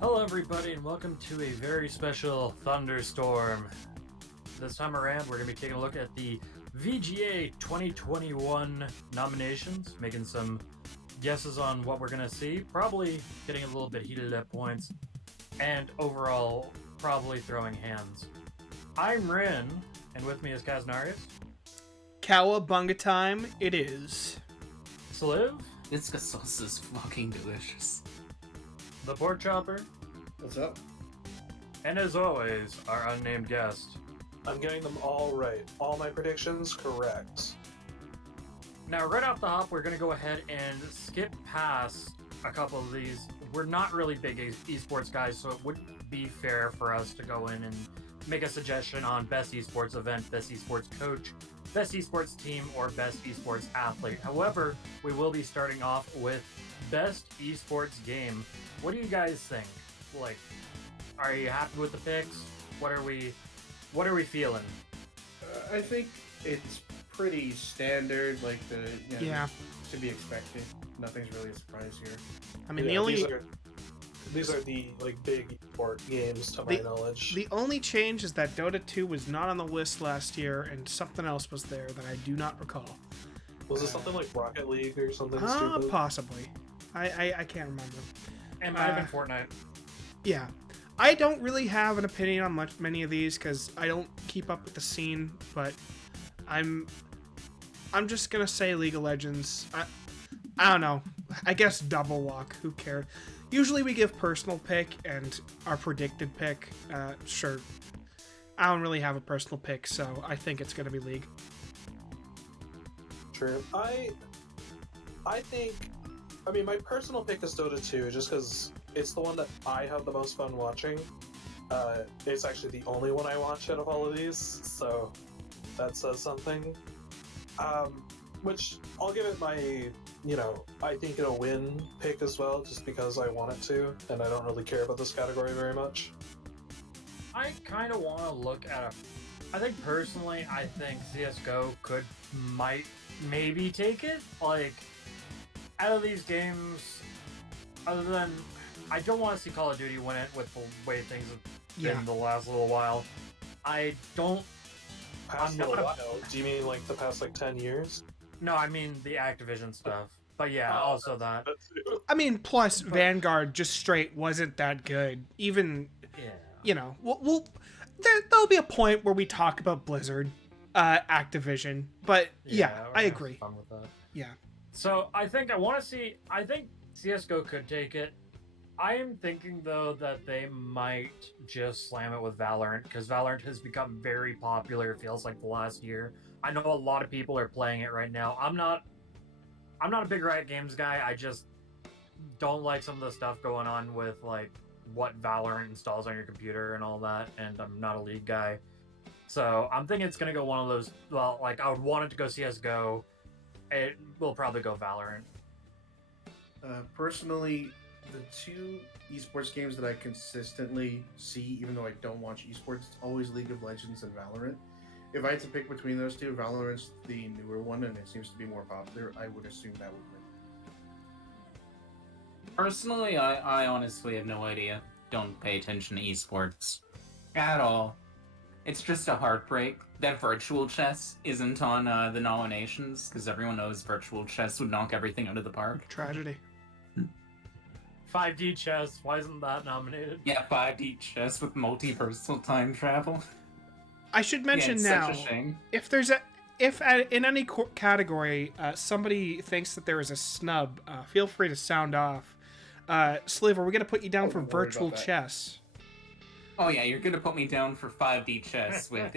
Hello everybody and welcome to a very special ThunderStorm. This time around we're going to be taking a look at the VGA 2021 nominations, making some guesses on what we're going to see, probably getting a little bit heated at points, and overall probably throwing hands. I'm Rin, and with me is Kaznarius. Cowabunga time it is. Sliv. This sauce is fucking delicious. The Pork Chopper. What's up? And as always, our unnamed guest. I'm getting them all right. All my predictions correct. Now, right off the hop, we're going to go ahead and skip past a couple of these. We're not really big esports guys, so it wouldn't be fair for us to go in and make a suggestion on best esports event, best esports coach, best esports team, or best esports athlete. However, we will be starting off with best esports game. What do you guys think? Like, are you happy with the picks? What are we feeling? I think it's pretty standard, like to be expected. Nothing's really a surprise here. I mean, Yeah, these are the big sport games to my knowledge. the only change is that Dota 2 was not on the list last year, and something else was there that I do not recall. Was it something like Rocket League or something stupid? Possibly. I can't remember. It might have been Fortnite. Yeah, I don't really have an opinion on many of these because I don't keep up with the scene, but I'm just gonna say League of Legends. I don't know. I guess Double Walk. Who cares? Usually we give personal pick and our predicted pick. Sure. I don't really have a personal pick, so I think it's gonna be League. True. I think. I mean, my personal pick is Dota 2, just because it's the one that I have the most fun watching. It's actually the only one I watch out of all of these, so that says something. Which I'll give it my, I think it'll win pick as well, just because I want it to, and I don't really care about this category very much. I kind of want to look at I think personally, I think CSGO might maybe take it. Like, out of these games, other than, I don't want to see Call of Duty win it with the way things have been the last little while. I don't. Past a little while? Do you mean like the past 10 years? No, I mean the Activision stuff. But yeah, also that. I mean, plus Vanguard just straight wasn't that good. Even, there'll be a point where we talk about Blizzard, Activision, but I agree. Fun with that. Yeah. So I think CSGO could take it. I am thinking though that they might just slam it with Valorant, because Valorant has become very popular, it feels like, the last year. I know a lot of people are playing it right now. I'm not a big Riot Games guy. I just don't like some of the stuff going on with what Valorant installs on your computer and all that, and I'm not a League guy. So I'm thinking it's gonna go one of those, I would want it to go CSGO. It will probably go Valorant. Personally, the two esports games that I consistently see, even though I don't watch esports, it's always League of Legends and Valorant. If I had to pick between those two, Valorant's the newer one, and it seems to be more popular. I would assume that would win. Personally, I honestly have no idea. Don't pay attention to esports at all. It's just a heartbreak that virtual chess isn't on the nominations, because everyone knows virtual chess would knock everything out of the park. Tragedy. 5D chess, why isn't that nominated? Yeah, 5D chess with multiversal time travel. I should mention now, such a shame. if in any category somebody thinks that there is a snub, feel free to sound off. Sliver, we're gonna put you down for virtual chess. Oh yeah, you're gonna put me down for 5D chess with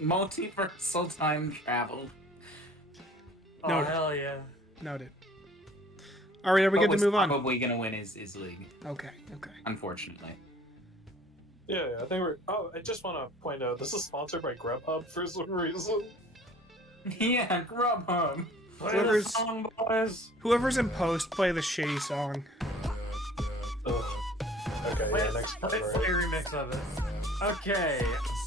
multiversal time travel. Oh, Noted. hell yeah. Noted. All right, are we good to move on? Probably gonna win is League. Okay. Unfortunately. Yeah, I think we're... Oh, I just want to point out, this is sponsored by Grubhub for some reason. Yeah, Grubhub. Play the song, boys. Whoever's in post, play the shitty song. Ugh. Okay, Play yeah, next a category. remix of it. Okay,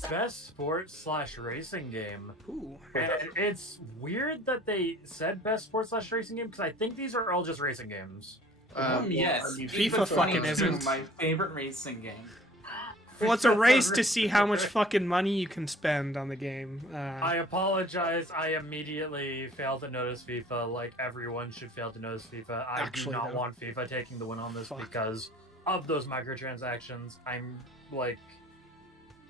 best sports/racing game. Ooh. And it's weird that they said best sports/racing game, because I think these are all just racing games. Yes, I mean, FIFA fucking 22, isn't. my favorite racing game. Well, it's a race to see how much fucking money you can spend on the game. I apologize. I immediately failed to notice FIFA. Like everyone should fail to notice FIFA. I Actually, do not though. want FIFA taking the win on this Fuck. because of those microtransactions. I'm like,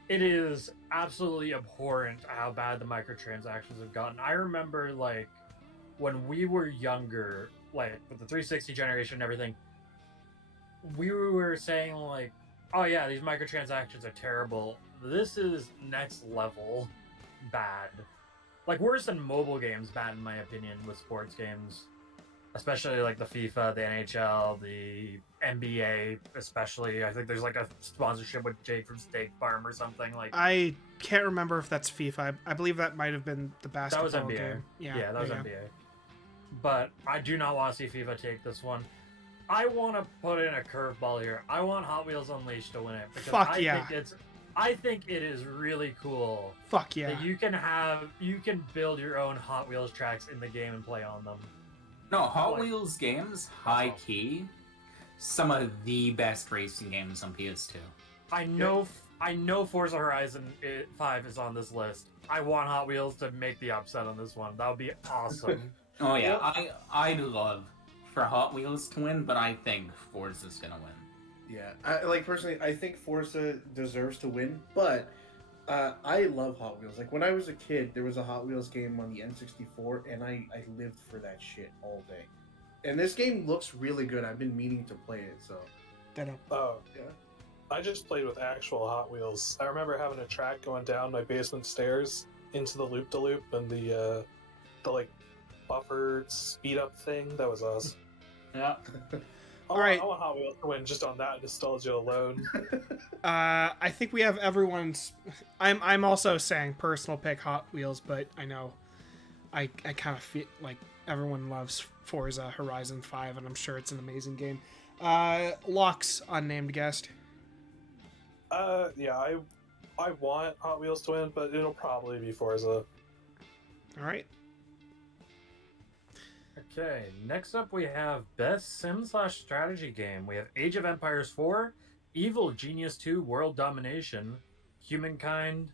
it is absolutely abhorrent how bad the microtransactions have gotten. I remember like when we were younger, like with the 360 generation and everything, we were saying like, oh yeah, these microtransactions are terrible. This is next level bad. Like worse than mobile games bad in my opinion with sports games. Especially like the FIFA, the NHL, the NBA especially. I think there's like a sponsorship with Jake from Steak Farm or something like I can't remember if that's FIFA. I believe that might have been the that basketball was NBA. game. Yeah, that was yeah. NBA. But I do not want to see FIFA take this one. I want to put in a curveball here. I want Hot Wheels Unleashed to win it because Fuck yeah. I think it is really cool Fuck yeah. that you can build your own Hot Wheels tracks in the game and play on them. No, Hot Like- Wheels games, high key, some of the best racing games on PS2. I know Forza Horizon 5 is on this list. I want Hot Wheels to make the upset on this one. That would be awesome. Oh yeah, I'd love for Hot Wheels to win, but I think Forza's gonna win. Yeah, like personally, I think Forza deserves to win, but I love Hot Wheels. Like when I was a kid, there was a Hot Wheels game on the N64, and I lived for that shit all day. And this game looks really good. I've been meaning to play it, so Dunno. Oh, yeah. I just played with actual Hot Wheels. I remember having a track going down my basement stairs into the loop-de-loop and the like buffer speed up thing. That was awesome. Yeah. All right. I want Hot Wheels to win just on that nostalgia alone. I think we have everyone's. I'm also saying personal pick Hot Wheels, but I know I kind of feel like everyone loves Forza Horizon 5, and I'm sure it's an amazing game. Locks, unnamed guest. Yeah, I want Hot Wheels to win, but it'll probably be Forza. All right. Okay, next up we have Best Sim/Strategy Game. We have Age of Empires 4, Evil Genius 2 World Domination, Humankind,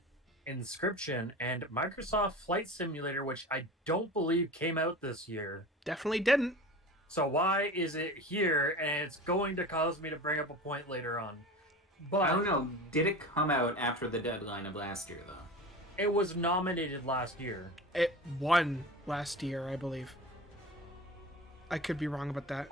Inscription, and Microsoft Flight Simulator, which I don't believe came out this year. Definitely didn't. So why is it here? And it's going to cause me to bring up a point later on. But I don't know, did it come out after the deadline of last year, though? it was nominated last year. It won last year, I believe. I could be wrong about that.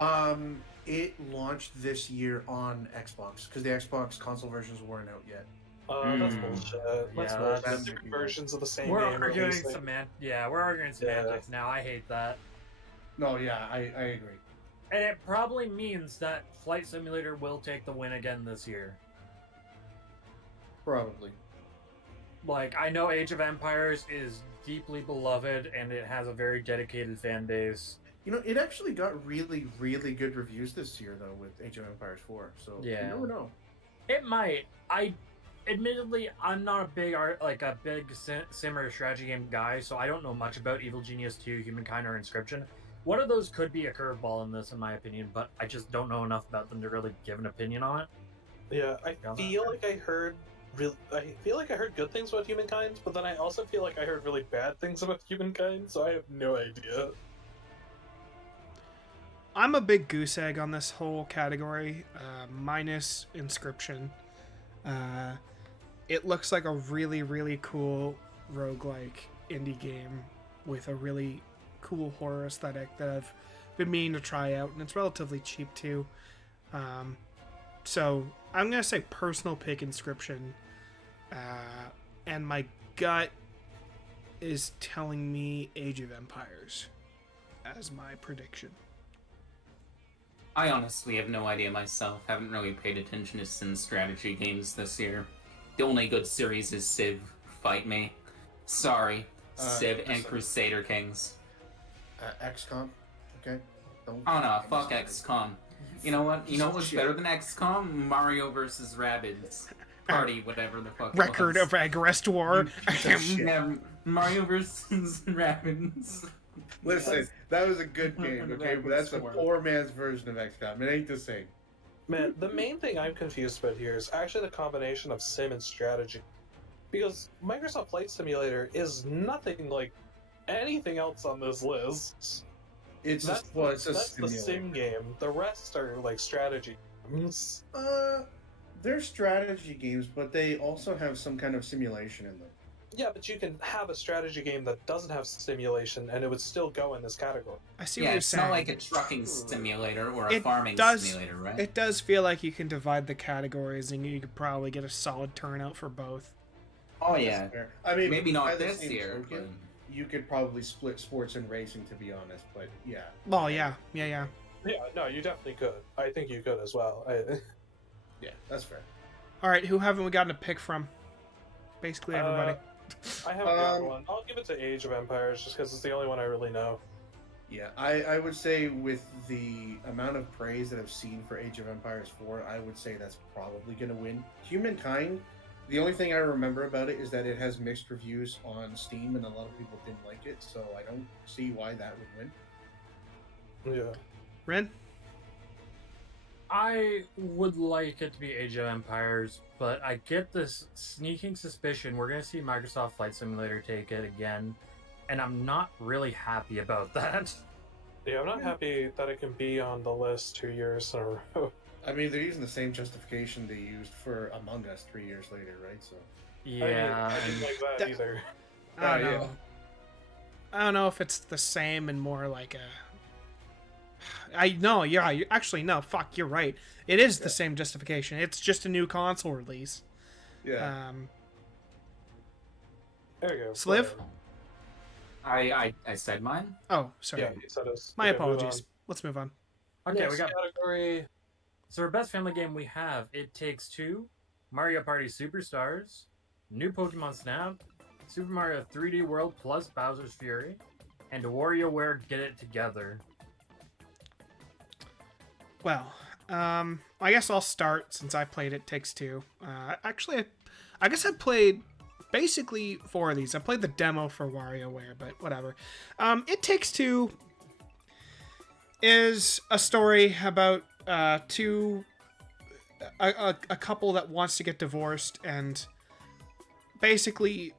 It launched this year on Xbox because the Xbox console versions weren't out yet. That's Mm. bullshit. Let's Yeah, bullshit. that's- Different versions of the same We're game. arguing releasing. we're arguing semantics now. I hate that. No, yeah, I agree. And it probably means that Flight Simulator will take the win again this year. Probably. Like, I know Age of Empires is deeply beloved and it has a very dedicated fan base. You know, it actually got really, really good reviews this year, though, with Age of Empires 4. So Yeah. you never know. It might. Admittedly, I'm not a big sim or strategy game guy, so I don't know much about Evil Genius 2, Humankind, or Inscription. One of those could be a curveball in this, in my opinion, but I just don't know enough about them to really give an opinion on it. Yeah, I Yeah. feel like I heard good things about Humankind, but then I also feel like I heard really bad things about Humankind, so I have no idea. I'm a big goose egg on this whole category, minus Inscription. It looks like a really, really cool roguelike indie game with a really cool horror aesthetic that I've been meaning to try out, and it's relatively cheap too. So I'm going to say personal pick Inscription, and my gut is telling me Age of Empires as my prediction. I honestly have no idea myself. Haven't really paid attention to sim strategy games this year. The only good series is Civ, Fight Me. Sorry, Civ and Crusader Kings. XCOM, okay? Don't Oh no, get me fuck started. XCOM. You know what? You know what's Shit. better than XCOM? Mario vs. Rabbids. Party, whatever the fuck. it Record was. of Agrest War. Shit. Yeah, Mario vs. Rabbids. Listen, that was a good game, okay? But that's a poor man's version of XCOM. It ain't the same. Man, the main thing I'm confused about here is actually the combination of sim and strategy. Because Microsoft Flight Simulator is nothing like anything else on this list. It's That's a the sim game. The rest are like strategy games. They're strategy games, but they also have some kind of simulation in them. Yeah, but you can have a strategy game that doesn't have simulation and it would still go in this category. I see Yeah, what you're it's saying. not like a trucking simulator or a It farming does- simulator, right? It does feel like you can divide the categories, and you could probably get a solid turnout for both. Oh yeah, That's fair. I mean, maybe by not the this same year. token, you could probably split sports and racing, to be honest. But yeah, Well, yeah. Yeah, no, you definitely could. I think you could as well. yeah, that's fair. All right, who haven't we gotten a pick from? Basically everybody. I have another one. I'll give it to Age of Empires just because it's the only one I really know. Yeah, I would say with the amount of praise that I've seen for Age of Empires 4, I would say that's probably going to win. Humankind, the only thing I remember about it is that it has mixed reviews on Steam and a lot of people didn't like it, so I don't see why that would win. Yeah. Ren? I would like it to be Age of Empires, but I get this sneaking suspicion we're going to see Microsoft Flight Simulator take it again, and I'm not really happy about that. Yeah, I'm not happy that it can be on the list 2 years in a row. I mean, they're using the same justification they used for Among Us 3 years later, right? So Yeah, I didn't like that either. I don't yeah. know. I don't know if it's the same and more like a... actually, no, fuck, you're right. It is the same justification. It's just a new console release. yeah. There you go. Sliv? I said mine. Oh, sorry. Yeah, he said us. My Okay, move apologies. Let's move on. on. Okay, Next we got. category. So our best family game we have It Takes Two, Mario Party Superstars, New Pokemon Snap, Super Mario 3D World plus Bowser's Fury, and WarioWare Get It Together. Well, I guess I'll start since I played It Takes Two. Actually, I guess I played basically 4 of these. I played the demo for WarioWare, but whatever. It Takes Two is a story about a couple that wants to get divorced, and basically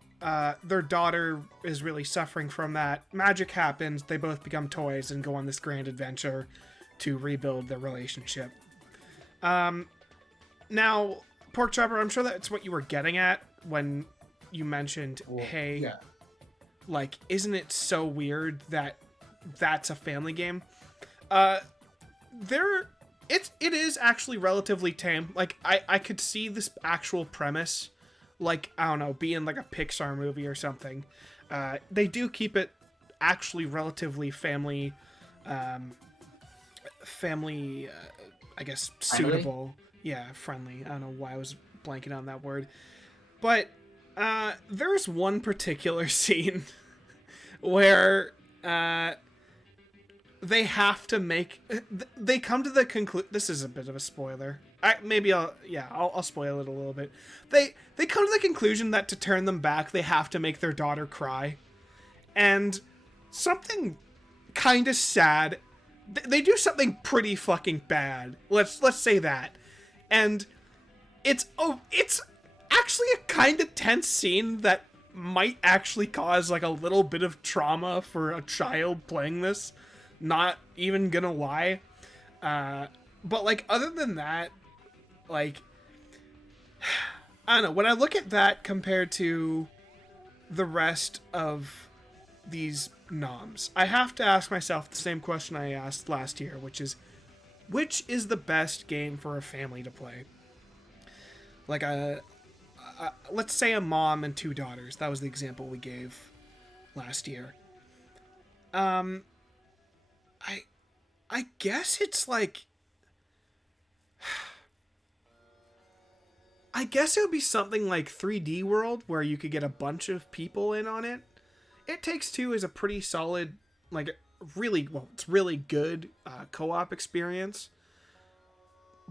their daughter is really suffering from that. Magic happens, they both become toys and go on this grand adventure to rebuild their relationship. Now, Pork Chopper, I'm sure that's what you were getting at when you mentioned, hey, yeah. like, isn't it so weird that that's a family game? It is actually relatively tame. Like, I could see this actual premise, like, I don't know, being like a Pixar movie or something. They do keep it actually relatively family, I guess, suitable. Yeah, friendly. I don't know why I was blanking on that word. But there's one particular scene where they have to make... They come to the conclusion... This is a bit of a spoiler. I'll spoil it a little bit. They come to the conclusion that to turn them back, they have to make their daughter cry. And something kind of sad... They do something pretty fucking bad. Let's say that. And it's actually a kind of tense scene that might actually cause like a little bit of trauma for a child playing this. Not even gonna lie. But like other than that, like I don't know, when I look at that compared to the rest of these noms, I have to ask myself the same question I asked last year, which is the best game for a family to play? Like let's say a mom and 2 daughters. That was the example we gave last year. I guess it's like, I guess it would be something like 3D World, where you could get a bunch of people in on it. It Takes Two is a pretty solid, like, it's really good co-op experience.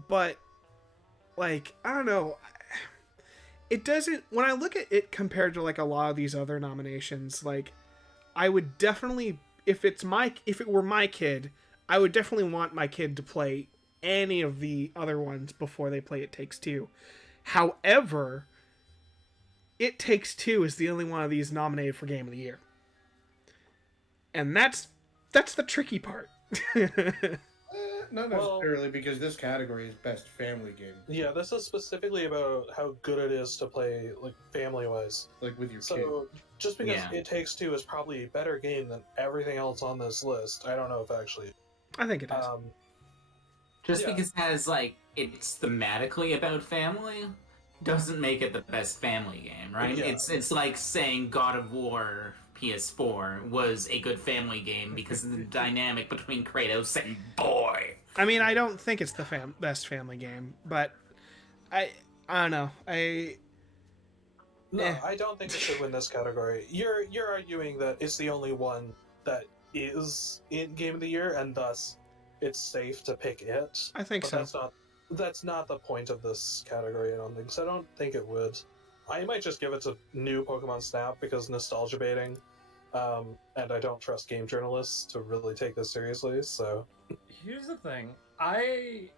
But, like, I don't know. It doesn't, when I look at it compared to, like, a lot of these other nominations, like, I would definitely, if it were my kid, I would definitely want my kid to play any of the other ones before they play It Takes Two. However, It Takes Two is the only one of these nominated for Game of the Year. And that's the tricky part. Not necessarily, because this category is best family game, Yeah, this is specifically about how good it is to play like family-wise. like with your kid. So just because Yeah. It Takes Two is probably a better game than everything else on this list, I don't know if actually. I think it is. Just Yeah. because it has, like, it's thematically about family doesn't make it the best family game, right? Yeah. It's like saying God of War PS4 was a good family game because of the dynamic between Kratos and boy. I mean, I don't think it's the best family game, but I don't know. No, Eh. I don't think it should win this category. You're arguing that it's the only one that is in Game of the Year, and thus it's safe to pick it. I think But so. that's not the point of this category, I don't think. So I don't think it would. I might just give it to new Pokemon Snap because nostalgia baiting. And I don't trust game journalists to really take this seriously, so Here's the thing. I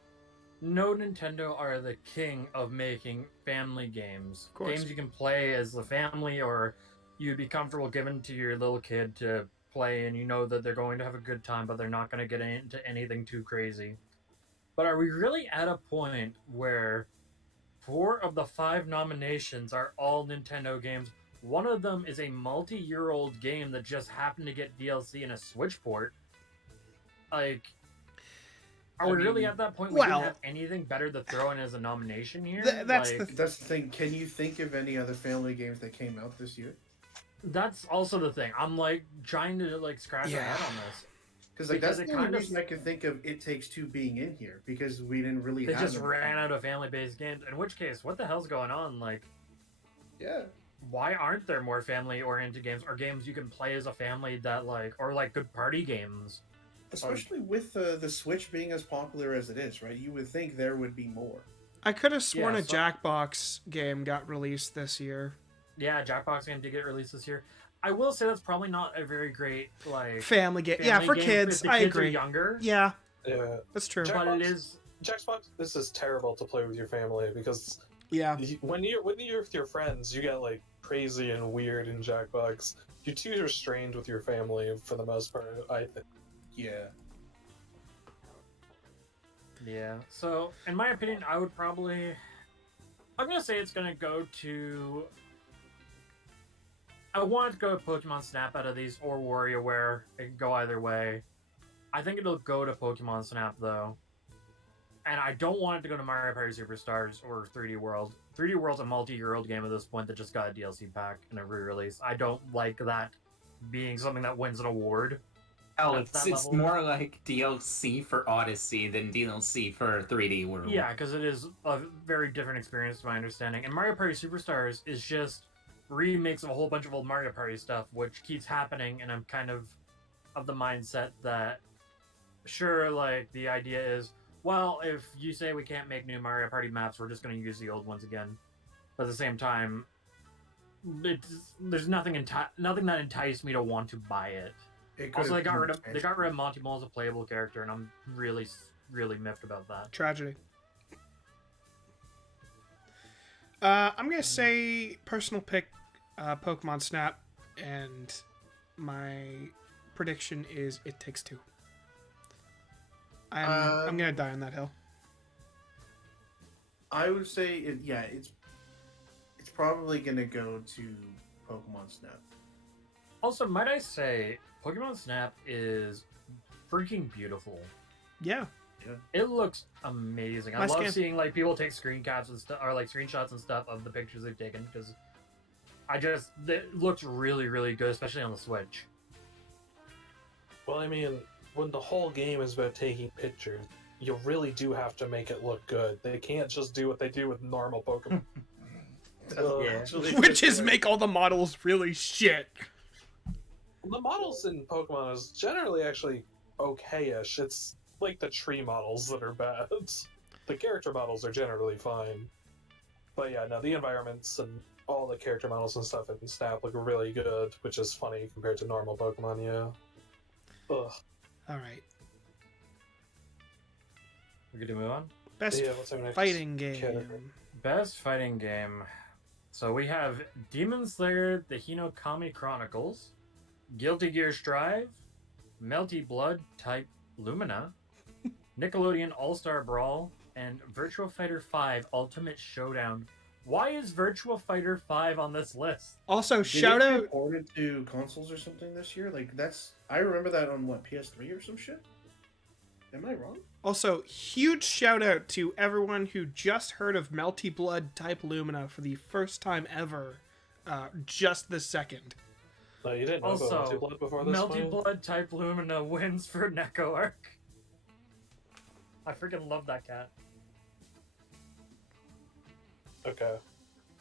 know Nintendo are the king of making family games. Of course. Games you can play as the family, or you'd be comfortable giving to your little kid to play, and you know that they're going to have a good time, but they're not going to get into anything too crazy. But are we really at a point where 4 of the 5 nominations are all Nintendo games? One of them is a multi-year-old game that just happened to get DLC and a Switch port. Like, are we really at that point? We well- didn't have anything better to throw in as a nomination here. That's Like, the That's the thing. Can you think of any other family games that came out this year? that's also the thing. I'm like trying to like scratch my Yeah. head on this. Because Because that's it the only kind of- reason I can think of It Takes Two being in here, because we didn't really They have just them. ran out of family-based games. In which case, what the hell's going on? Like, Yeah. why aren't there more family-oriented games or games you can play as a family that like, or like good party games? Especially with the Switch being as popular as it is, right? You would think there would be more. I could have sworn Yeah, a so- Jackbox game got released this year. Yeah, Jackbox game did get released this year. I will say that's probably not a very great like Family game. Yeah, family for game kids. if the I kids are agree. younger. Yeah, yeah. that's true. Jack- But it Jackbox- is Jackbox, this is terrible to play with your family because Yeah. when you're with your friends, you get like crazy and weird in Jackbox. You're too restrained with your family for the most part, I think. Yeah. Yeah. So, in my opinion, I'm gonna say it's gonna go to. I want it to go to Pokemon Snap out of these, or WarioWare. It can go either way. I think it'll go to Pokemon Snap though, and I don't want it to go to Mario Party Superstars or 3D World. 3D World's a multi-year-old game at this point that just got a DLC pack and a re-release. I don't like that being something that wins an award. Hell, At it's that it's level. more like DLC for Odyssey than DLC for 3D World. Yeah, because it is a very different experience to my understanding. And Mario Party Superstars is just remakes of a whole bunch of old Mario Party stuff, which keeps happening, and I'm kind of the mindset that, sure, like, the idea is, well, if you say we can't make new Mario Party maps, we're just going to use the old ones again. But at the same time, there's nothing that enticed me to want to buy it. It Also, they could've got rid of Monty Mole as a playable character, and I'm really, really miffed about that. Tragedy. I'm gonna say personal pick, Pokemon Snap, and my prediction is It Takes Two. I'm gonna die on that hill. I would say, it's probably gonna go to Pokemon Snap. Also, might I say, Pokemon Snap is freaking beautiful. Yeah. It looks amazing. I My love scan- seeing like people take screen caps and stuff, or like screenshots and stuff of the pictures they've taken, because it looks really, really good, especially on the Switch. Well, I mean, when the whole game is about taking pictures, you really do have to make it look good. They can't just do what they do with normal Pokemon. Yeah. Which is make all the models really shit. The models in Pokemon is generally actually okay-ish. It's like the tree models that are bad. The character models are generally fine. But yeah, no, the environments and all the character models and stuff in Snap look really good, which is funny compared to normal Pokemon, yeah. Ugh. All right. We good to move on? Best Yeah, what's our next fighting game. category? Best fighting game. So we have Demon Slayer: The Hinokami Chronicles, Guilty Gear Strive, Melty Blood Type Lumina, Nickelodeon All-Star Brawl, and Virtua Fighter 5 Ultimate Showdown. Why is Virtua Fighter 5 on this list? Also, Did shout it out. get ported to consoles or something this year? Like that's I remember that on what PS3 or some shit. Am I wrong? Also, huge shout out to everyone who just heard of Melty Blood Type Lumina for the first time ever, just this second. No, you didn't know Also, about Melty Blood before this Melty point? Blood Type Lumina wins for Neko Arc. I freaking love that cat. Okay.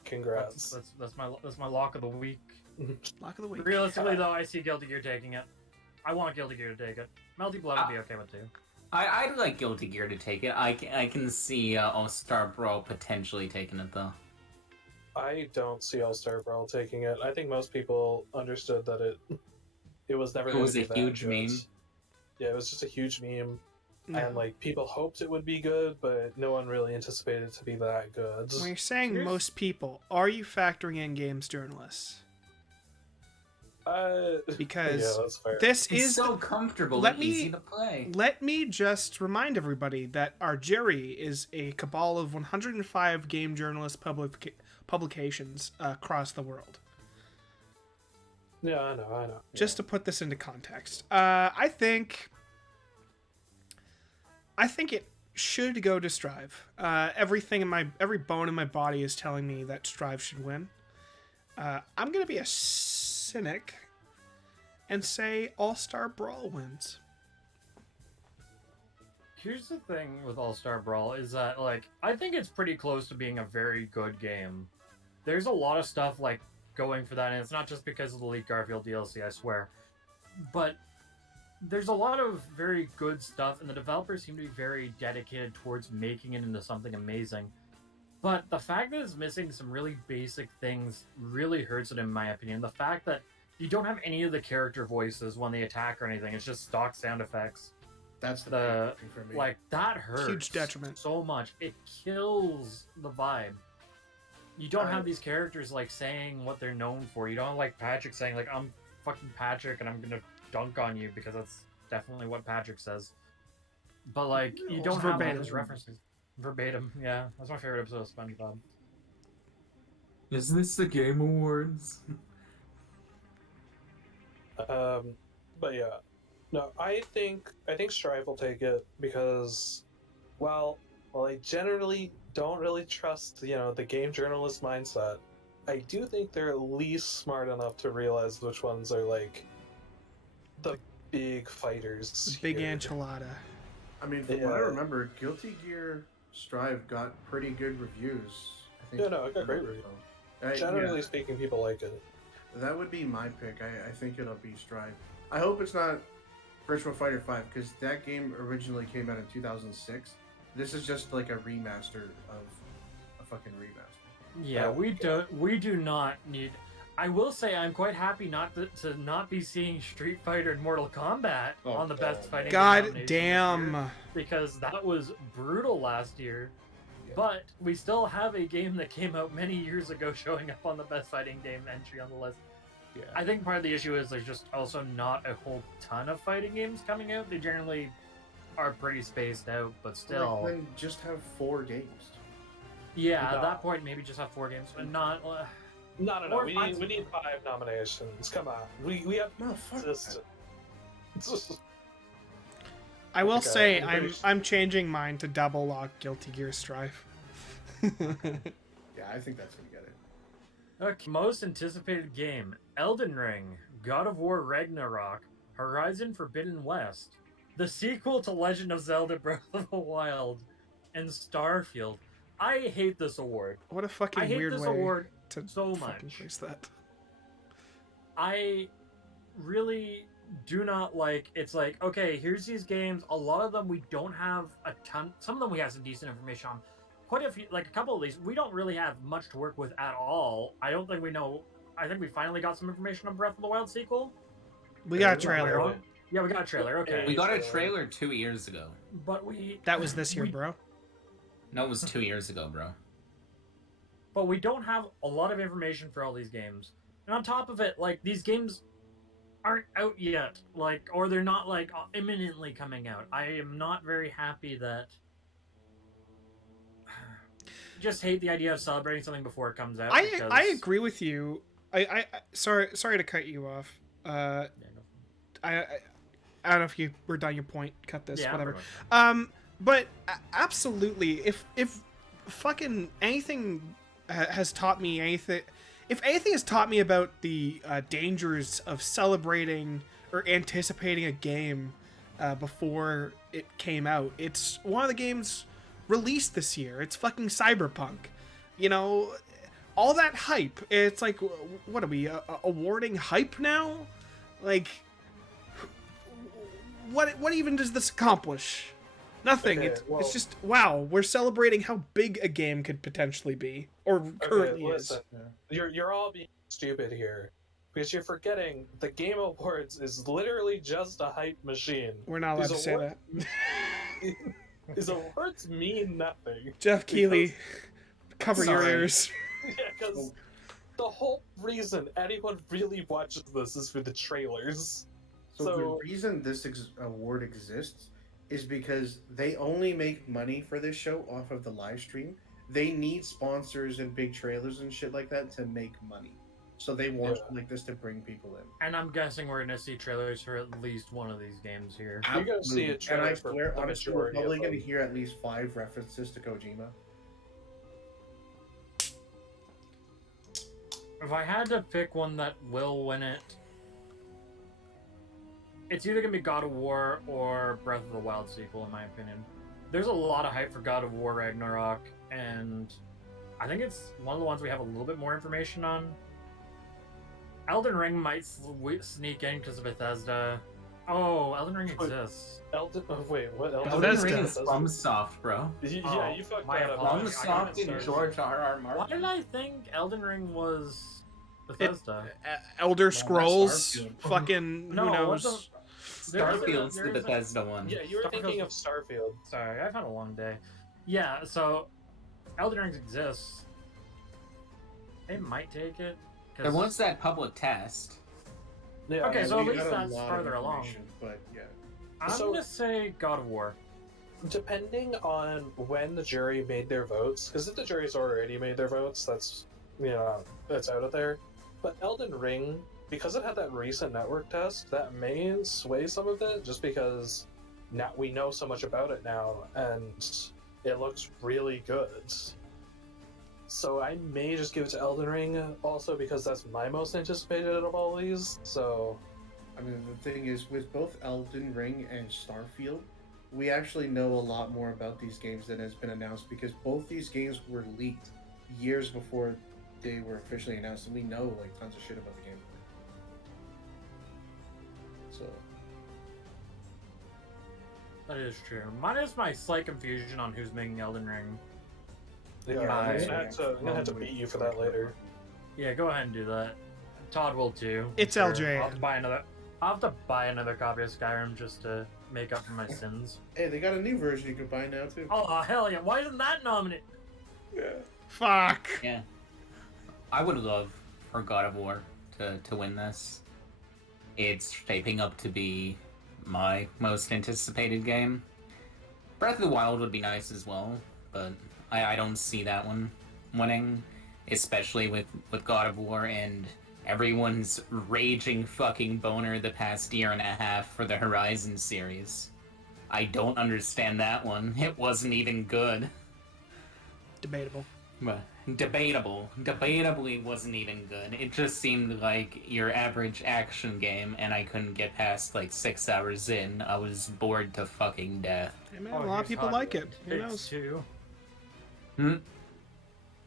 Congrats. That's my lock of the week. Lock of the week. Realistically, though, I see Guilty Gear taking it. I want Guilty Gear to take it. Melty Blood would be okay with too. I'd like Guilty Gear to take it. I can see All-Star Brawl potentially taking it, though. I don't see All-Star Brawl taking it. I think most people understood that it was never. It gonna was be a that huge good. meme. Yeah, it was just a huge meme, No. and like people hoped it would be good, but no one really anticipated it to be that good. When you're saying Here's- most people, are you factoring in games journalists? Because yeah, that's fair. this It's is. so comfortable let and me- easy to play. Let me just remind everybody that our jury is a cabal of 105 game journalist publications across the world. Yeah, I know. Just to put this into context, I think it should go to Strive. Every bone in my body is telling me that Strive should win. I'm gonna be a cynic and say All-Star Brawl wins. Here's the thing with All-Star Brawl is that, like, I think it's pretty close to being a very good game. There's a lot of stuff, like, going for that, and it's not just because of the Elite Garfield DLC, I swear. But there's a lot of very good stuff, and the developers seem to be very dedicated towards making it into something amazing. But the fact that it's missing some really basic things really hurts it, in my opinion. The fact that you don't have any of the character voices when they attack or anything, it's just stock sound effects. That's the The big thing for me. like that hurts Huge detriment. so much. It kills the vibe. You don't have these characters like saying what they're known for. You don't have like Patrick saying like I'm fucking Patrick and I'm gonna dunk on you because that's definitely what Patrick says. But like you don't have all Verbatim. those references. Verbatim, yeah. That's my favorite episode of SpongeBob. Is this the Game Awards? But yeah, no, I think Strive will take it because, while I generally don't really trust the game journalist mindset, I do think they're at least smart enough to realize which ones are like the big fighters. Big here. enchilada. I mean, from what I Yeah. remember, Guilty Gear Strive got pretty good reviews. I think. Yeah, no, it got great reviews. Generally yeah, speaking, people like it. that would be my pick. I think it'll be Strive. I hope it's not Virtua Fighter 5 because that game originally came out in 2006. This is just like a remaster of a fucking remaster. Yeah, we do not need. I will say I'm quite happy not to not be seeing Street Fighter and Mortal Kombat Oh, on the best fighting game God nomination this damn. year, because that was brutal last year. Yeah. But we still have a game that came out many years ago showing up on the best fighting game entry on the list. Yeah. I think part of the issue is there's just also not a whole ton of fighting games coming out. They generally are pretty spaced out, but still. Like, then just have 4 games. Yeah, at No. that point maybe just have 4 games, but not. No. Or We find need 5 nominations. Come on, we have No, fuck just. I will Okay, say I'm pretty I'm changing mine to double lock Guilty Gear Strive. Yeah, I think that's gonna get it. Okay, most anticipated game: Elden Ring, God of War Ragnarok, Horizon Forbidden West, the sequel to Legend of Zelda: Breath of the Wild, and Starfield. I hate this award. What a fucking I hate weird this way award to so fucking much. place that. I really do not like. It's like, okay, here's these games. A lot of them we don't have a ton. Some of them we have some decent information on. Quite a few, like a couple of these, we don't really have much to work with at all. I don't think we know. I think we finally got some information on Breath of the Wild sequel. We got a Am I trailer. wrong? Yeah, we got a trailer. Okay, We got a trailer 2 years ago. but we That was this year, bro. No, it was 2 years ago, bro. but we don't have a lot of information for all these games. And on top of it, like these games aren't out yet, like or they're not like imminently coming out. I am not very happy that. Just hate the idea of celebrating something before it comes out. I agree with you. I sorry to cut you off. I don't know if you were done your point. Cut this, Yeah, whatever. pretty much. But absolutely, if fucking anything has taught me anything, if anything has taught me about the dangers of celebrating or anticipating a game before it came out, it's one of the games released this year. It's fucking Cyberpunk. You know, all that hype. It's like, what are we awarding hype now? Like, what even does this accomplish? Nothing. Okay, It's just, wow, we're celebrating how big a game could potentially be, or currently is. Listen, you're all being stupid here because you're forgetting the Game Awards is literally just a hype machine. We're not allowed to say that. These awards mean nothing. Jeff Keighley, cover your Sorry. ears. Yeah, because the whole reason anyone really watches this is for the trailers. So the reason this award exists is because they only make money for this show off of the live stream. They need sponsors and big trailers and shit like that to make money. So they want like this to bring people in. And I'm guessing we're gonna see trailers for at least one of these games here. You're gonna see a And trailer I for swear, the honestly, we're majority of probably going to them. hear at least 5 references to Kojima. If I had to pick one that will win it, it's either gonna be God of War or Breath of the Wild sequel, in my opinion. There's a lot of hype for God of War Ragnarok, and I think it's one of the ones we have a little bit more information on. Elden Ring might sneak in because of Bethesda. Oh, Elden Ring exists. Wait, what? Elden Bethesda. Ring is FromSoft, bro. Yeah, you fucked my that up. apologies. I got FromSoft and started. George R.R. Why Martin. did I think Elden Ring was Bethesda? Elder Scrolls, Starfield. fucking, No, who what knows? Starfield's the There's a- Bethesda one. Yeah, you were thinking of Starfield. Sorry, I've had a long day. Yeah, so Elden Ring exists. They might take it. 'cause- There was that public test. Yeah. Okay, I so mean, at We least got a that's lot of farther along. information, But yeah. I'm So- gonna say God of War. depending on when the jury made their votes, because if the jury's already made their votes, that's that's out of there. But Elden Ring, because it had that recent network test, that may sway some of it, just because now we know so much about it now, and it looks really good. So I may just give it to Elden Ring, also because that's my most anticipated of all these. So I mean, the thing is, with both Elden Ring and Starfield, we actually know a lot more about these games than has been announced because both these games were leaked years before they were officially announced, and we know like tons of shit about the gameplay. So That is true. Minus my slight confusion on who's making Elden Ring. yeah, I'm gonna have to beat you for that later. Yeah, go ahead and do that. Todd will too. It's Sure. LJ. I'll have to buy another. I'll have to buy another copy of Skyrim just to make up for my sins. hey, they got a new version you can buy now too. Oh hell yeah! Why isn't that nominated? Fuck. Yeah. I would love for God of War to win this. It's shaping up to be my most anticipated game. Breath of the Wild would be nice as well, but I don't see that one winning, especially with God of War and everyone's raging fucking boner the past year and a half for the Horizon series. I don't understand that one. It wasn't even good. Debatable. But debatably wasn't even good. It just seemed like your average action game, and I couldn't get past like 6 hours in. I was bored to fucking death. Hey, man, Oh, a lot of here's people Todd like with it. Who Takes knows? Two.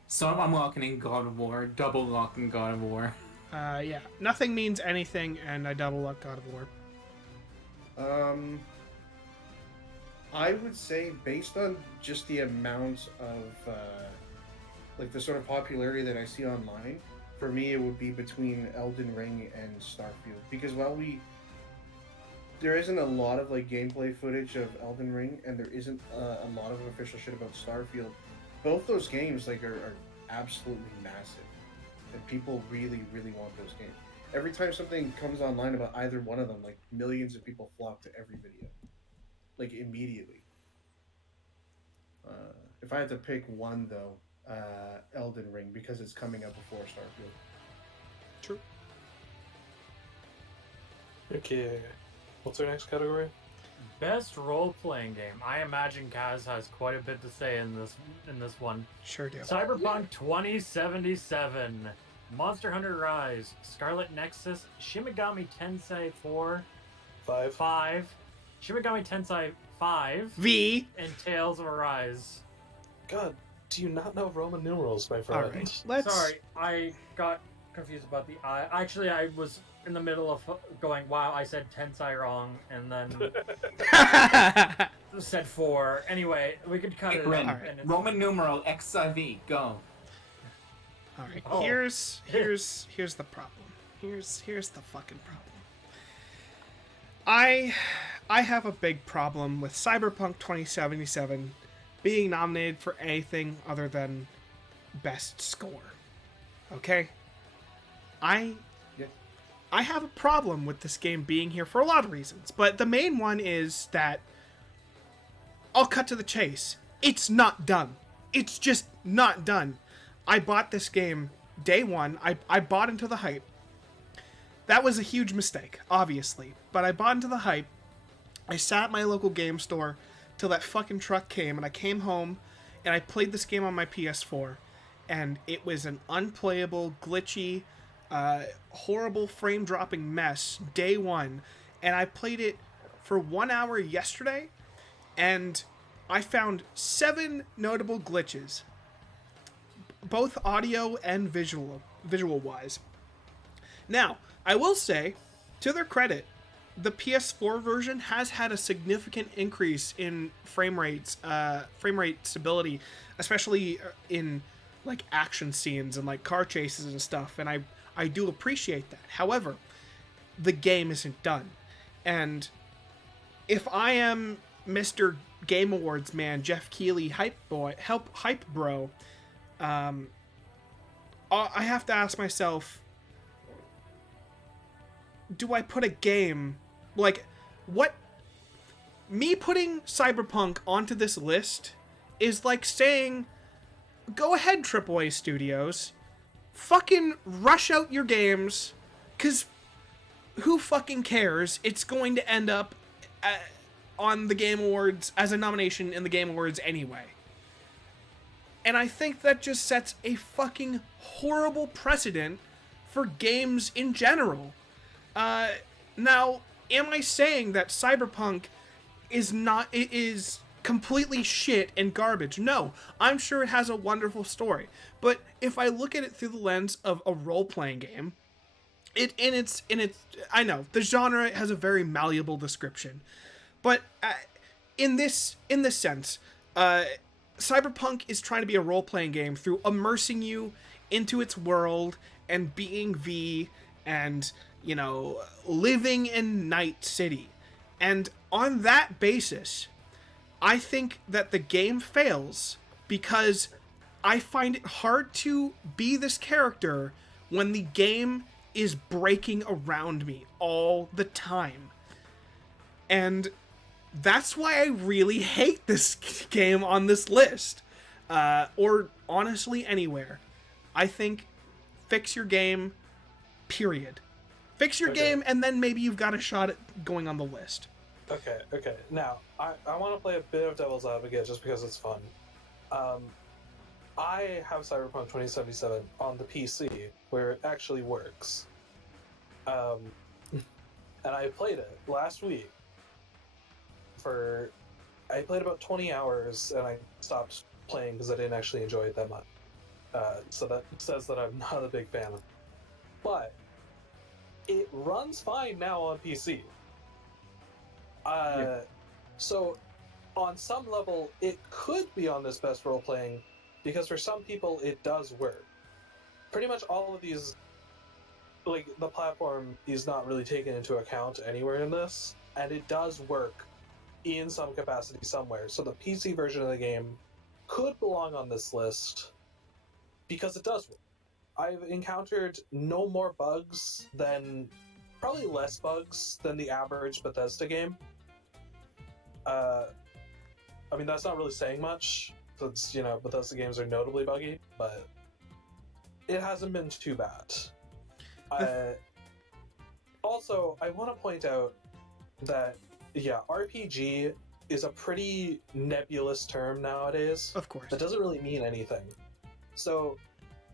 So I'm locking in God of War, double locking God of War. Yeah. Nothing means anything, and I double up God of War. I would say based on just the amount of like the sort of popularity that I see online, for me it would be between Elden Ring and Starfield. Because while we there isn't a lot of like gameplay footage of Elden Ring, and there isn't a lot of official shit about Starfield. Both those games like are absolutely massive, and people really, really want those games. Every time something comes online about either one of them, like millions of people flock to every video, like immediately. If I had to pick one though, Elden Ring, because it's coming out before Starfield. True. Okay. What's our next category? Best role-playing game. I imagine Kaz has quite a bit to say in this one. Sure do. Cyberpunk 2077, Monster Hunter Rise, Scarlet Nexus, Shimigami Tensei 4, 5, Shimigami Tensei 5, V. and Tales of Arise. God, do you not know Roman numerals, my friend? All right. Let's. Sorry, I got confused about the I. Actually, I was in the middle of going, wow, I said Tensei wrong, and then said 4. Anyway, we could cut it Ren, out. and it's- Roman numeral XIV, go. All right. Oh. Here's the problem. Here's the fucking problem. I have a big problem with Cyberpunk 2077 being nominated for anything other than best score. Okay? I have a problem with this game being here for a lot of reasons, but the main one is that I'll cut to the chase. It's not done. It's just not done. I bought this game day one. I bought into the hype. That was a huge mistake, obviously, but I bought into the hype. I sat at my local game store till that fucking truck came, and I came home and I played this game on my PS4, and it was an unplayable, glitchy, horrible frame-dropping mess day one, and I played it for 1 hour yesterday, and I found 7 notable glitches, both audio and visual-wise. Now, I will say, to their credit, the PS4 version has had a significant increase in frame rate stability, especially in like action scenes and like car chases and stuff, and I do appreciate that. However, the game isn't done, and if I am Mr. Game Awards man, Jeff Keighley hype bro, I have to ask myself, do I put a game like what? Me putting Cyberpunk onto this list is like saying, go ahead, AAA studios, fucking rush out your games, cause who fucking cares? It's going to end up on the Game Awards as a nomination in the Game Awards anyway. And I think that just sets a fucking horrible precedent for games in general. Now, am I saying that Cyberpunk is completely shit and garbage? No, I'm sure it has a wonderful story. But if I look at it through the lens of a role-playing game, I know the genre has a very malleable description, but in this sense, Cyberpunk is trying to be a role-playing game through immersing you into its world and being V and, you know, living in Night City. And on that basis, I think that the game fails because I find it hard to be this character when the game is breaking around me all the time. And that's why I really hate this game on this list. Or honestly, anywhere. I think fix your game, period. Fix your game, and then maybe you've got a shot at going on the list. Okay. Now, I want to play a bit of devil's advocate just because it's fun. I have Cyberpunk 2077 on the PC, where it actually works. And I played it last week. I played about 20 hours, and I stopped playing because I didn't actually enjoy it that much. So that says that I'm not a big fan of it. But it runs fine now on PC. So on some level, it could be on this best role-playing, because for some people, it does work. Pretty much all of these, like, the platform is not really taken into account anywhere in this. and it does work in some capacity somewhere. So the PC version of the game could belong on this list because it does work. I've encountered no more bugs than, probably less bugs than the average Bethesda game. I mean, that's not really saying much, since, Bethesda games are notably buggy, but it hasn't been too bad. Also, I want to point out that, RPG is a pretty nebulous term nowadays. Of course. That doesn't really mean anything. So,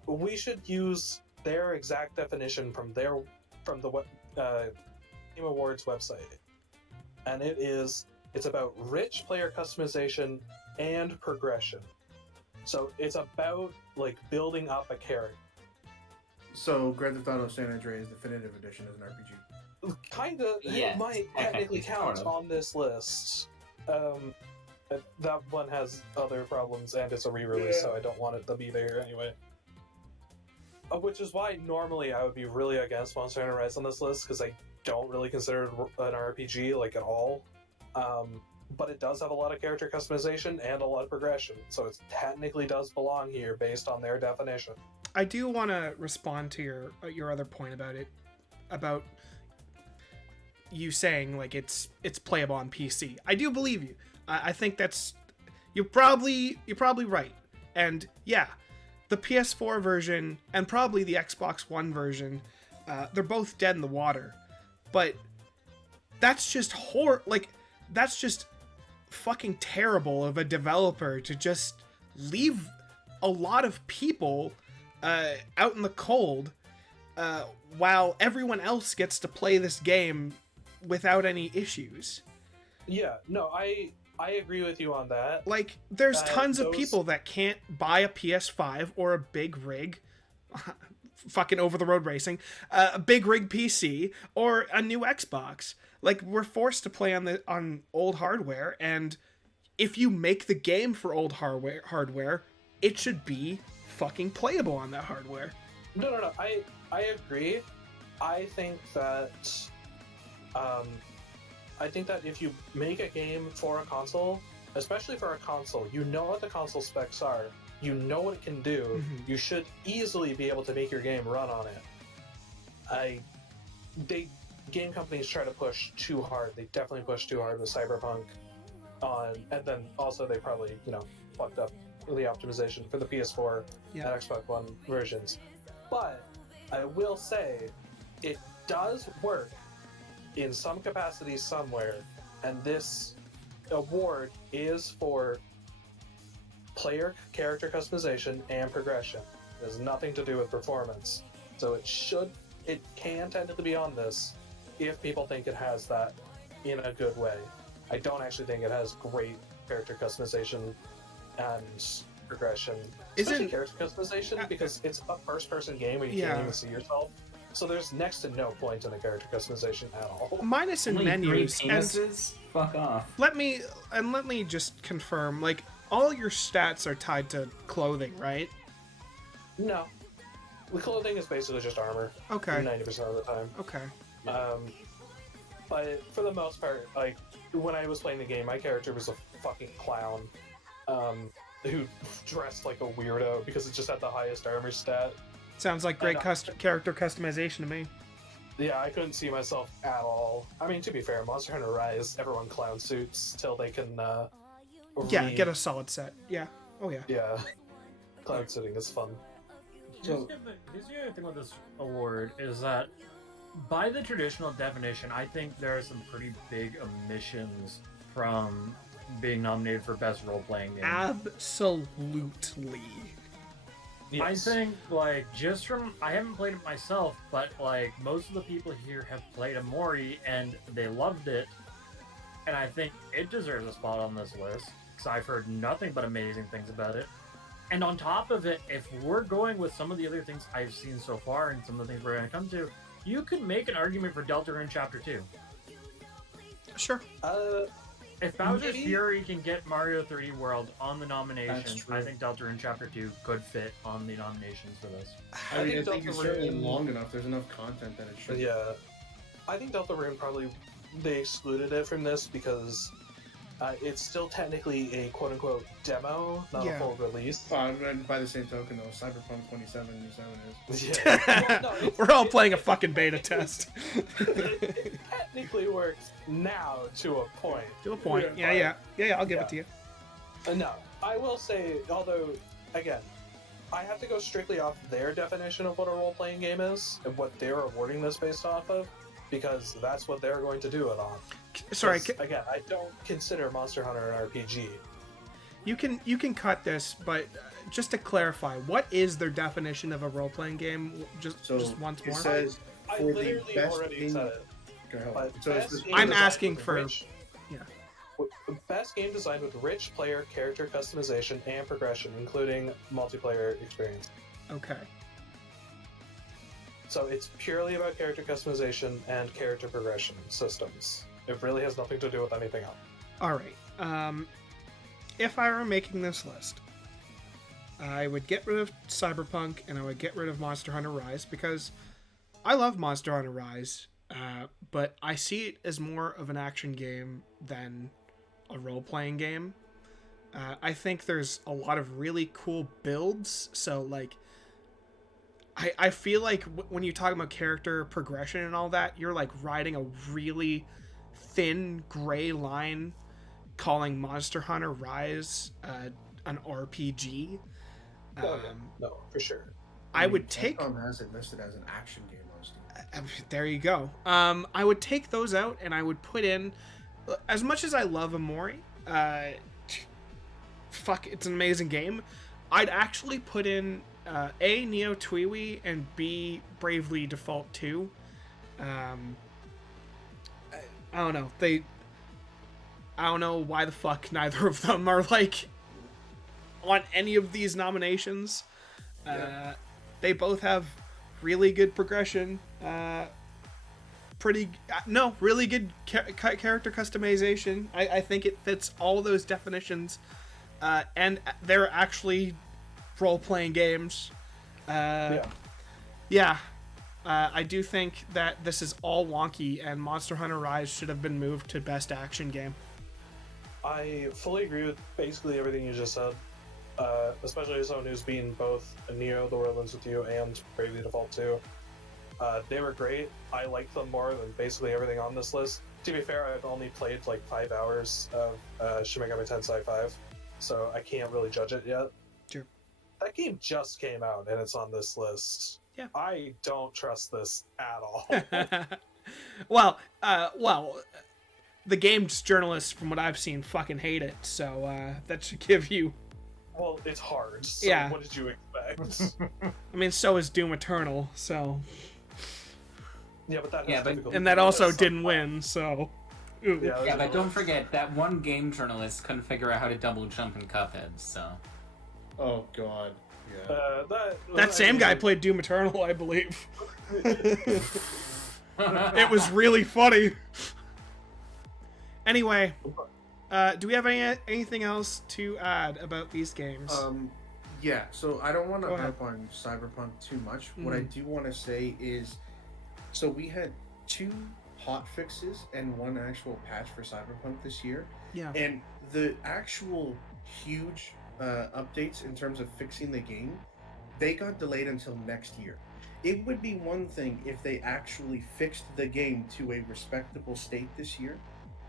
we should use their exact definition from the Game Awards website. And it's about rich player customization and progression. So it's about, building up a character. So Grand Theft Auto San Andreas Definitive Edition is an RPG. Kinda. Yes, It might technically count on this list. That one has other problems, and it's a re-release, so I don't want it to be there anyway. Which is why normally I would be really against Monster Hunter Rise on this list, because I don't really consider it an RPG, at all. But it does have a lot of character customization and a lot of progression, so it technically does belong here based on their definition. I do want to respond to your other point about you saying it's playable on PC. I do believe you. I think you're probably right. And yeah, the PS4 version and probably the Xbox One version, they're both dead in the water. But that's just that's just fucking terrible of a developer to just leave a lot of people out in the cold while everyone else gets to play this game without any issues. Yeah, no, I agree with you on that. There's tons of people that can't buy a PS5 or a big rig, fucking over-the-road racing, a big rig PC, or a new Xbox. We're forced to play on old hardware, and if you make the game for old hardware, it should be fucking playable on that hardware. No, I agree. I think that if you make a game for a console, especially for a console, you know what the console specs are. You know what it can do. Mm-hmm. You should easily be able to make your game run on it. Game companies try to push too hard. They definitely push too hard with Cyberpunk and then also they probably, fucked up the optimization for the PS4 and Xbox One versions. But I will say it does work in some capacity somewhere, and this award is for player character customization and progression. It has nothing to do with performance. So it can technically be on this if people think it has that in a good way. I don't actually think it has great character customization and progression. Especially character customization, because it's a first-person game where you can't even see yourself. So there's next to no point in the character customization at all. Minus in menus. And fuck off. Let me just confirm, all your stats are tied to clothing, right? No. The clothing is basically just armor. Okay. 90% of the time. Okay. But for the most part, when I was playing the game, my character was a fucking clown, who dressed like a weirdo because it just had the highest armor stat. Sounds like great character customization to me. Yeah, I couldn't see myself at all. I mean, to be fair, Monster Hunter Rise, everyone clown suits till they can, get a solid set. Yeah. Oh, yeah. Yeah. Clown suiting is fun. Here's the other thing with this award is that, by the traditional definition, I think there are some pretty big omissions from being nominated for Best Role-Playing Game. Absolutely. Yes. I think, just from... I haven't played it myself, but, most of the people here have played Amori, and they loved it. And I think it deserves a spot on this list, because I've heard nothing but amazing things about it. And on top of it, if we're going with some of the other things I've seen so far, and some of the things we're going to come to, you could make an argument for Deltarune Chapter 2. Sure. If Bowser's Fury can get Mario 3D World on the nominations, I think Deltarune Chapter 2 could fit on the nominations for this. I think it's certainly long enough. There's enough content that it should. Yeah. I think Deltarune probably they excluded it from this because it's still technically a quote-unquote demo, not a full release. And by the same token, though, Cyberpunk 2077 is. Yeah. Well, no, We're all playing a fucking beta test. it technically works now to a point. To a point. Yeah, I'll give it to you. No, I will say, although, again, I have to go strictly off their definition of what a role-playing game is and what they're awarding this based off of, because that's what they're going to do it on. Sorry. Again, I don't consider Monster Hunter an RPG. You can cut this, but just to clarify, what is their definition of a role-playing game? Just once more. It says I for the literally best already game. said it. Go ahead. But So best it's game I'm designed asking with for- rich- yeah. Best game designed with rich player character customization and progression, including multiplayer experience. Okay. So it's purely about character customization and character progression systems. It really has nothing to do with anything else. All right. If I were making this list, I would get rid of Cyberpunk and I would get rid of Monster Hunter Rise because I love Monster Hunter Rise, but I see it as more of an action game than a role-playing game. I think there's a lot of really cool builds, so like I feel like when you talk about character progression and all that, you're like riding a really thin gray line calling Monster Hunter Rise an RPG. No, for sure. I would take... Capcom has it listed as an action game on Steam. There you go. I would take those out and I would put in... As much as I love Amori, fuck, it's an amazing game. I'd actually put in A, Neo Twiwi, and B, Bravely Default 2. I don't know. I don't know why the fuck neither of them are like on any of these nominations. They both have really good progression. Really good character customization. I think it fits all those definitions, and they're actually role-playing games. I do think that this is all wonky, and Monster Hunter Rise should have been moved to Best Action Game. I fully agree with basically everything you just said, especially as someone who's been both Neo, The World Ends With You, and Bravely Default 2. They were great. I like them more than basically everything on this list. To be fair, I've only played like 5 hours of Shin Megami Tensei 5, so I can't really judge it yet. Sure. That game just came out and it's on this list. Yeah. I don't trust this at all. well, the games journalists, from what I've seen, fucking hate it. So that should give you. Well, it's hard. So Yeah. What did you expect? I mean, so is Doom Eternal. So. Yeah, but that. Yeah, but- difficulty. And that also That's didn't not- win. So. Ooh. Yeah, Yeah, but don't forget that one game journalist couldn't figure out how to double jump in Cuphead, so. Oh god. Yeah. That same guy played Doom Eternal, I believe. It was really funny. Anyway, do we have anything else to add about these games? Yeah, so I don't want to Go ahead. harp on Cyberpunk too much. What I do want to say is, so we had 2 hot fixes and 1 actual patch for Cyberpunk this year. Yeah. And the actual huge updates in terms of fixing the game, they got delayed until next year. It would be one thing if they actually fixed the game to a respectable state this year,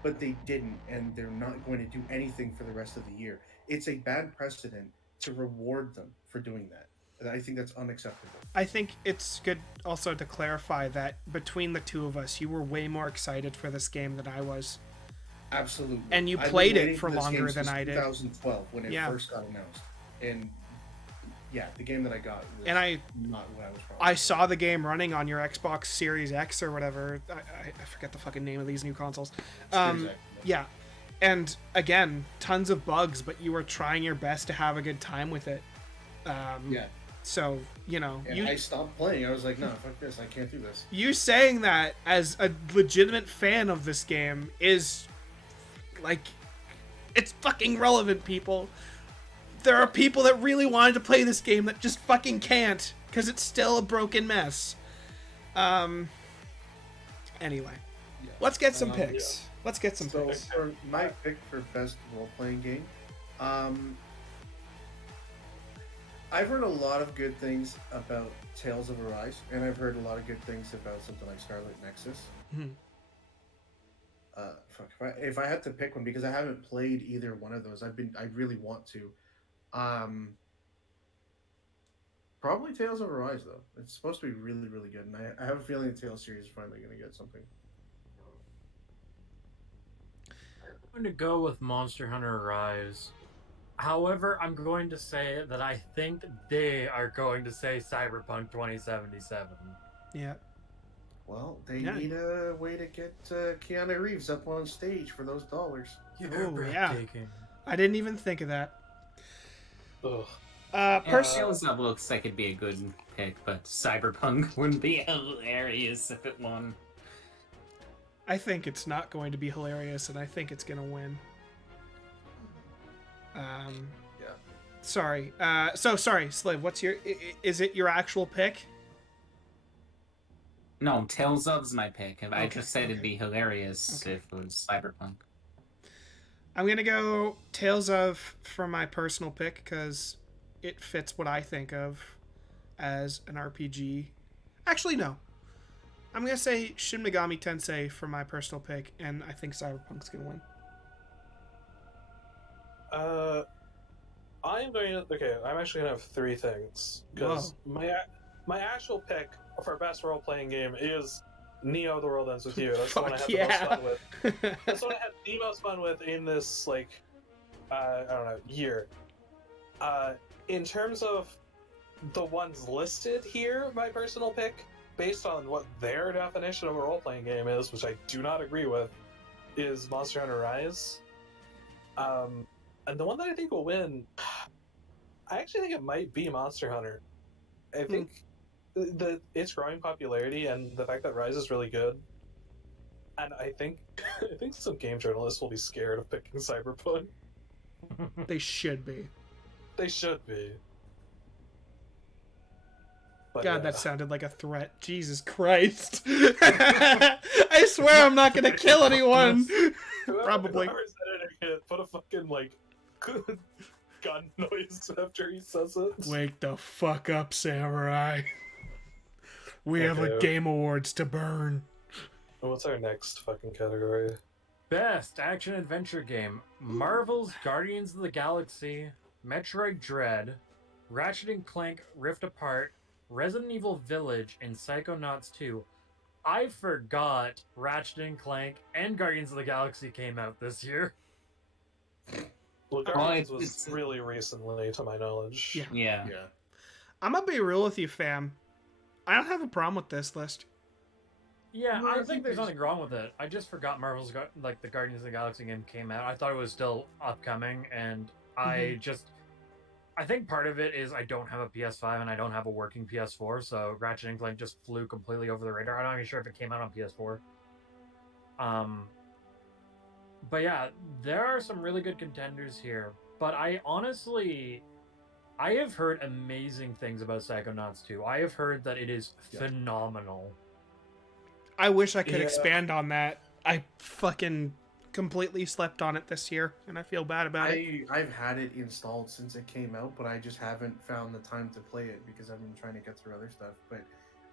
but they didn't, and they're not going to do anything for the rest of the year. It's a bad precedent to reward them for doing that. And I think that's unacceptable. I think it's good also to clarify that between the two of us, you were way more excited for this game than I was. Absolutely. And you I've been played it waiting for this longer game than since I did. 2012 when it Yeah. first got announced, and yeah, the game that I got was And I not what I was promised. I saw the game running on your Xbox Series X or whatever. I forget the fucking name of these new consoles. Series X, Yeah. And again, tons of bugs, but you were trying your best to have a good time with it. Yeah. So, you know, And I stopped playing. I was like, no, fuck this. I can't do this. you saying that as a legitimate fan of this game is like, it's fucking relevant, people. There are people that really wanted to play this game that just fucking can't because it's still a broken mess. Anyway, Yeah. Let's get some Um, picks. Let's get some So picks. for my pick for best role-playing game, I've heard a lot of good things about Tales of Arise, and I've heard a lot of good things about something like Scarlet Nexus. Mhm. Fuck, if I had to pick one, because I haven't played either one of those, I really want to. Probably Tales of Arise though. It's supposed to be really, really good, and I have a feeling the Tales series is finally going to get something. I'm going to go with Monster Hunter Rise. However, I'm going to say that I think they are going to say Cyberpunk 2077. Yeah. Well, they Yeah. need a way to get Keanu Reeves up on stage for those dollars. Oh, yeah. Breathtaking. I didn't even think of that. Ugh. Tales of looks like it'd be a good pick, but Cyberpunk wouldn't be hilarious if it won. I think it's not going to be hilarious, and I think it's going to win. Yeah. Sorry. Sorry, Sliv. What's your? Is it your actual pick? No, Tales of's my pick. I Okay, just said it'd okay. be hilarious Okay. if it was Cyberpunk. I'm gonna go Tales of for my personal pick because it fits what I think of as an RPG. Actually, no. I'm gonna say Shin Megami Tensei for my personal pick, and I think Cyberpunk's gonna win. I'm going to. Okay, I'm actually going to have three things. Because my actual pick for best role playing game is Neo The World Ends With You. That's the one I Fuck had the most yeah. fun with. That's what I had the most fun with in this, like, I don't know, year. In terms of the ones listed here, my personal pick, based on what their definition of a role playing game is, which I do not agree with, is Monster Hunter Rise. And the one that I think will win, I actually think it might be Monster Hunter. I think its growing popularity and the fact that Rise is really good, and I think some game journalists will be scared of picking Cyberpunk. They should be. They should be. But God, yeah. that sounded like a threat. Jesus Christ. I swear I'm not gonna kill anyone. Probably. Whoever's editing it, put a fucking, like, gun noise after he says it. Wake the fuck up, Samurai. We have a Okay. Game Awards to burn. What's our next fucking category? Best action adventure game: Marvel's Guardians of the Galaxy, Metroid Dread, Ratchet and Clank Rift Apart, Resident Evil Village, and Psychonauts 2. I forgot Ratchet and Clank and Guardians of the Galaxy came out this year. Well, Guardians it's- was really recently, to my knowledge. Yeah. Yeah. Yeah. I'm gonna be real with you, fam. I don't have a problem with this list. Yeah, No, I I think think there's there's- nothing wrong with it. I just forgot Marvel's the Guardians of the Galaxy game came out. I thought it was still upcoming, and I think part of it is I don't have a PS5 and I don't have a working PS4, so Ratchet and Clank just flew completely over the radar. I'm not even sure if it came out on PS4. But yeah, there are some really good contenders here. But I have heard amazing things about Psychonauts 2. I have heard that it is Yeah. phenomenal. I wish I could Yeah. expand on that. I fucking completely slept on it this year, and I feel bad about it. I've had it installed since it came out, but I just haven't found the time to play it because I've been trying to get through other stuff. But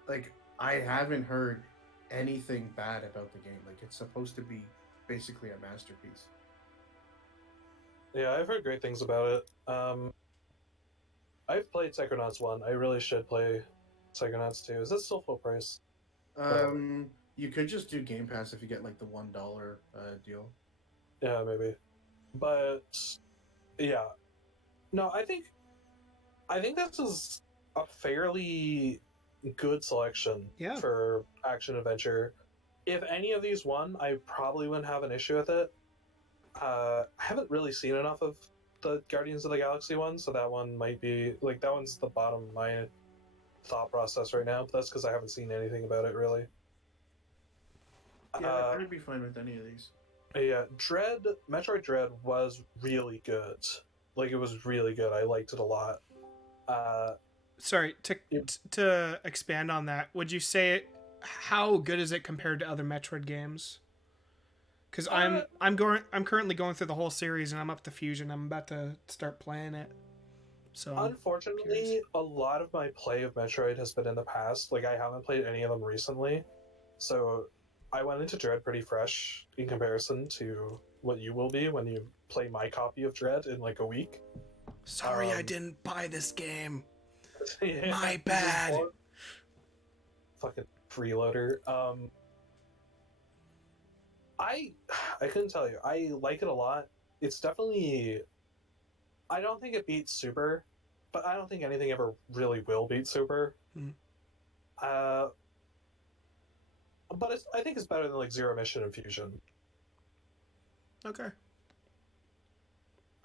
like, I haven't heard anything bad about the game. Like, it's supposed to be basically a masterpiece. Yeah, I've heard great things about it. I've played Psychonauts 1. I really should play Psychonauts 2. Is that still full price? You could just do Game Pass if you get like the $1 deal. Yeah, maybe. But yeah. No, I think this is a fairly good selection Yeah. for action adventure. If any of these won, I probably wouldn't have an issue with it. I haven't really seen enough of the Guardians of the Galaxy one, so that one might be like that one's the bottom of my thought process right now. But that's because I haven't seen anything about it really. Yeah, I'd be fine with any of these. Yeah, Metroid Dread was really good. Like, it was really good. I liked it a lot. Sorry, Yep. to expand on that, would you say it how good is it compared to other Metroid games? Because I'm currently going through the whole series and I'm up to Fusion. I'm about to start playing it. So unfortunately, a lot of my play of Metroid has been in the past. Like, I haven't played any of them recently, so I went into Dread pretty fresh in comparison to what you will be when you play my copy of Dread in like a week. Sorry, I didn't buy this game. Yeah, My bad. Fucking freeloader. I couldn't tell you. I like it a lot. It's definitely. I don't think it beats Super, but I don't think anything ever really will beat Super. Hmm. But I think it's better than like Zero Mission and Fusion. Okay.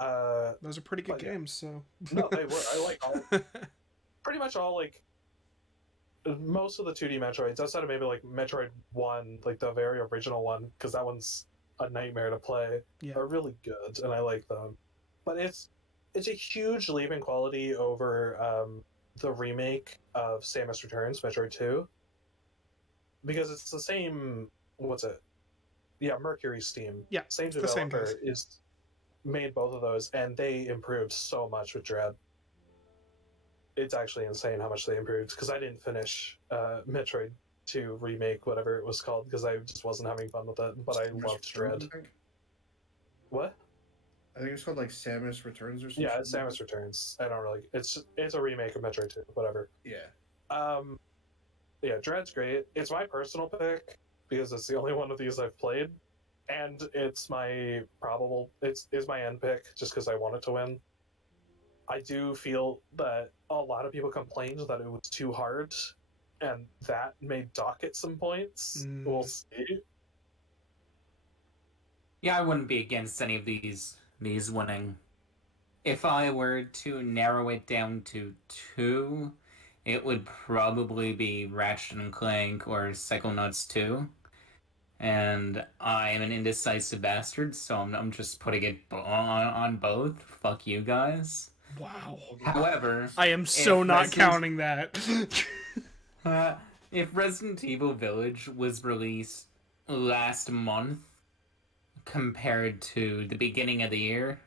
Uh, Those are pretty good but yeah. games, so. No, they were. I like all, pretty much all like most of the 2D Metroids, outside of maybe like Metroid 1, like the very original one, because that one's a nightmare to play. Yeah. Are really good, and I like them. But it's a huge leap in quality over the remake of Samus Returns, Metroid 2, because it's the same. What's it? Yeah, Mercury Steam. Yeah, same it's the same developer guys. is made both of those, and they improved so much with Dread. It's actually insane how much they improved, because I didn't finish Metroid 2 Remake, whatever it was called, because I just wasn't having fun with it, but I loved Dread. What? I think it's called like Samus Returns or something. Yeah, it's Samus Returns. I don't really... It's a remake of Metroid 2, whatever. Yeah. Yeah, Dread's great. It's my personal pick, because it's the only one of these I've played, and it's my it's my end pick, just because I want it to win. I do feel that a lot of people complained that it was too hard, and that may dock at some points. We'll see. Yeah, I wouldn't be against any of these winning. If I were to narrow it down to 2, it would probably be Ratchet and Clank or Psychonauts 2. And I am an indecisive bastard, so I'm just putting it on both. Fuck you guys. Wow. However, I am so not counting that. If Resident Evil Village was released last month compared to the beginning of the year,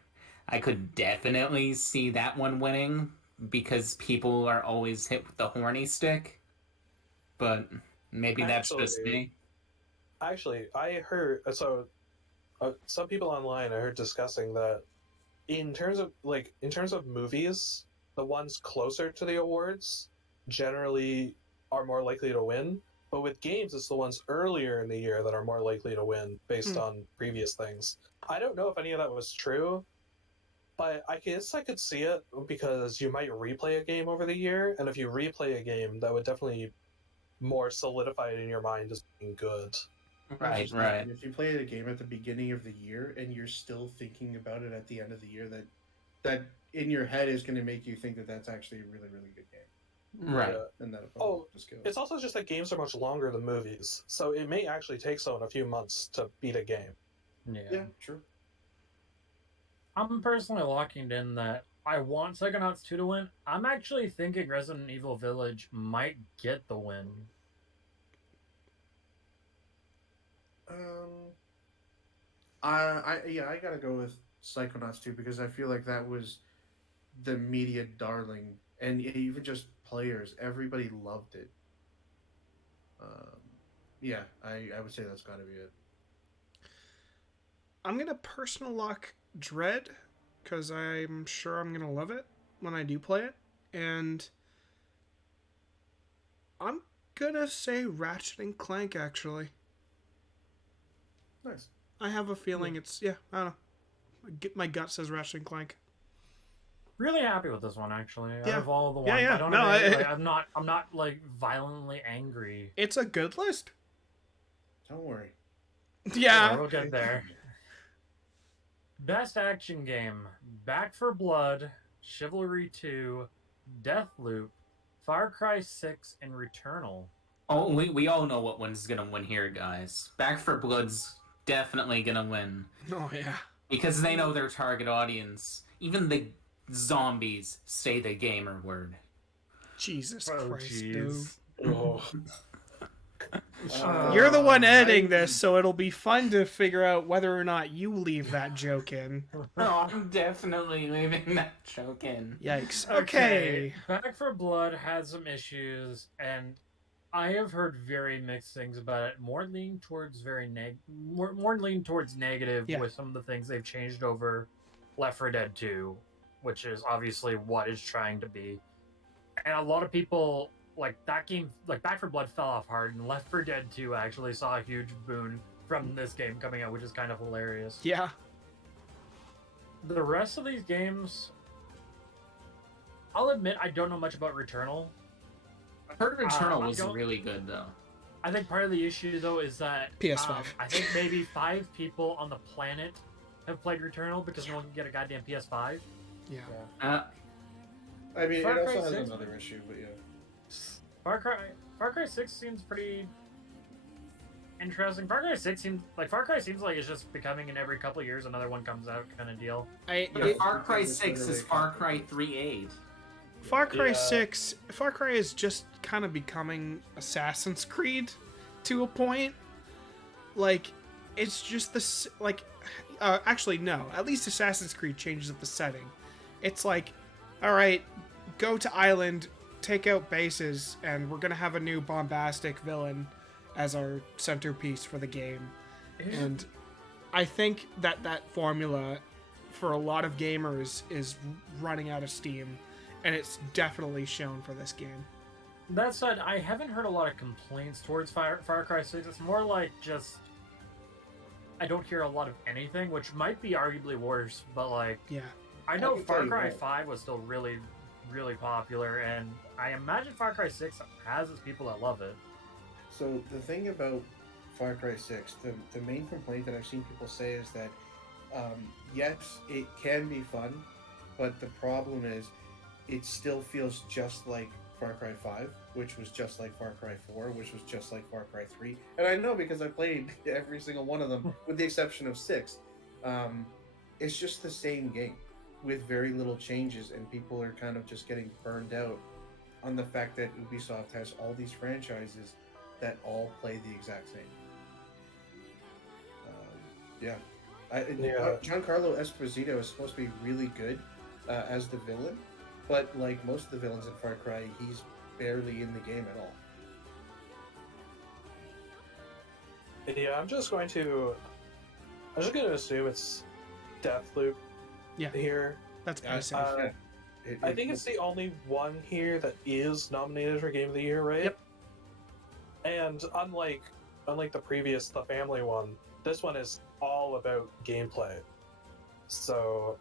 I could definitely see that one winning, because people are always hit with the horny stick. But maybe that's just me. Actually, I heard some people online I heard discussing that in terms of movies, the ones closer to the awards generally are more likely to win. But with games, it's the ones earlier in the year that are more likely to win based on previous things. I don't know if any of that was true, but I guess I could see it, because you might replay a game over the year, and if you replay a game, that would definitely more solidify it in your mind as being good. Right. If you play a game at the beginning of the year and you're still thinking about it at the end of the year, that in your head is going to make you think that that's actually a really, really good game. Right. And that just goes. It's also just that games are much longer than movies, so it may actually take someone a few months to beat a game. Yeah, true. I'm personally locking in that I want Psychonauts 2 to win. I'm actually thinking Resident Evil Village might get the win. I gotta go with Psychonauts 2, because I feel like that was the media darling, and even just players, everybody loved it. Yeah, I would say that's gotta be it. I'm gonna personal lock Dread, because I'm sure I'm gonna love it when I do play it, and I'm gonna say Ratchet and Clank, actually. Nice. I have a feeling it's, I don't know. My gut says Ratchet and Clank. Really happy with this one, actually. Yeah. Out of all the ones, Yeah. I don't No, know. I'm not like violently angry. It's a good list. Don't worry. Yeah. We'll get there. Best action game: Back 4 Blood, Chivalry 2, Deathloop, Far Cry 6, and Returnal. Oh, we all know what one's gonna win here, guys. Back 4 Blood's definitely gonna win. Oh, yeah. Because they know their target audience. Even the zombies say the gamer word. Jesus Oh, Christ, jeez. Oh. You're the one editing this, so it'll be fun to figure out whether or not you leave that joke in. No, I'm definitely leaving that joke in. Yikes. Okay. Back for Blood had some issues, and I have heard very mixed things about it. More lean towards more lean towards negative Yeah. with some of the things they've changed over Left 4 Dead 2, which is obviously what it's trying to be. And a lot of people like that game, like Back 4 Blood fell off hard, and Left 4 Dead 2 actually saw a huge boon from this game coming out, which is kind of hilarious. Yeah. The rest of these games, I'll admit I don't know much about Returnal. I heard Returnal I was don't- really good though. I think part of the issue though is that PS5. I think maybe 5 people on the planet have played Returnal because no one can get a goddamn PS5. Yeah. I mean, Far it Cry also has 6? another issue, but yeah. Far Cry 6 seems pretty interesting. Far Cry seems like it's just becoming in every couple of years another one comes out kind of deal. I, But it- Far Cry it's 6 literally is Far Cry 3.8. Far Cry Yeah. 6, Far Cry is just kind of becoming Assassin's Creed to a point. Like, it's just this, like, actually, no. At least Assassin's Creed changes up the setting. It's like, alright, go to island, take out bases, and we're gonna have a new bombastic villain as our centerpiece for the game. And I think that that formula for a lot of gamers is running out of steam, and it's definitely shown for this game. That said, I haven't heard a lot of complaints towards Far Cry 6. It's more like just I don't hear a lot of anything, which might be arguably worse, but like Yeah. I know can tell Far you Cry what. 5 was still really, really popular, and I imagine Far Cry 6 has its people that love it. So the thing about Far Cry 6, the main complaint that I've seen people say is that yes, it can be fun, but the problem is it still feels just like Far Cry 5, which was just like Far Cry 4, which was just like Far Cry 3. And I know because I played every single one of them, with the exception of 6. It's just the same game with very little changes, and people are kind of just getting burned out on the fact that Ubisoft has all these franchises that all play the exact same. Yeah. Giancarlo Esposito is supposed to be really good as the villain, but like most of the villains in Far Cry, he's barely in the game at all. Yeah, I'm just going to assume it's Deathloop. Yeah. Here, That's Yeah, basic. I think it's the only one here that is nominated for Game of the Year, right? Yep. And unlike the previous The Family one, this one is all about gameplay. So,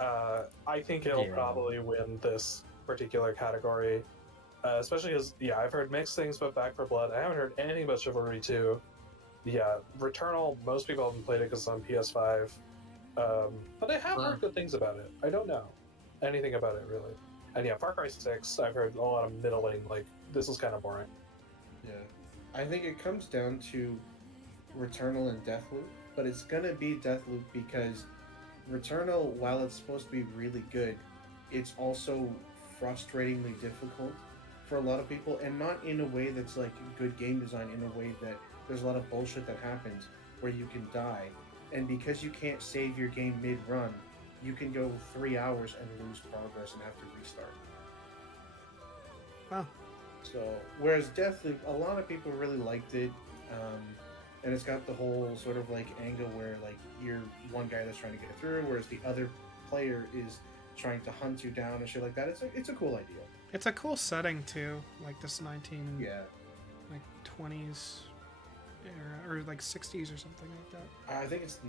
I think it'll Yeah. probably win this particular category. Especially because, yeah, I've heard mixed things about Back 4 Blood. I haven't heard anything about Chivalry 2. Yeah, Returnal, most people haven't played it because it's on PS5. But I have heard good things about it. I don't know anything about it, really. And yeah, Far Cry 6, I've heard a lot of middling, like, this is kind of boring. Yeah. I think it comes down to Returnal and Deathloop, but it's gonna be Deathloop because Returnal, while it's supposed to be really good, it's also frustratingly difficult for a lot of people, and not in a way that's like good game design, in a way that there's a lot of bullshit that happens where you can die, and because you can't save your game mid-run, you can go 3 hours and lose progress and have to restart. Wow. So, whereas Deathloop, a lot of people really liked it, and it's got the whole sort of like angle where like you're one guy that's trying to get through, whereas the other player is trying to hunt you down and shit like that. It's a cool idea. It's a cool setting too, like this 20s era, or like 60s or something like that. I think it's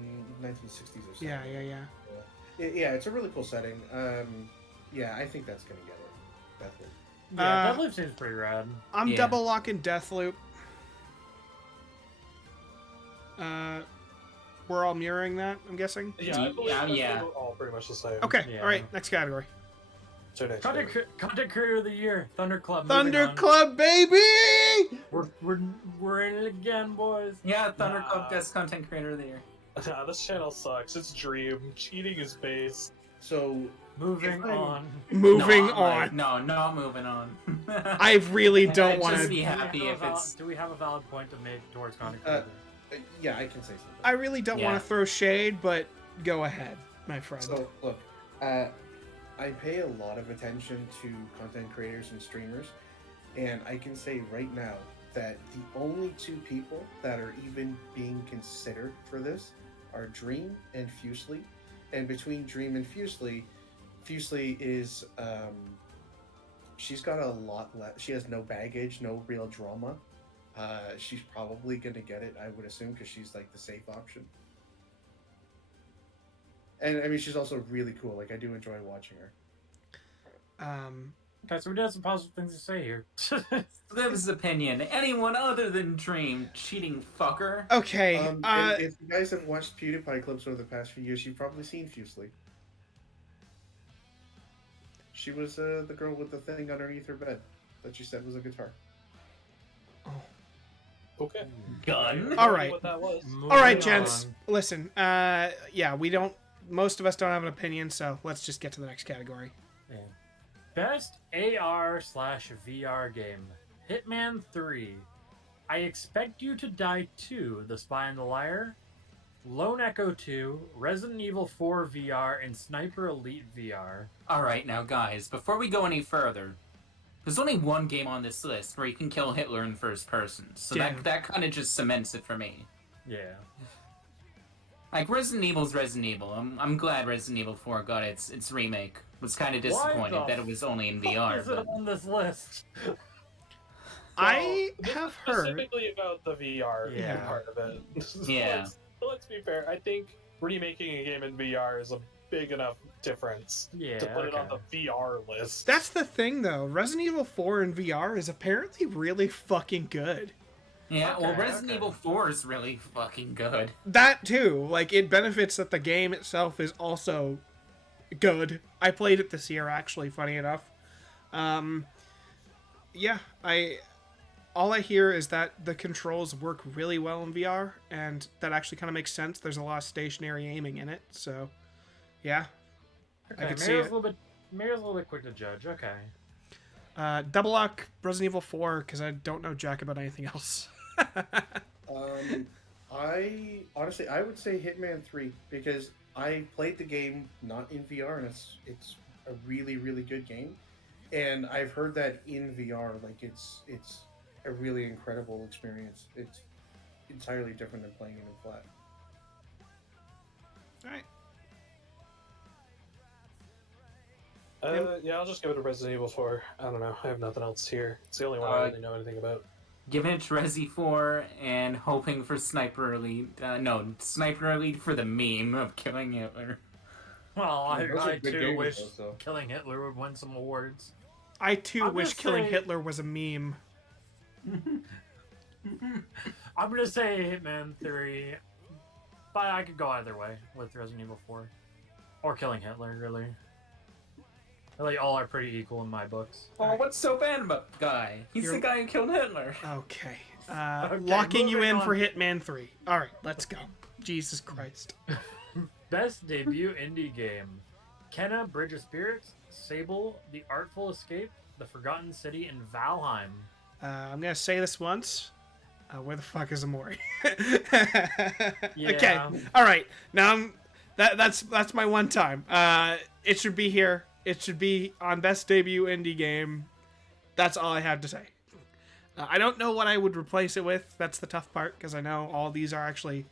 1960s or something. Yeah. Yeah, it's a really cool setting. Yeah, I think that's gonna get it. Deathloop. Yeah, Deathloop seems pretty rad. I'm Yeah. double locking Deathloop. We're all mirroring that, I'm guessing. Yeah, I believe Yeah. they're all pretty much the same. Okay, Yeah. all right, next category. So next Content Creator of the Year, ThunderClub. ThunderClub, baby! We're in it again, boys. Yeah, ThunderClub Nah. Best Content Creator of the Year. Nah, this channel sucks. It's Dream. Cheating is base. So Moving If I'm- on. Moving No, on. No, not moving on. I really don't I'd want just to. be happy if it's. Do we have a valid point to make towards Chronic Yeah, I can say something. I really don't Yeah. want to throw shade, but go ahead, my friend. So look, I pay a lot of attention to content creators and streamers, and I can say right now that the only two people that are even being considered for this are Dream and Fusely. And between Dream and Fusely, Fusely is she's got a lot less. She has no baggage, no real drama. She's probably gonna get it, I would assume, because she's like the safe option. And I mean, she's also really cool. Like, I do enjoy watching her. Okay, so we do have some positive things to say here. Live his opinion. Anyone other than Dream, cheating fucker. Okay. If you guys have watched PewDiePie clips over the past few years, you've probably seen Fusely. She was the girl with the thing underneath her bed that you said was a guitar. Okay. Gun. All right. What that was. All right, Moving gents. on. Listen. Yeah, we don't. Most of us don't have an opinion, so let's just get to the next category. Yeah. Best AR/VR game. Hitman 3. I Expect You to Die 2, The Spy and the Liar. Lone Echo 2, Resident Evil 4 VR, and Sniper Elite VR. Alright, now guys, before we go any further, there's only one game on this list where you can kill Hitler in first person, so Yeah. that kind of just cements it for me. Yeah. Like, Resident Evil's Resident Evil. I'm glad Resident Evil 4 got its remake. Was kind of disappointed Why the that it was only in Fuck VR, is it but... on this list? I Well, have heard. specifically about the VR Yeah. part of it. Yeah. Let's be fair. I think remaking a game in VR is a big enough difference Yeah, to put it on okay. the VR list. That's the thing, though. Resident Evil 4 in VR is apparently really fucking good. Yeah, well, Okay, Resident okay. Evil 4 is really fucking good. That too. Like, it benefits that the game itself is also good. I played it this year, actually. Funny enough. Yeah, all I hear is that the controls work really well in VR, and that actually kind of makes sense. There's a lot of stationary aiming in it, so yeah. Okay, could maybe see I was it. a little bit quick to judge. Okay. Double Lock, Resident Evil 4, because I don't know jack about anything else. I honestly, I would say Hitman 3 because I played the game not in VR, and it's a really, really good game. And I've heard that in VR, like it's a really incredible experience. It's entirely different than playing it in flat. All right. Yeah, I'll just give it a Resident Evil 4. I don't know. I have nothing else here. It's the only one I really know anything about. Giving it to Resi 4 and hoping for Sniper Elite. No, Sniper Elite for the meme of killing Hitler. Well, Those are I good too games, wish though, so. Killing Hitler would win some awards. I too I'm wish gonna killing say- Hitler was a meme. I'm gonna say Hitman 3, but I could go either way with Resident Evil 4. Or Killing Hitler, really. Really, all are pretty equal in my books. Oh, what's so bad about the guy? He's You're- the guy who killed Hitler. Okay. Okay, Locking you moving in for on. Hitman 3. All right, let's go. Jesus Christ. Best debut indie game. Kenna, Bridge of Spirits, Sable, The Artful Escape, The Forgotten City, and Valheim. I'm gonna say this once. Where the fuck is Amori? Yeah. Okay. All right. Now that's my one time. It should be here. It should be on best debut indie game. That's all I have to say. I don't know what I would replace it with. That's the tough part because I know all these are actually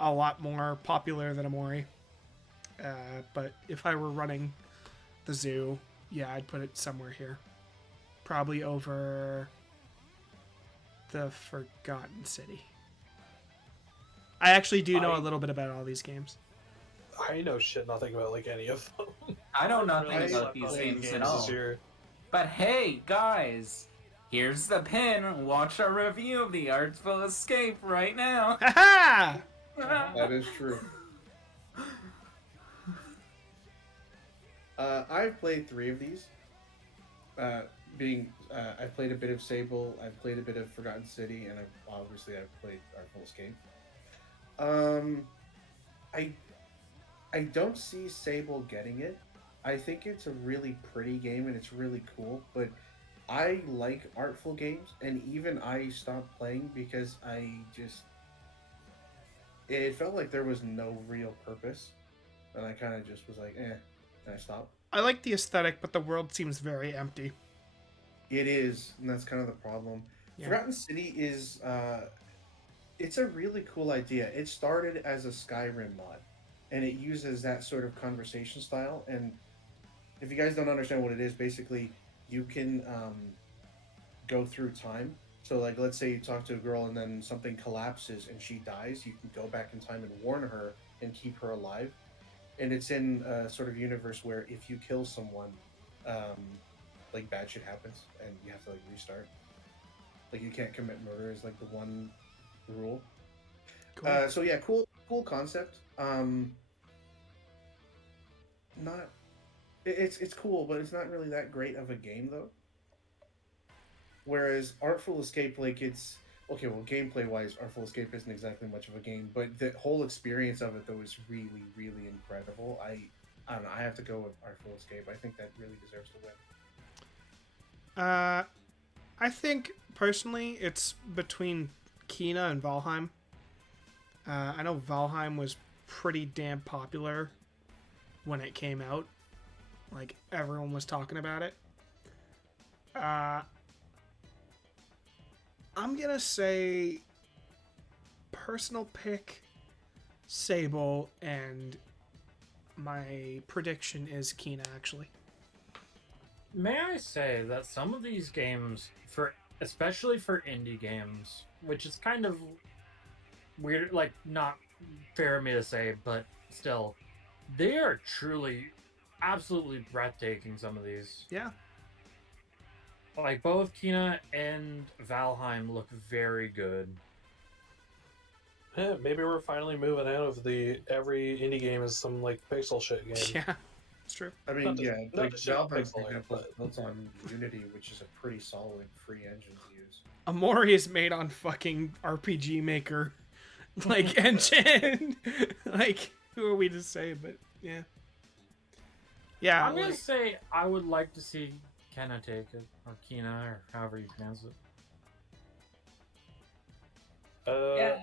a lot more popular than Amori. But if I were running the zoo, yeah, I'd put it somewhere here. Probably over the Forgotten City. I actually do know a little bit about all these games. I know shit nothing about like any of them. I know nothing Really about slept these on games games at this all. year. But hey, guys, here's the pin. Watch our review of The Artful Escape right now. Ha That is true. I've played 3 of these. I've played a bit of Sable, I've played a bit of Forgotten City, and I've played Artful Escape. I don't see Sable getting it, I think it's a really pretty game and it's really cool, but I like artful games, and even I stopped playing because it felt like there was no real purpose, and I kind of just was like, and I stopped. I like the aesthetic, but the world seems very empty. It is, and that's kind of the problem. Yeah. Forgotten City is, it's a really cool idea. It started as a Skyrim mod, and it uses that sort of conversation style. And if you guys don't understand what it is, basically, you can go through time. So, like, let's say you talk to a girl and then something collapses and she dies. You can go back in time and warn her and keep her alive. And it's in a sort of universe where if you kill someone, like, bad shit happens and you have to, like, restart. Like, you can't commit murder is, like, the one rule. Cool. So, yeah, cool concept. It's cool, but it's not really that great of a game, though. Whereas Artful Escape, like, it's okay. Well, gameplay wise, Artful Escape isn't exactly much of a game, but the whole experience of it though is really, really incredible. I don't know. I have to go with Artful Escape. I think that really deserves to win. I think personally it's between Kena and Valheim. I know Valheim was pretty damn popular when it came out. Like, everyone was talking about it. I'm gonna say personal pick Sable, and my prediction is Kena, actually. May I say that some of these games, especially for indie games, which is kind of weird, like, not fair of me to say, but still, they are truly, absolutely breathtaking, some of these. Yeah. Like, both Kena and Valheim look very good. Yeah, maybe we're finally moving out of the every indie game is some like pixel shit game. Yeah, it's true. I mean, Not yeah, just like Valheim, for pixel, example, is but- built on Unity, which is a pretty solid free engine to use. Amori is made on fucking RPG Maker, like, engine. Like, who are we to say? But yeah, yeah. I'm gonna like- say I would like to see Kena take it, or Kena, or however you pronounce it.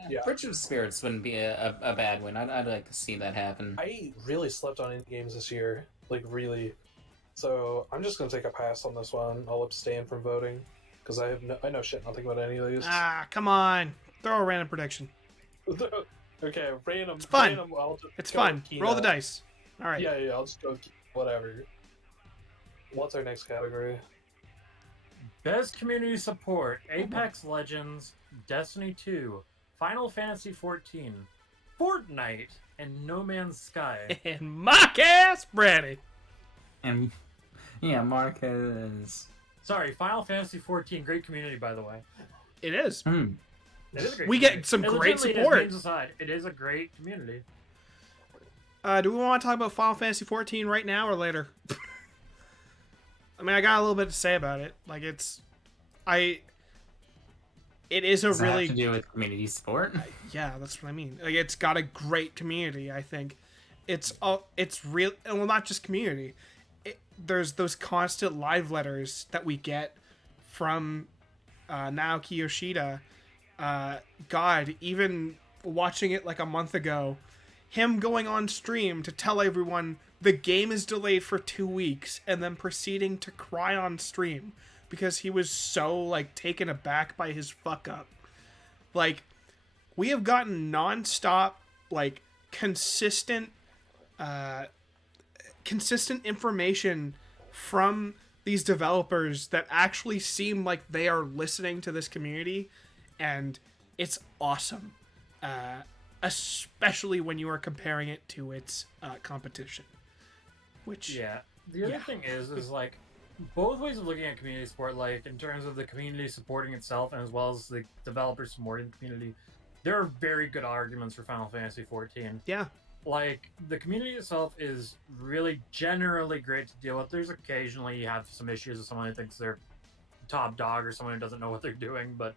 Yeah. Bridge of Spirits wouldn't be a bad win. I'd like to see that happen. I really slept on indie games this year, like really. So I'm just gonna take a pass on this one. I'll abstain from voting because I know shit nothing about any of these. come on, throw a random prediction. Okay, random. It's fun. Random, I'll just It's go fun. with Roll the Kena. dice. All right. Yeah, I'll just go with whatever. What's our next category? Best community support: Apex Legends, Destiny 2, Final Fantasy 14, Fortnite, and No Man's Sky. And Marcus Brady. And yeah, Marcus. Sorry, Final Fantasy 14, great community, by the way. It is. It is a great We get community. some And great legitimately, support. Names aside, it is a great community. Do we want to talk about Final Fantasy 14 right now or later? I mean, I got a little bit to say about it. Like, it is a Does that really have to do with community support? yeah, that's what I mean. Like, it's got a great community. I think it's real, and well, not just community. There's those constant live letters that we get from Naoki Yoshida. God, even watching it like a month ago, him going on stream to tell everyone the game is delayed for 2 weeks and then proceeding to cry on stream because he was so, like, taken aback by his fuck up. Like, we have gotten non-stop, like, consistent information from these developers that actually seem like they are listening to this community, and it's awesome. Especially when you are comparing it to its competition. Which, Yeah. The other thing is like, both ways of looking at community support, like, in terms of the community supporting itself and as well as the developers supporting the community, there are very good arguments for Final Fantasy 14. yeah, Like, the community itself is really generally great to deal with. There's occasionally you have some issues with someone who thinks they're top dog or someone who doesn't know what they're doing, but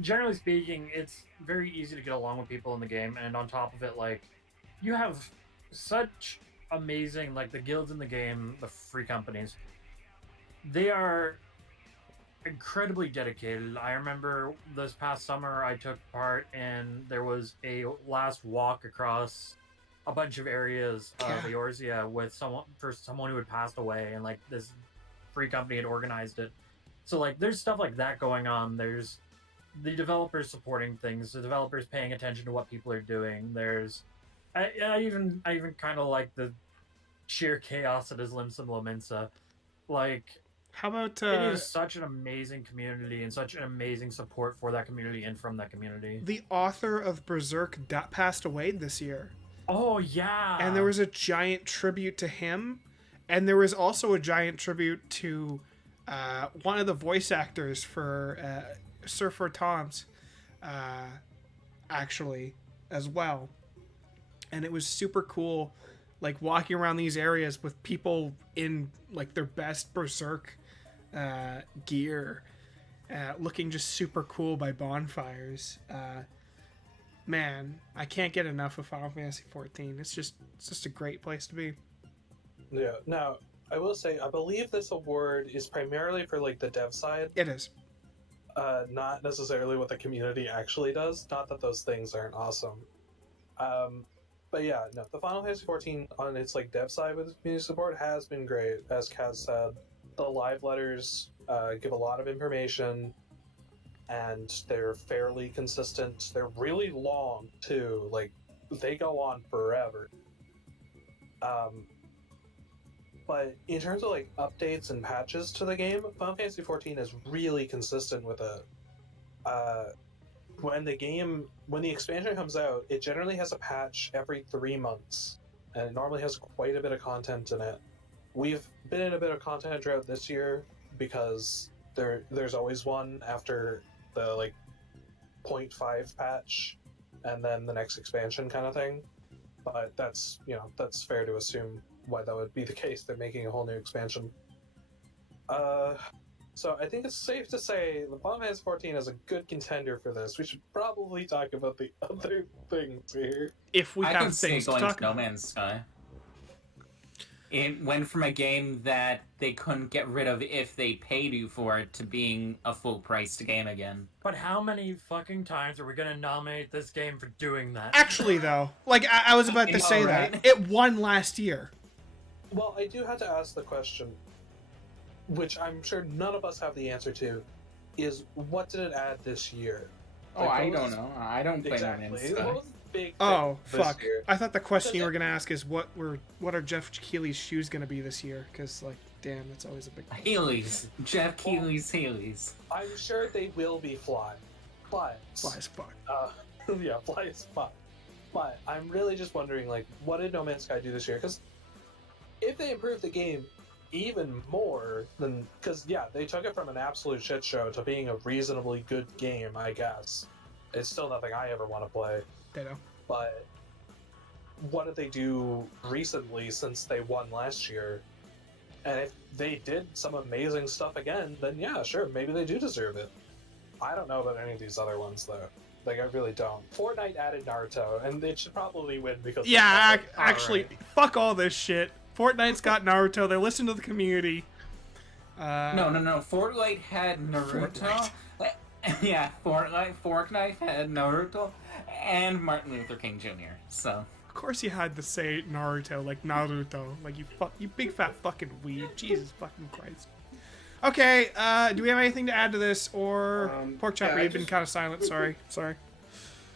generally speaking, it's very easy to get along with people in the game, and on top of it, like, you have such amazing. Like the guilds in the game, the free companies, they are incredibly dedicated. I remember this past summer I took part in, there was a last walk across a bunch of areas of Eorzea with someone who had passed away, and like this free company had organized it. So like there's stuff like that going on. There's the developers supporting things, the developers paying attention to what people are doing. There's I even kind of like the sheer chaos that is Limsa Lominsa. Like, How about it is such an amazing community and such an amazing support for that community and from that community. the author of Berserk passed away this year, Oh yeah, and there was a giant tribute to him, and there was also a giant tribute to one of the voice actors for Surfer Toms, actually, as well. And it was super cool, like walking around these areas with people in like their best Berserk gear, looking just super cool by bonfires. Man, I can't get enough of Final Fantasy XIV. It's just a great place to be. Yeah. Now, I will say, I believe this award is primarily for like the dev side, It is. not necessarily what the community actually does. Not that those things aren't awesome. But yeah, no, the Final Fantasy XIV on its like dev side with community support has been great. As Kaz said, the live letters give a lot of information, and they're fairly consistent. They're really long too. Like they go on forever. But in terms of like updates and patches to the game, Final Fantasy XIV is really consistent with it. When the expansion comes out, it generally has a patch every 3 months, and it normally has quite a bit of content in it. We've been in a bit of content drought this year because there's always one after the like 0.5 patch, and then the next expansion kind of thing. But that's fair to assume why that would be the case. They're making a whole new expansion. So I think it's safe to say the Final Fantasy XIV is a good contender for this. We should probably talk about the other things here. If we I have can see things to going talk to No about. Man's Sky. It went from a game that they couldn't get rid of if they paid you for it to being a full-priced game again. But how many fucking times are we gonna nominate this game for doing that? Actually, though, like I was about to You know, say right? that it won last year. Well, I do have to ask the question, which I'm sure none of us have the answer to, is what did it add this year? Oh, Like, I what don't was- know. I don't play No Exactly. Man's What Sky. was the big Oh thing this fuck! year? I thought the question you were gonna ask is what are Jeff Keighley's shoes gonna be this year? Because like, damn, that's always a big. Heelys. Jeff Keighley's Heelys. I'm sure they will be fly, but Fly as fuck. yeah, fly is fun. But I'm really just wondering, like, what did No Man's Sky do this year? Because if they improved the game even more than, because yeah, they took it from an absolute shit show to being a reasonably good game, I guess. It's still nothing I ever want to play. Ditto. But what did they do recently since they won last year? And if they did some amazing stuff again, then yeah, sure, maybe they do deserve it. I don't know about any of these other ones though. Like, I really don't. Fortnite added Naruto, and it should probably win because Yeah, of that. actually, fuck all this shit. Fortnite's got Naruto. They're listening to the community. No. Fortnite had Naruto. Yeah, Fortnite had Naruto and Martin Luther King Jr. So Of course, you had to say Naruto like Naruto, like you big fat fucking weeb. Jesus fucking Christ. Okay, do we have anything to add to this, or Pork Chopper? yeah, I You've been just- kind of silent. Sorry.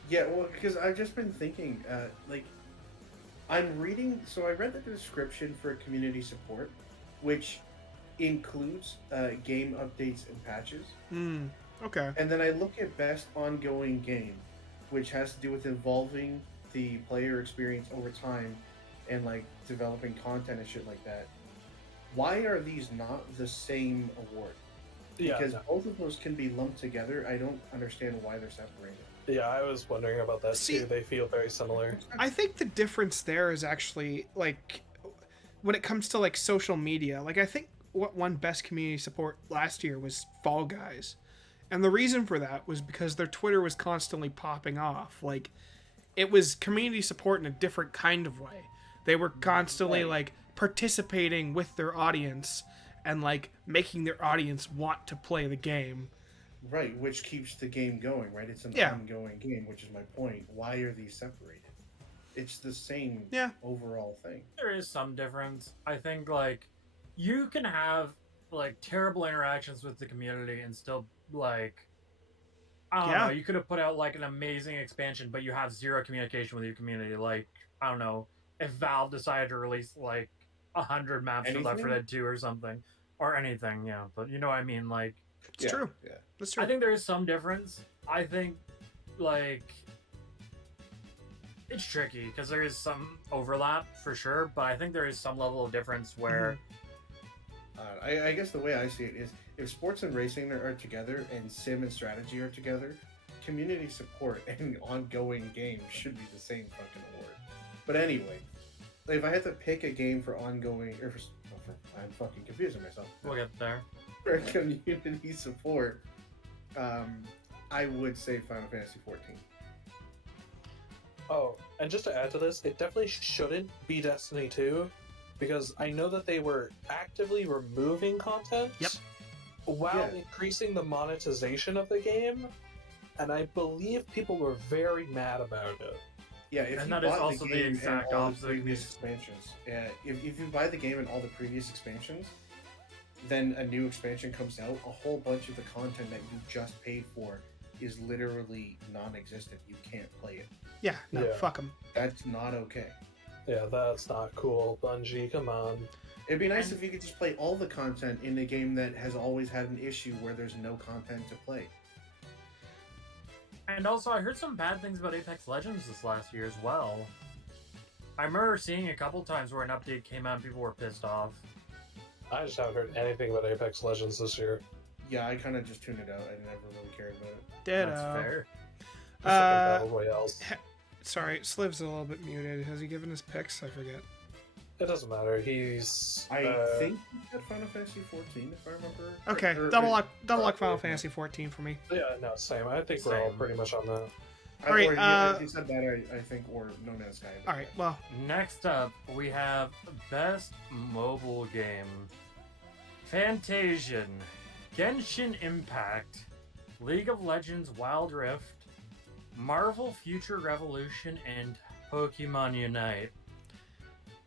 Yeah, well, because I've just been thinking, like, I'm reading. So I read the description for community support, which includes game updates and patches. Okay. And then I look at best ongoing game, which has to do with evolving the player experience over time and like developing content and shit like that. Why are these not the same award? Yeah, Because no. both of those can be lumped together. I don't understand why they're separated. Yeah, I was wondering about that See- too. They feel very similar. I think the difference there is actually like when it comes to like social media. Like I think what won best community support last year was Fall Guys. And the reason for that was because their Twitter was constantly popping off. Like it was community support in a different kind of way. They were constantly Right. like participating with their audience and like making their audience want to play the game. Right, which keeps the game going, right? It's an Yeah. ongoing game, which is my point. Why are these separated? It's the same Yeah. overall thing. There is some difference. I think like you can have like terrible interactions with the community and still like I don't Yeah. know, you could have put out like an amazing expansion, but you have zero communication with your community. Like, I don't know, if Valve decided to release like 100 maps for Left 4 Anything? Dead 2 or something. Or anything, yeah. But you know what I mean? Like It's true. Yeah. That's true. I think there is some difference. I think like it's tricky because there is some overlap for sure, but I think there is some level of difference where I guess the way I see it is if sports and racing are together and sim and strategy are together, community support and ongoing games should be the same fucking award. But anyway, if I had to pick a game for ongoing, I'm fucking confusing myself. we'll get there. For community support, I would say Final Fantasy 14. Oh, and just to add to this, it definitely shouldn't be Destiny 2, because I know that they were actively removing content Yep. while Yeah. increasing the monetization of the game, and I believe people were very mad about it. Yeah, if And you that is bought also the game and exact all opposite the of previous these- expansions, if you buy the game and all the previous expansions, then a new expansion comes out, a whole bunch of the content that you just paid for is literally non-existent. You can't play it. Yeah, no, Yeah. fuck them. That's not okay. Yeah, that's not cool. Bungie, come on. It'd be nice And- if you could just play all the content in a game that has always had an issue where there's no content to play. And also, I heard some bad things about Apex Legends this last year as well. I remember seeing a couple times where an update came out and people were pissed off. I just haven't heard anything about Apex Legends this year. Yeah, I kind of just tuned it out. I never really cared about it. Ditto. That's fair. The fucking Battle Royales. Sorry, Sliv's a little bit muted. Has he given his picks? I forget. It doesn't matter. He's. I think he said Final Fantasy 14, if I remember. Okay, double lock Final Fantasy 14 for me. Yeah, no, same. I think we're all Same. pretty much on that. Alright, Or, yeah, he said that, I think, or No Man's Sky. All right, well, Next up, we have Best Mobile Game. Fantasian, Genshin Impact, League of Legends Wild Rift, Marvel Future Revolution, and Pokemon Unite.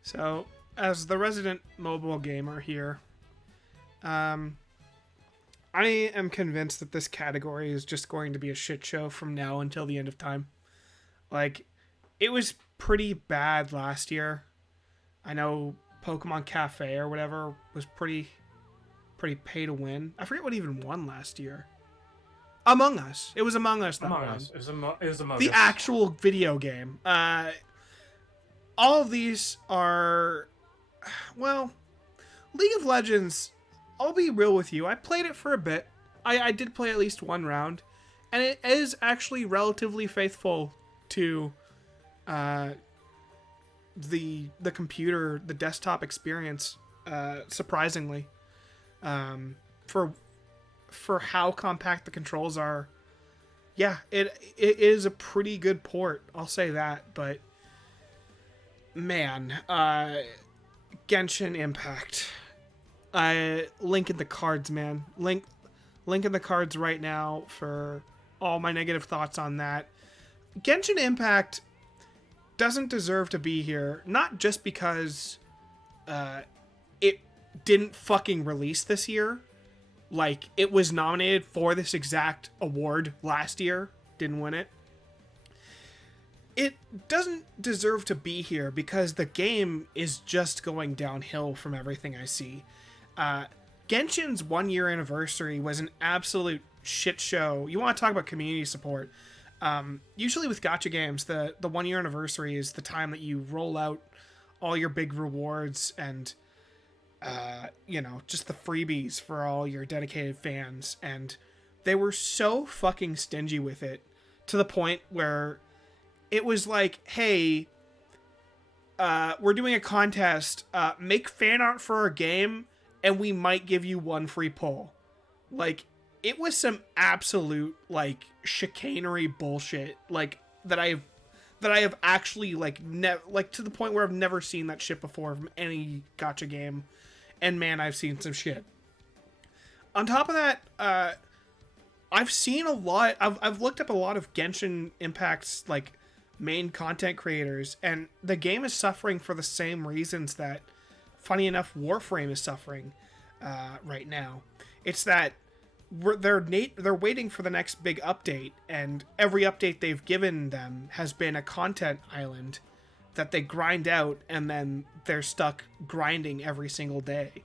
so as the resident mobile gamer here, I am convinced that this category is just going to be a shit show from now until the end of time. Like, it was pretty bad last year. I know Pokemon Cafe or whatever was pretty pay to win. I forget what even won last year. Among Us. It was Among Us that Among won. Us. It was Among The Us. actual video game. All of these are, well, League of Legends. I'll be real with you. I played it for a bit. I did play at least one round, and it is actually relatively faithful to the computer, the desktop experience. Surprisingly, for how compact the controls are. Yeah, it is a pretty good port. I'll say that, but man, Genshin Impact. Link in the cards, man. Link in the cards right now for all my negative thoughts on that. Genshin Impact doesn't deserve to be here, not just because it didn't fucking release this year. Like, it was nominated for this exact award last year, didn't win it. It doesn't deserve to be here because the game is just going downhill from everything I see. Genshin's 1 year anniversary was an absolute shit show. You want to talk about community support. Usually with gacha games, the 1 year anniversary is the time that you roll out all your big rewards and just the freebies for all your dedicated fans. And they were so fucking stingy with it to the point where it was like, hey, we're doing a contest, make fan art for our game and we might give you one free pull. Like, it was some absolute, like, chicanery bullshit, like, that that I have actually like to the point where I've never seen that shit before from any gacha game, and man, I've seen some shit. On top of that, I've seen a lot. I've looked up a lot of Genshin Impact's like main content creators, and the game is suffering for the same reasons that, funny enough, Warframe is suffering right now. It's that they're waiting for the next big update, and every update they've given them has been a content island that they grind out, and then they're stuck grinding every single day.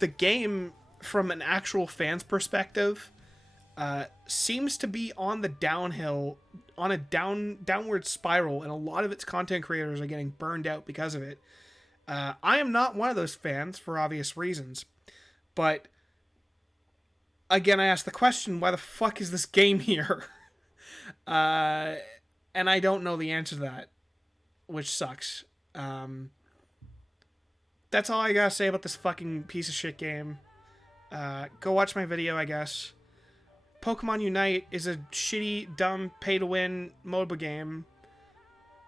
The game, from an actual fan's perspective, seems to be on the downhill, on a downward spiral, and a lot of its content creators are getting burned out because of it. I am not one of those fans for obvious reasons, but again, I ask the question, why the fuck is this game here? And I don't know the answer to that, which sucks. That's all I gotta say about this fucking piece of shit game. Go watch my video, I guess. Pokemon Unite is a shitty, dumb, pay-to-win MOBA game.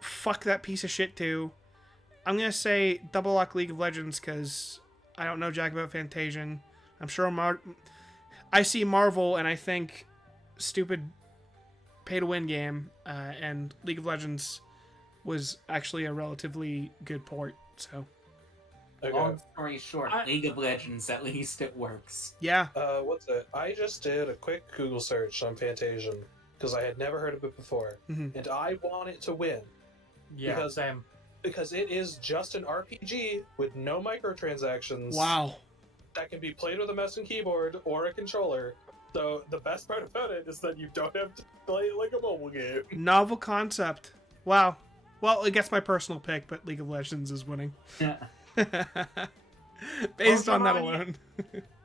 Fuck that piece of shit, too. I'm gonna say Double Lock League of Legends, because I don't know jack about Fantasian. I'm sure I see Marvel, and I think stupid pay-to-win game, and League of Legends was actually a relatively good port, so... Okay. Long story short, League of Legends, at least it works. Yeah. What's it? I just did a quick Google search on Fantasian because I had never heard of it before, and I want it to win. Yeah, same. Because it is just an RPG with no microtransactions. Wow. That can be played with a mouse and keyboard or a controller. So the best part about it is that you don't have to play it like a mobile game. Novel concept. Wow. Well, I guess my personal pick, but League of Legends is winning. Yeah. Based on that alone.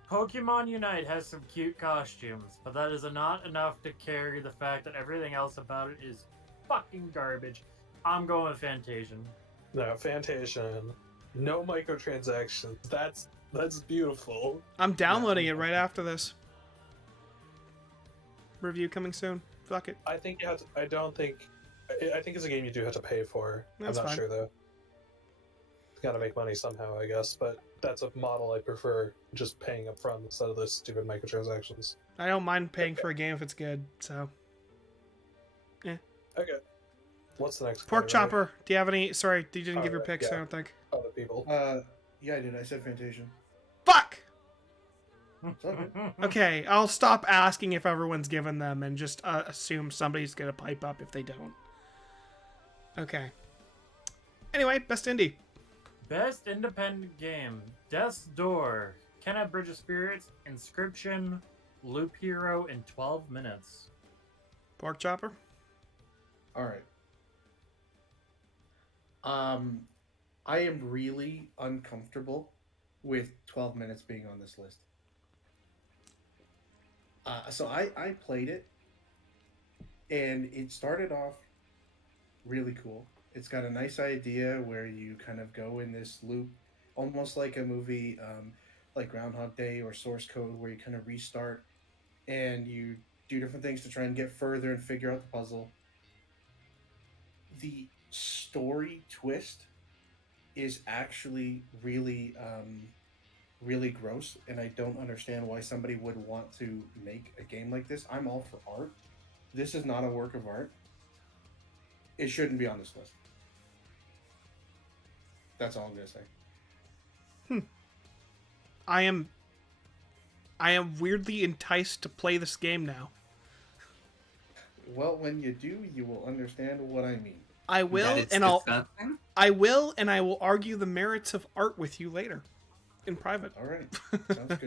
Pokemon Unite has some cute costumes, but that is not enough to carry the fact that everything else about it is fucking garbage. I'm going with Fantasian. No, Fantasian. No microtransactions. That's beautiful. I'm downloading it right after this. Review coming soon. Fuck it. I think you have to, I think it's a game you do have to pay for. That's I'm not fine. sure though. Gotta make money somehow, I guess, but that's a model I prefer, just paying up front instead of those stupid microtransactions. I don't mind paying for a game if it's good, so. Okay. What's the next Pork category? Chopper, do you have any? Sorry, you didn't give your Alright, picks, yeah. I don't think. Other people. Yeah, I did. I said Fantasian. Fuck! It's all good. Okay, I'll stop asking if everyone's given them and just assume somebody's gonna pipe up if they don't. Okay. Anyway, best indie. Best independent game: Death's Door, Kenna Bridge of Spirits, Inscription, Loop Hero in 12 minutes. Pork Chopper. All right. I am really uncomfortable with 12 minutes being on this list. So I played it, and it started off really cool. It's got a nice idea where you kind of go in this loop, almost like a movie, like Groundhog Day or Source Code, where you kind of restart and you do different things to try and get further and figure out the puzzle. The story twist is actually really, really gross, and I don't understand why somebody would want to make a game like this. I'm all for art. This is not a work of art. It shouldn't be on this list. That's all I'm gonna say. I am weirdly enticed to play this game now. Well, when you do, you will understand what I mean. I will, That it's and I will argue the merits of art with you later, in private. All right, sounds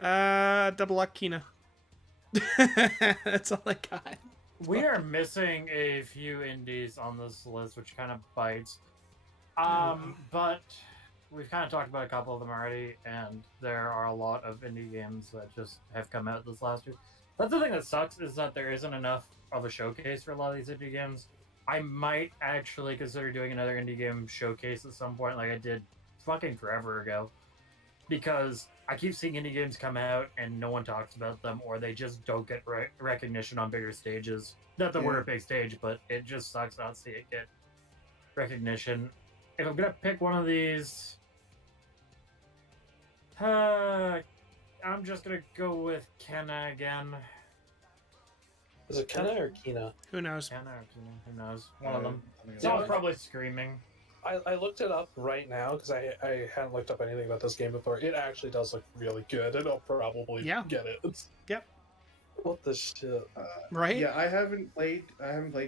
good. Double Luck Kina. That's all I got. We are missing a few indies on this list, which kind of bites. But we've kind of talked about a couple of them already, and there are a lot of indie games that just have come out this last year. That's the thing that sucks, is that there isn't enough of a showcase for a lot of these indie games. I might actually consider doing another indie game showcase at some point, like I did fucking forever ago. because I keep seeing indie games come out and no one talks about them, or they just don't get recognition on bigger stages. Not that we're a big stage, but it just sucks not to see it get recognition. If I'm gonna pick one of these, I'm just gonna go with Kenna again. Is it Kenna or Kina? Who knows? Kenna or Kena, who knows? One of them. Yeah. Someone's probably screaming. I looked it up right now because I hadn't looked up anything about this game before. It actually does look really good, and I'll probably get it. Yep. What the shit? Right? Yeah, I haven't played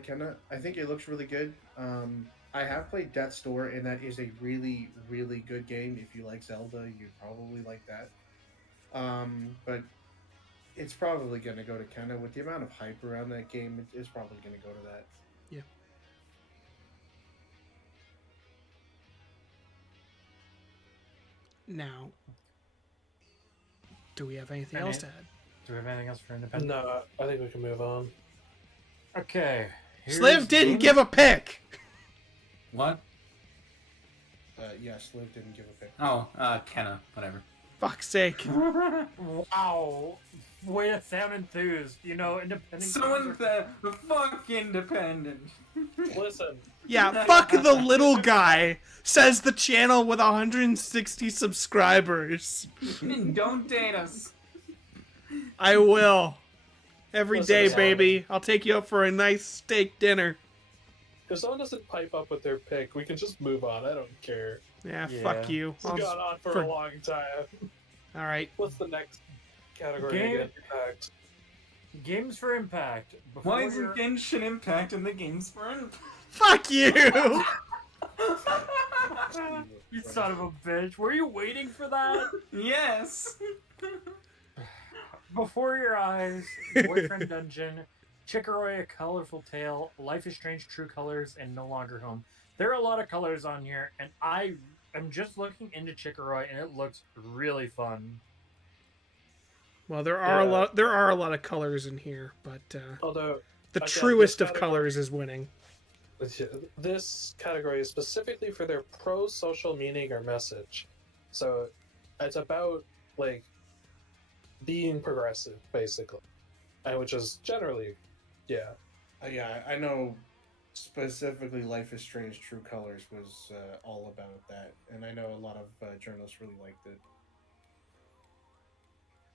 Kenna. I think it looks really good. I have played Death's Door, and that is a really, really good game. If you like Zelda, you'd probably like that. But it's probably going to go to Kenna. With the amount of hype around that game, it's probably going to go to that. Yeah. Now, do we have anything else to add? Do we have anything else for independent? No, I think we can move on. Okay. Sliv didn't give a pick! What? Yeah, Sliv didn't give a pick. Oh, Kenna, whatever. Fuck's sake. Wow. Way to sound enthused. You know, independent. Someone said, fuck independent. Listen, Yeah, fuck the little guy, says the channel with 160 subscribers. Don't date us. I will. Every Listen, day, sorry. baby. I'll take you out for a nice steak dinner. if someone doesn't pipe up with their pick, we can just move on. I don't care. Yeah, Yeah. fuck you. It's gone on for a long time. Alright. What's the next category Game- again? Impact. Games for Impact. Before Why is you're- Genshin Impact in the games for Impact? Fuck you! You son of a bitch. Were you waiting for that? Yes. Before Your Eyes, Boyfriend Dungeon, Chikoroi, A Colorful Tale, Life is Strange, True Colors, and No Longer Home. There are a lot of colors on here, and I am just looking into Chikoroi, and it looks really fun. Well, there are a lot of colors in here, but Although the again, truest this of category- colors is winning. this category is specifically for their pro-social meaning or message. So it's about like being progressive, basically, which is generally, yeah. Yeah, I know specifically Life is Strange True Colors was all about that, and I know a lot of journalists really liked it.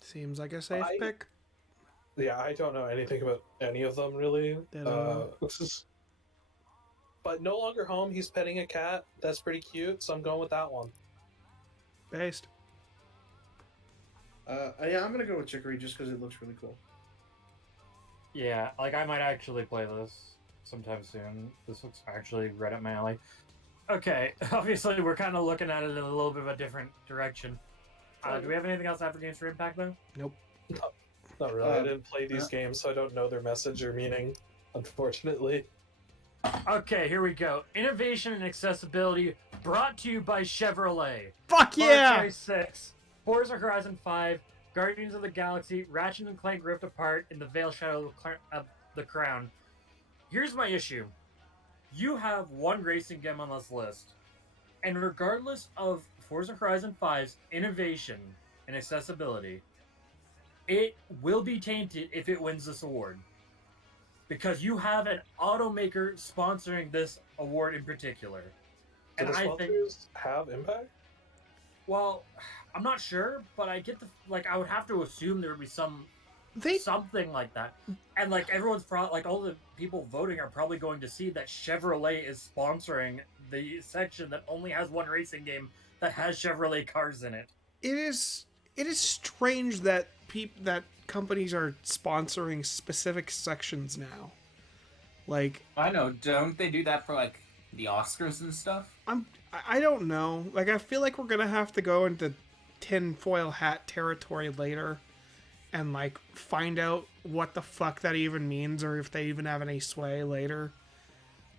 Seems like a safe I- pick. Yeah, I don't know anything about any of them really. Ditto. But No Longer Home, he's petting a cat. That's pretty cute, so I'm going with that one. Based. Yeah, I'm gonna go with Chicory just because it looks really cool. Yeah, like I might actually play this sometime soon. This looks actually right up my alley. Okay, obviously we're kind of looking at it in a little bit of a different direction. Do we have anything else after Games for Impact, though? Not really. I didn't play these games, so I don't know their message or meaning, unfortunately. Okay, here we go. Innovation and accessibility brought to you by Chevrolet. Fuck Far yeah! Cry 6, Forza Horizon 5, Guardians of the Galaxy, Ratchet and Clank Rift Apart, and The Veil Shadow of the Crown. Here's my issue. You have one racing game on this list, and regardless of Forza Horizon 5's innovation and accessibility, it will be tainted if it wins this award. Because you have an automaker sponsoring this award in particular. Do And the I think, sponsors have impact? well, I'm not sure, but I get I would have to assume there would be something like that. And like everyone's like all the people voting are probably going to see that Chevrolet is sponsoring the section that only has one racing game that has Chevrolet cars in it. It is strange that that companies are sponsoring specific sections now. Like, I know. Don't they do that for like the Oscars and stuff? I don't know. Like, I feel like we're gonna have to go into tinfoil hat territory later and like find out what the fuck that even means, or if they even have any sway later.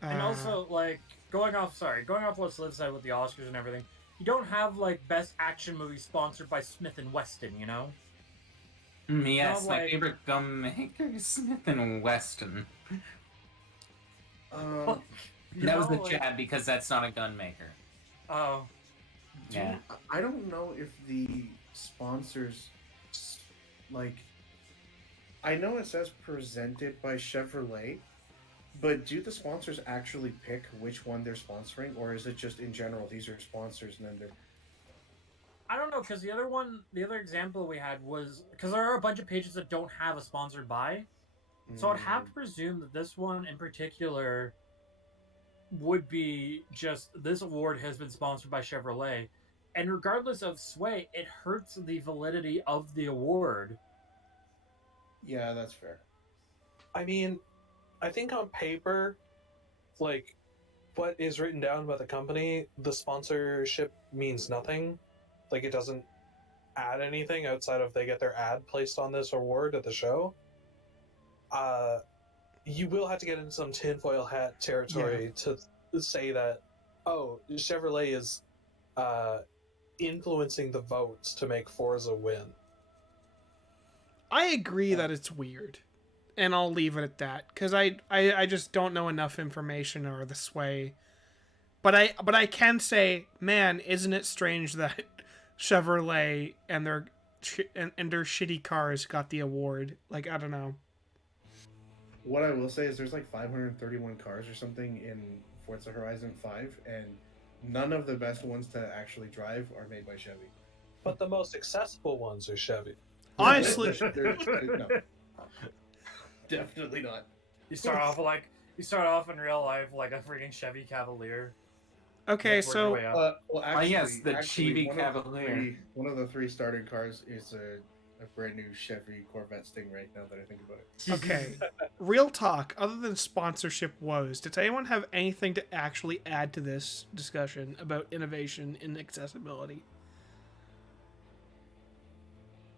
And also, like, going off what Sliv said with the Oscars and everything, you don't have like best action movie sponsored by Smith and Wesson, you know? Yes, No, my like- favorite gum maker is Smith and Weston. You That was know, the like- jab because that's not a gun maker. Oh, Yeah. I I don't know if the sponsors, like, I know it says presented by Chevrolet, but do the sponsors actually pick which one they're sponsoring, or is it just in general these are sponsors and then they're? I don't know, because the other example we had was because there are a bunch of pages that don't have a sponsored by, so I'd have to presume that this one in particular would be just this award has been sponsored by Chevrolet, and regardless of sway, it hurts the validity of the award. Yeah, that's fair. I mean, I think on paper, like, what is written down by the company, the sponsorship means nothing. Like, it doesn't add anything outside of they get their ad placed on this award at the show. You will have to get into some tinfoil hat territory to say that, oh, Chevrolet is influencing the votes to make Forza win. I agree that it's weird, and I'll leave it at that because I just don't know enough information or the sway. But I can say, man, isn't it strange that Chevrolet and their shitty cars got the award? Like, I don't know. What I will say is there's like 531 cars or something in Forza Horizon 5, and none of the best ones to actually drive are made by Chevy. But the most accessible ones are Chevy. Honestly, No, definitely not. You start off in real life like a freaking Chevy Cavalier. okay, Work your so way up. Well, actually, yes, the Chevy one of the Cavalier. one of the three started cars is a brand new Chevy Corvette Stingray. Now that I think about it. okay, real talk. Other than sponsorship woes, does anyone have anything to actually add to this discussion about innovation in accessibility?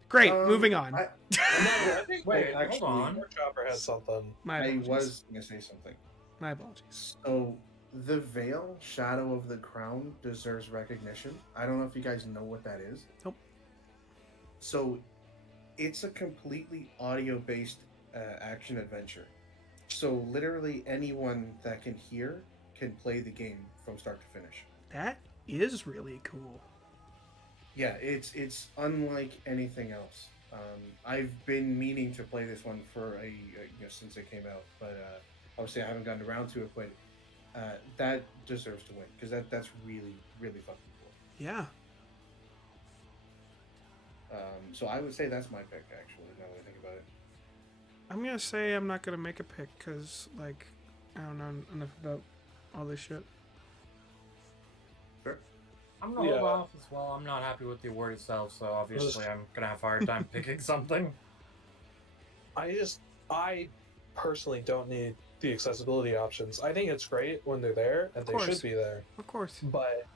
Great, moving on. I think Wait, actually, hold on. Chopper had something. My I apologies. was gonna say something. My apologies. So the Veil Shadow of the Crown deserves recognition. I don't know if you guys know what that is. Nope. So it's a completely audio-based action adventure. So literally anyone that can hear can play the game from start to finish. That is really cool. Yeah, it's unlike anything else. I've been meaning to play this one for since it came out, but obviously I haven't gotten around to it. But that deserves to win because that's really really fucking cool. Yeah. So I would say that's my pick actually. Now that I think about it. I'm gonna say I'm not gonna make a pick because, like, I don't know enough about all this shit. Sure. I'm gonna hold off as well. I'm not happy with the award itself, so obviously I'm gonna have a hard time picking something. I personally don't need the accessibility options. I think it's great when they're there, and they course. should be there. Of course. But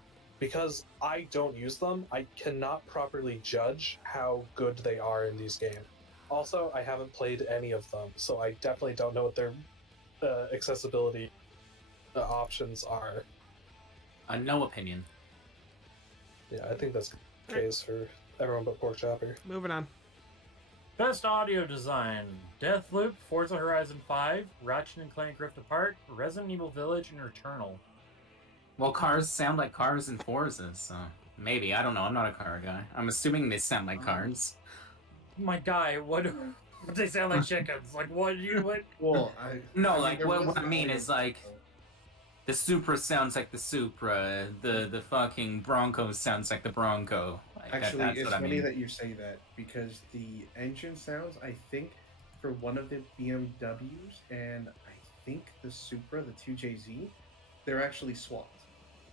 because I don't use them, I cannot properly judge how good they are in these games. Also, I haven't played any of them, so I definitely don't know what their accessibility options are. No opinion. Yeah, I think that's the case for everyone but Pork Chopper. Moving on. Best audio design: Deathloop, Forza Horizon 5, Ratchet and Clank Rift Apart, Resident Evil Village, and Returnal. Well, cars sound like cars in Forza, so maybe. I don't know. I'm not a car guy. I'm assuming they sound like cars. My guy, what they sound like chickens? Like what? Well, No, I like there what was I mean an is audio- like the Supra sounds like the Supra. The fucking Bronco sounds like the Bronco. Like, Actually, that's it's what I funny mean. that you say that because the engine sounds, I think, for one of the BMWs and I think the Supra, the 2JZ, they're actually swapped.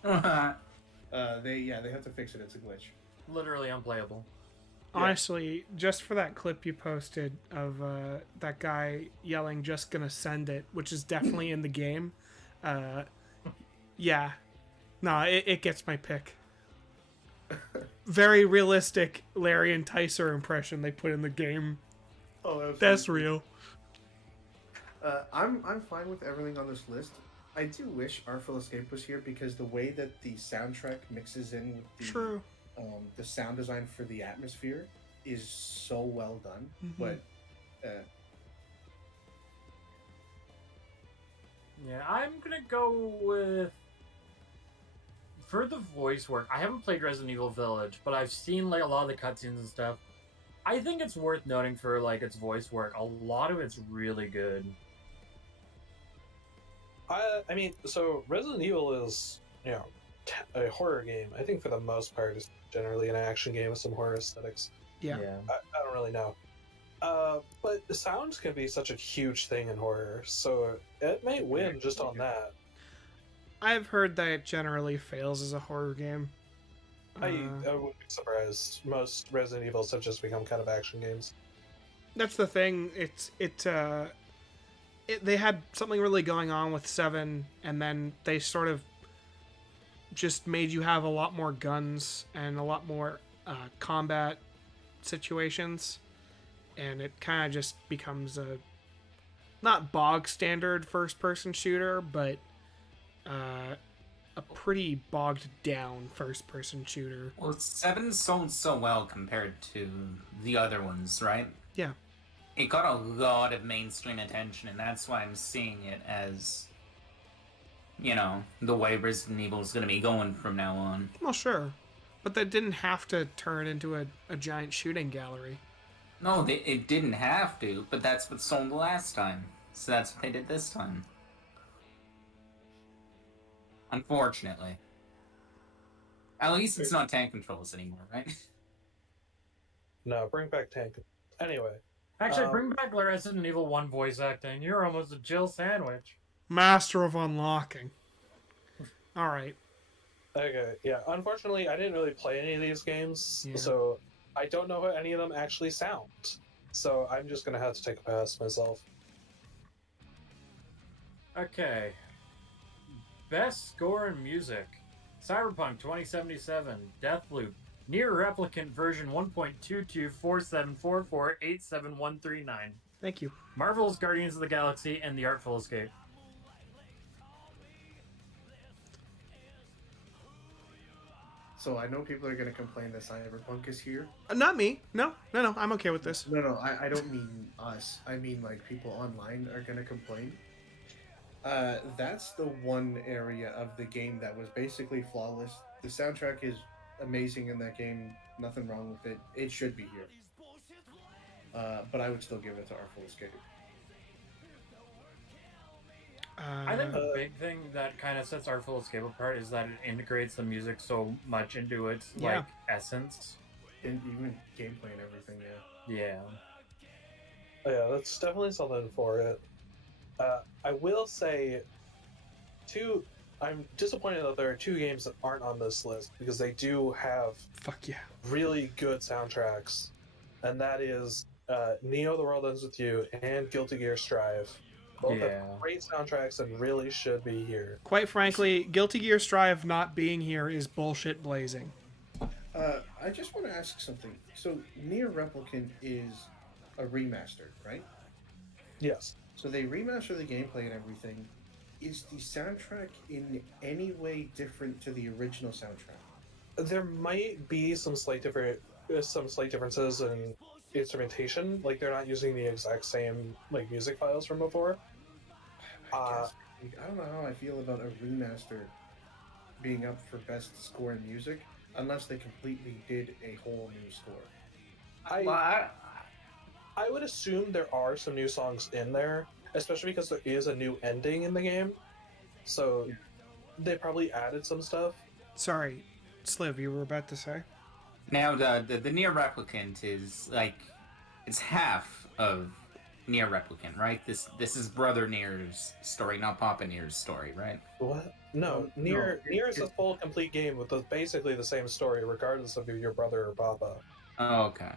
They have to fix it. It's a glitch. Literally unplayable. Honestly, just for that clip you posted of that guy yelling, "Just gonna send it," which is definitely in the game. Yeah. No, it gets my pick. Very realistic Larry and Tyser impression they put in the game. Oh, That's real. I'm fine with everything on this list. I do wish Artful Escape was here because the way that the soundtrack mixes in with True. the sound design for the atmosphere is so well done. Mhm. But Yeah, I'm gonna go with for the voice work, I haven't played Resident Evil Village, but I've seen like a lot of the cutscenes and stuff. I think it's worth noting for like its voice work. A lot of it's really good. I mean, so Resident Evil is, you know, a horror game. I think for the most part, it's generally an action game with some horror aesthetics. Yeah. I don't really know. But the sounds can be such a huge thing in horror, so it may win just on that. I've heard that it generally fails as a horror game. I wouldn't be surprised. Most Resident Evils have just become kind of action games. That's the thing. They had something really going on with 7, and then they sort of just made you have a lot more guns and a lot more combat situations, and it kind of just becomes a not bog standard first-person shooter, but a pretty bogged down first-person shooter. Well, 7 sold so well compared to the other ones, right? Yeah. It got a lot of mainstream attention, and that's why I'm seeing it as, you know, the way Resident Evil is going to be going from now on. Well, sure. But that didn't have to turn into a giant shooting gallery. No, it didn't have to, but that's what sold the last time. So that's what they did this time. Unfortunately. At least it's not tank controls anymore, right? No, bring back tank. Anyway. Actually, bring back Resident Evil 1 voice acting. You're almost a Jill sandwich. Master of unlocking. All right. Okay, yeah. Unfortunately, I didn't really play any of these games, Yeah. so I don't know how any of them actually sound. So I'm just gonna have to take a pass myself. Okay. Best score in music. Cyberpunk 2077, Deathloop, Near Replicant version 1.224744871139. Thank you. Marvel's Guardians of the Galaxy, and The Artful Escape. So I know people are going to complain that Cyberpunk is here. Not me. No. I'm okay with this. No, I don't mean us. I mean, like, people online are going to complain. That's the one area of the game that was basically flawless. The soundtrack is amazing in that game. Nothing wrong with it. It should be here. But I would still give it to Artful Escape. I think the big thing that kind of sets Artful Escape apart is that it integrates the music so much into its like essence. And even gameplay and everything, yeah. Yeah. Oh, yeah, that's definitely something for it. I will say, I'm disappointed that there are 2 games that aren't on this list because they do have Fuck yeah. really good soundtracks, and that is Neo: The World Ends With You and Guilty Gear Strive. Both have great soundtracks and really should be here. Quite frankly, Guilty Gear Strive not being here is bullshit blazing. I just want to ask something. So, Near Replicant is a remaster, right? Yes. So they remaster the gameplay and everything. Is the soundtrack in any way different to the original soundtrack? There might be some slight differences in instrumentation. Like they're not using the exact same like music files from before. I don't know how I feel about a remaster being up for best score in music, unless they completely did a whole new score. I would assume there are some new songs in there, especially because there is a new ending in the game. So they probably added some stuff. Sorry, Sliv, you were about to say? Now, the Near Replicant is, like, it's half of Near Replicant, right? This is Brother Near's story, not Papa Near's story, right? What? No, Near is a full, complete game with basically the same story, regardless of your brother or Papa. Oh, okay.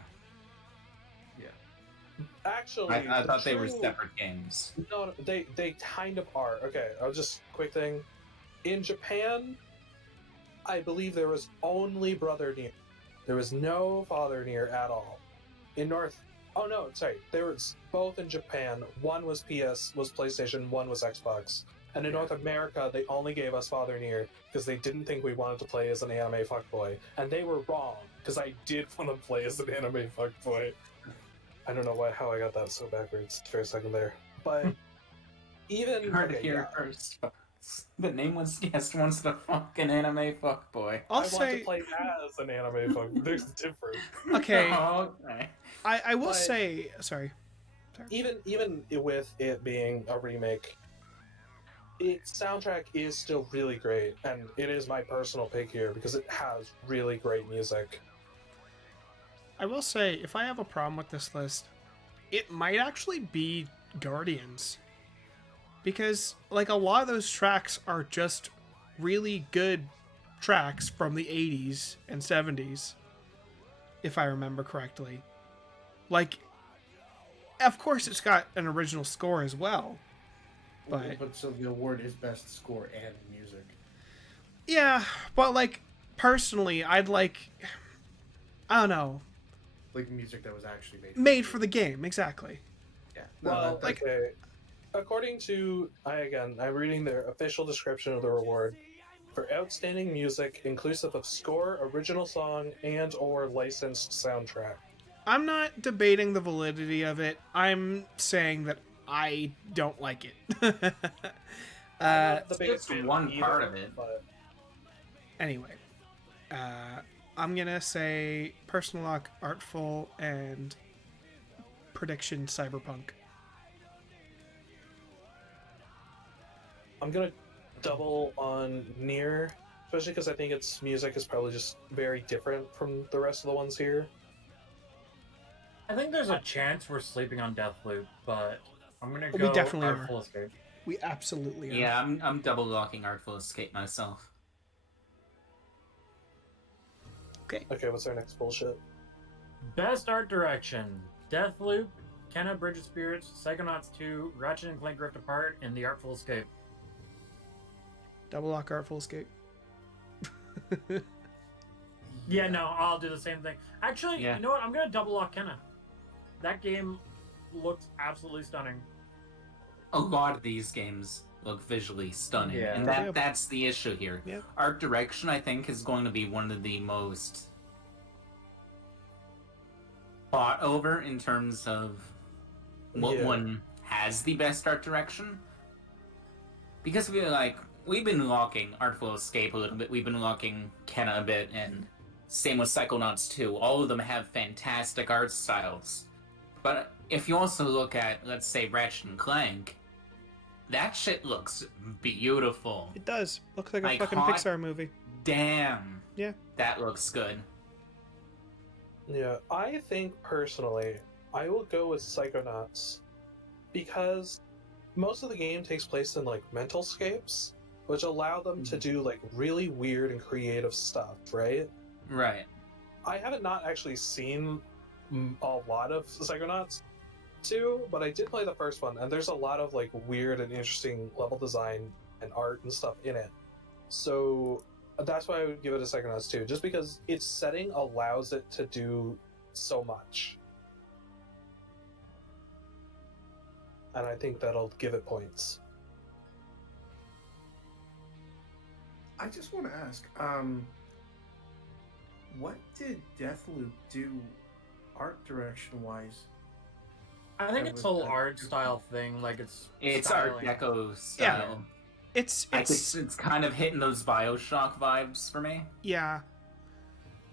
Actually, I thought they were separate games. No, they kind of are. Okay, I'll just quick thing. In Japan, I believe there was only Brother Near. There was no Father Near at all. In there was both in Japan. One was PlayStation, one was Xbox. And in North America, they only gave us Father Near because they didn't think we wanted to play as an anime fuckboy. And they were wrong, because I did want to play as an anime fuckboy. I don't know how I got that so backwards for a second there. But even... Hard to hear first. The nameless guest wants to fuck an anime fuckboy. I'll I say want to play as an anime fuck. There's a difference. Okay. Okay. I will But- say sorry. Even with it being a remake, its soundtrack is still really great, and it is my personal pick here because it has really great music. I will say if I have a problem with this list, it might actually be Guardians. Because like a lot of those tracks are just really good tracks from the 80s and 70s, if I remember correctly. Like, of course it's got an original score as well. But so the award is best score and music. yeah, but like personally, I'd like, I don't know, Like music that was actually made for the game, exactly. Yeah. Well, like- okay. According to I'm reading their official description of the reward for outstanding music, inclusive of score, original song, and/or licensed soundtrack. I'm not debating the validity of it. I'm saying that I don't like it. I'm not the It's biggest just fan one either, part of it. But Anyway, I'm gonna say personal luck, artful, and prediction cyberpunk. I'm gonna double on Nier, especially because I think its music is probably just very different from the rest of the ones here. I think there's a chance we're sleeping on Deathloop, but I'm gonna We go definitely are. Artful Escape. We absolutely are. Yeah, I'm double locking Artful Escape myself. Okay, what's our next bullshit? Best art direction: Deathloop, Kenna Bridge of Spirits, Psychonauts 2, Ratchet and Clank Rift Apart, and The Artful Escape. Double lock artful escape. Yeah, no, I'll do the same thing. Actually, Yeah. you know what? I'm gonna double lock Kenna. That game looks absolutely stunning. A lot of these games look visually stunning, Yeah. and Yeah. that's the issue here. Yeah. Art direction, I think, is going to be one of the most fought over in terms of what Yeah. one has the best art direction. Because we've been locking Artful Escape a little bit, we've been locking Kenna a bit, and same with Psychonauts 2. All of them have fantastic art styles. But if you also look at, let's say, Ratchet and Clank, that shit looks beautiful. It does. Looks like a Like fucking hot- Pixar movie. Damn. Yeah. That looks good. Yeah, I think personally, I will go with Psychonauts because most of the game takes place in like mental scapes, which allow them to do like really weird and creative stuff, right? Right. I haven't not actually seen a lot of Psychonauts 2, but I did play the first one, and there's a lot of like weird and interesting level design and art and stuff in it. So that's why I would give it a Psychonauts 2, just because its setting allows it to do so much. And I think that'll give it points. I just want to ask, what did Deathloop do art direction wise? I think That it's a was whole that- art style thing. Like it's Art styling. Deco style. It's It's kind of hitting those Bioshock vibes for me. yeah.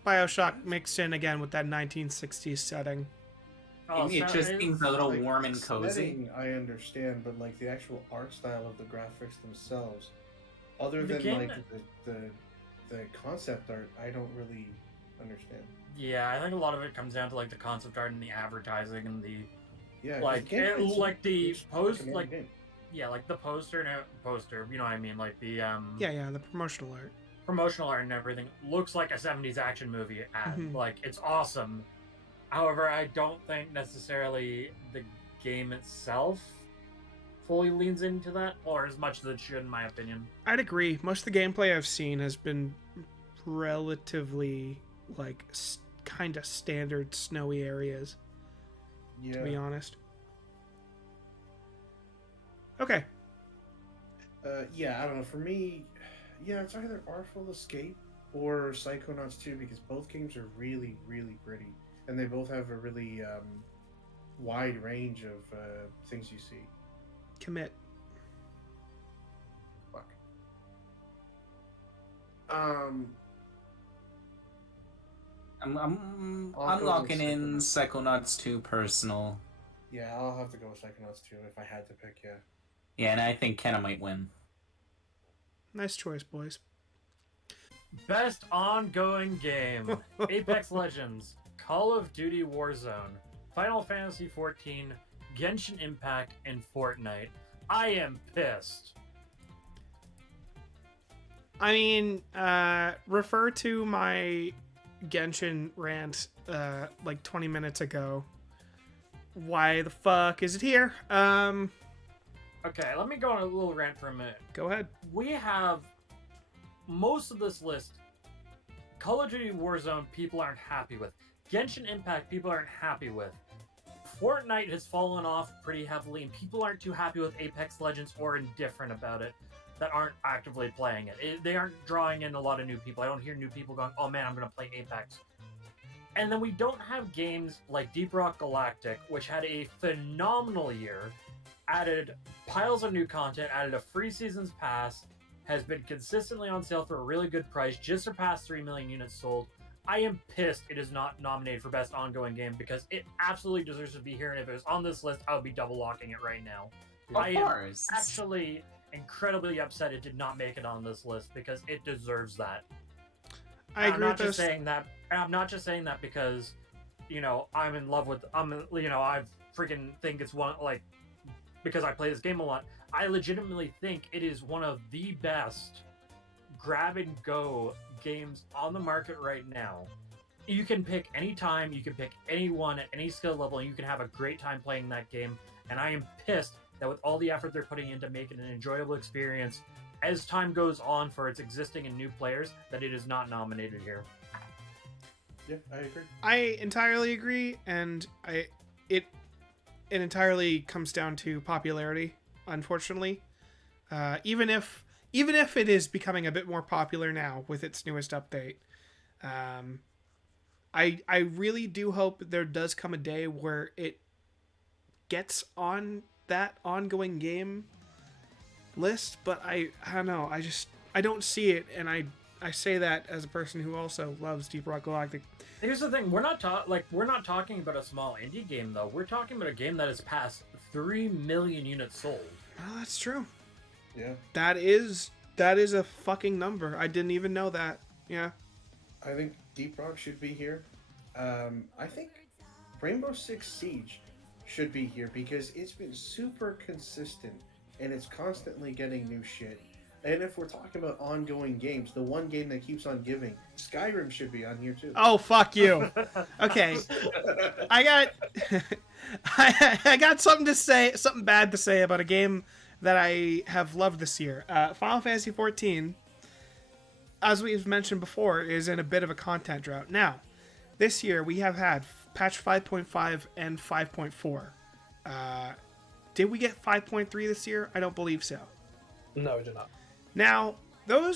BioShock mixed in again with that 1960s setting. Oh, It so just it's- seems a little Like, warm and cozy. setting, I understand, but like the actual art style of the graphics themselves, other The than game- like the concept art, I don't really understand. Yeah, I think a lot of it comes down to like the concept art and the advertising and the Yeah, 'cause like the gameplay is like the it's post fucking like game. yeah like the poster you know what I mean, like the Yeah, the promotional art. promotional art and everything looks like a 70s action movie ad. Mhm. Like it's awesome. However, I don't think necessarily the game itself fully leans into that, or as much as it should, in my opinion. I'd agree. Most of the gameplay I've seen has been relatively like kind of standard snowy areas, to be Yeah. honest. Okay. Yeah, I don't know. For me, yeah, it's either Artful Escape or Psychonauts 2 because both games are really, really pretty, and they both have a really wide range of things you see. Commit. Fuck. Um, I'm I'll go locking with in Psychonauts. Psychonauts 2 personal. Yeah, I'll have to go with Psychonauts 2 if I had to pick. Yeah. Yeah, and I think Kenna might win. Nice choice, boys. Best ongoing game: Apex Legends, Call of Duty Warzone, Final Fantasy XIV, Genshin Impact, and Fortnite. I am pissed. I mean, refer to my Genshin rant like 20 minutes ago. Why the fuck is it here? Okay, let me go on a little rant for a minute. Go ahead. We have most of this list. Call of Duty Warzone, people aren't happy with. Genshin Impact, people aren't happy with. Fortnite has fallen off pretty heavily, and people aren't too happy with Apex Legends or indifferent about it that aren't actively playing it. They aren't drawing in a lot of new people. I don't hear new people going, oh man, I'm going to play Apex. And then we don't have games like Deep Rock Galactic, which had a phenomenal year, added piles of new content, added a free seasons pass, has been consistently on sale for a really good price, just surpassed 3 million units sold. I am pissed it is not nominated for Best Ongoing Game because it absolutely deserves to be here, and if it was on this list, I would be double locking it right now. I am actually incredibly upset it did not make it on this list because it deserves that. I agree with just saying that. I'm not just saying that because, you know, I'm in love with. I freaking think it's one like because I play this game a lot. I legitimately think it is one of the best grab and go games on the market right now. You can pick any time, you can pick anyone at any skill level, and you can have a great time playing that game. And I am pissed that with all the effort they're putting in to make it an enjoyable experience, as time goes on for its existing and new players, that it is not nominated here. Yeah, I agree. I entirely agree, and it entirely comes down to popularity, unfortunately. Even if it is becoming a bit more popular now with its newest update, I really do hope there does come a day where it gets on that ongoing game list, but I don't know. I don't see it, and I say that as a person who also loves Deep Rock Galactic. Here's the thing: we're not talking about a small indie game, though. We're talking about a game that has passed 3 million units sold. Oh, that's true. Yeah. That is a fucking number. I didn't even know that. Yeah. I think Deep Rock should be here. I think Rainbow Six Siege should be here because it's been super consistent and it's constantly getting new shit. And if we're talking about ongoing games, the one game that keeps on giving, Skyrim should be on here too. Oh, fuck you. Okay. I got something bad to say about a game that I have loved this year. Final Fantasy XIV, as we've mentioned before, is in a bit of a content drought. Now, this year we have had patch 5.5 and 5.4. Did we get 5.3 this year? I don't believe so. No, we did not. Now, they're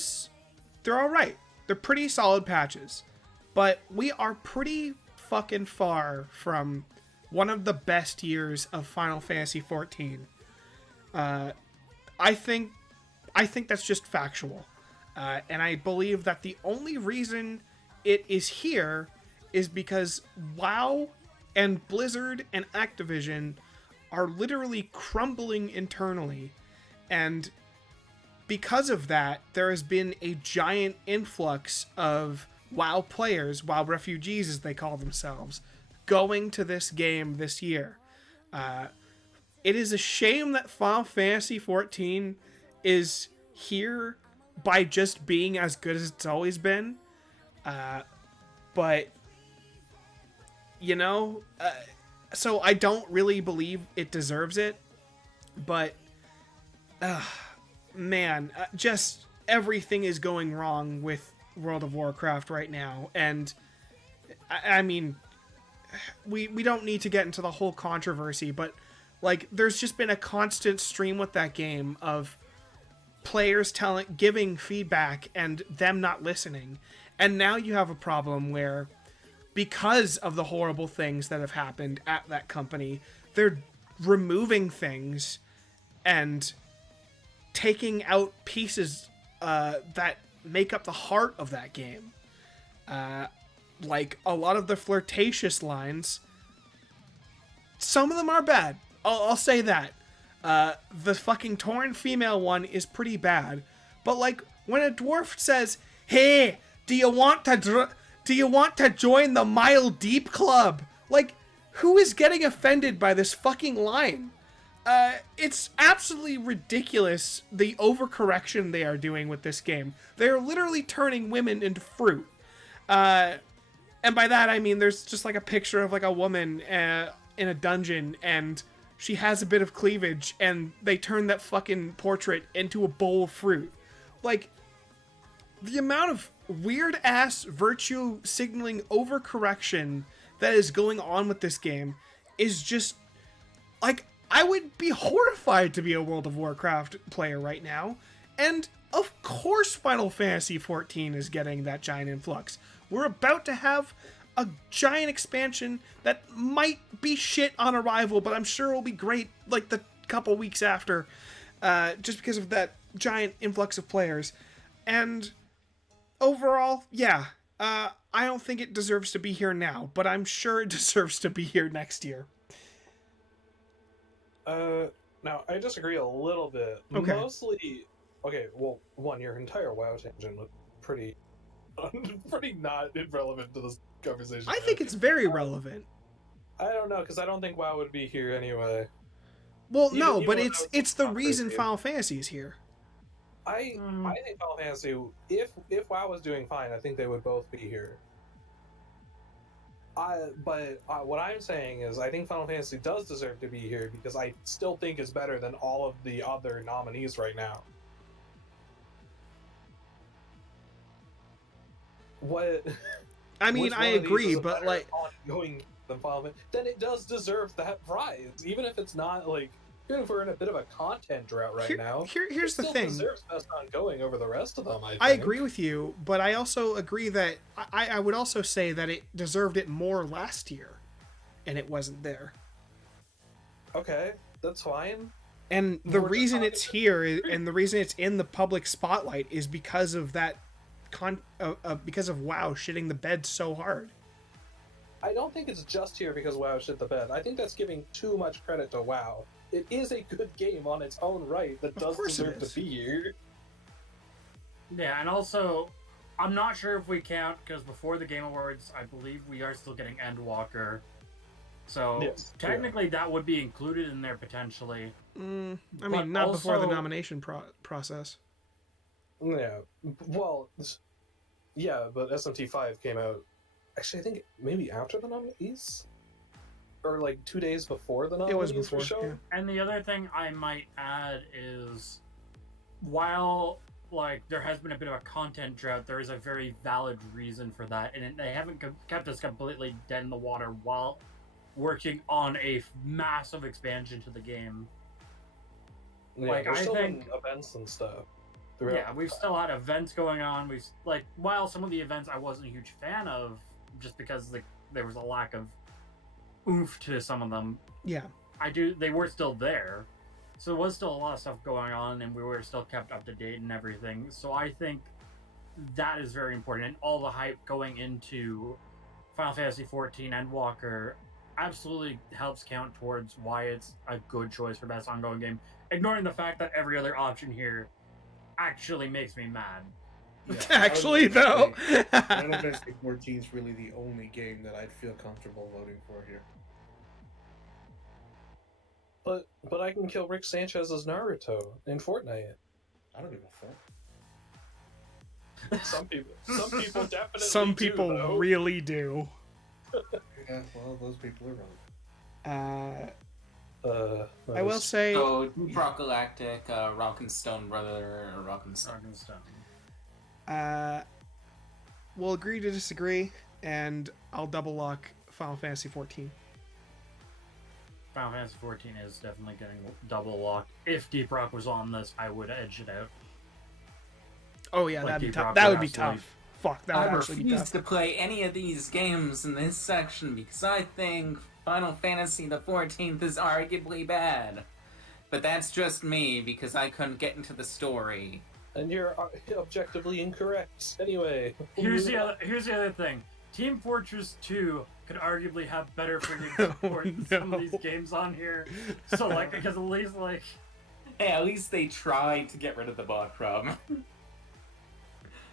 alright. They're pretty solid patches. But we are pretty fucking far from one of the best years of Final Fantasy XIV. I think that's just factual. And I believe that the only reason it is here is because WoW and Blizzard and Activision are literally crumbling internally. And because of that, there has been a giant influx of WoW players, WoW refugees as they call themselves, going to this game this year. It is a shame that Final Fantasy XIV is here by just being as good as it's always been. But, you know, so I don't really believe it deserves it. But, man, just everything is going wrong with World of Warcraft right now. And, I mean, we don't need to get into the whole controversy, but like, there's just been a constant stream with that game of players giving feedback and them not listening. And now you have a problem where, because of the horrible things that have happened at that company, they're removing things and taking out pieces that make up the heart of that game. Like a lot of the flirtatious lines, some of them are bad. I'll say that. The fucking torn female one is pretty bad, but like when a dwarf says, "Hey, do you want to join the Mile Deep Club?" Like, who is getting offended by this fucking line? It's absolutely ridiculous, the overcorrection they are doing with this game. They're literally turning women into fruit. And by that I mean there's just like a picture of like a woman in a dungeon, and she has a bit of cleavage, and they turn that fucking portrait into a bowl of fruit. Like, the amount of weird-ass virtue signaling overcorrection that is going on with this game is just... Like, I would be horrified to be a World of Warcraft player right now, and of course Final Fantasy XIV is getting that giant influx. We're about to have a giant expansion that might be shit on arrival, but I'm sure it'll be great like the couple weeks after, just because of that giant influx of players. And overall, yeah, I don't think it deserves to be here now, but I'm sure it deserves to be here next year. Now, I disagree a little bit. Okay. Mostly, okay, well, one, your entire WoW tangent was pretty not irrelevant to this conversation. I think it's very relevant. I don't know, because I don't think WoW would be here anyway. Well, Even- no, even but when it's the not reason crazy. Final Fantasy is here. I think Final Fantasy, if WoW was doing fine, I think they would both be here. But what I'm saying is, I think Final Fantasy does deserve to be here because I still think it's better than all of the other nominees right now. What? I mean, which I one of these agree, is a but better like, ongoing than Final Fantasy? Then it does deserve that prize, even if it's not like. Even if we're in a bit of a content drought right now, here's it the still thing. deserves best ongoing over the rest of them. I think. I agree with you, but I also agree that I would also say that it deserved it more last year, and it wasn't there. Okay, that's fine. And the We're just reason talking it's here and the reason it's in the public spotlight is because of that because of WoW shitting the bed so hard. I don't think it's just here because WoW shit the bed. I think that's giving too much credit to WoW. It is a good game on its own right that does course it deserve is. to be here. Yeah, and also, I'm not sure if we count, because before the Game Awards, I believe we are still getting Endwalker. So, Yes, technically, that would be included in there potentially. I mean, But not before the also- nomination process. Yeah. Well, yeah, but SMT5 came out. Actually, I think maybe after the nominees? Or like 2 days before the It nominees was were before. shown? Yeah. And the other thing I might add is, while like there has been a bit of a content drought, there is a very valid reason for that, and they haven't kept us completely dead in the water while working on a massive expansion to the game. Yeah, Like, there's I still think- been events and stuff. throughout. Yeah, we've still had events going on. We've like, while some of the events I wasn't a huge fan of, just because there was a lack of oomph to some of them. Yeah. They were still there. So there was still a lot of stuff going on, and we were still kept up to date and everything. So I think that is very important. And all the hype going into Final Fantasy XIV Endwalker absolutely helps count towards why it's a good choice for best ongoing game. Ignoring the fact that every other option here actually makes me mad. Yeah, Actually, though. Final Fantasy XIV is really the only game that I'd feel comfortable voting for here. But I can kill Rick Sanchez as Naruto in Fortnite. I don't give a fuck. Some people definitely. Some do, people though. really do. Yeah, well, those people are wrong. I will say, So, Rock Galactic, Rock and Stone Brother, or Rock and Stone. Starting stuff. we'll agree to disagree, and I'll double lock Final Fantasy XIV. Final Fantasy XIV is definitely getting double locked. If Deep Rock was on this, I would edge it out. Oh yeah, Like that'd be Deep tough. Rock That would would be absolutely- tough. Fuck, that I would actually be refuse tough. to play any of these games in this section because I think Final Fantasy the 14th is arguably bad. But that's just me because I couldn't get into the story. And you're objectively incorrect. Anyway. Here's the other thing. Team Fortress 2 could arguably have better freaking support than some of these games on here. So like, because at least like, Hey, at least they tried to get rid of the bot problem.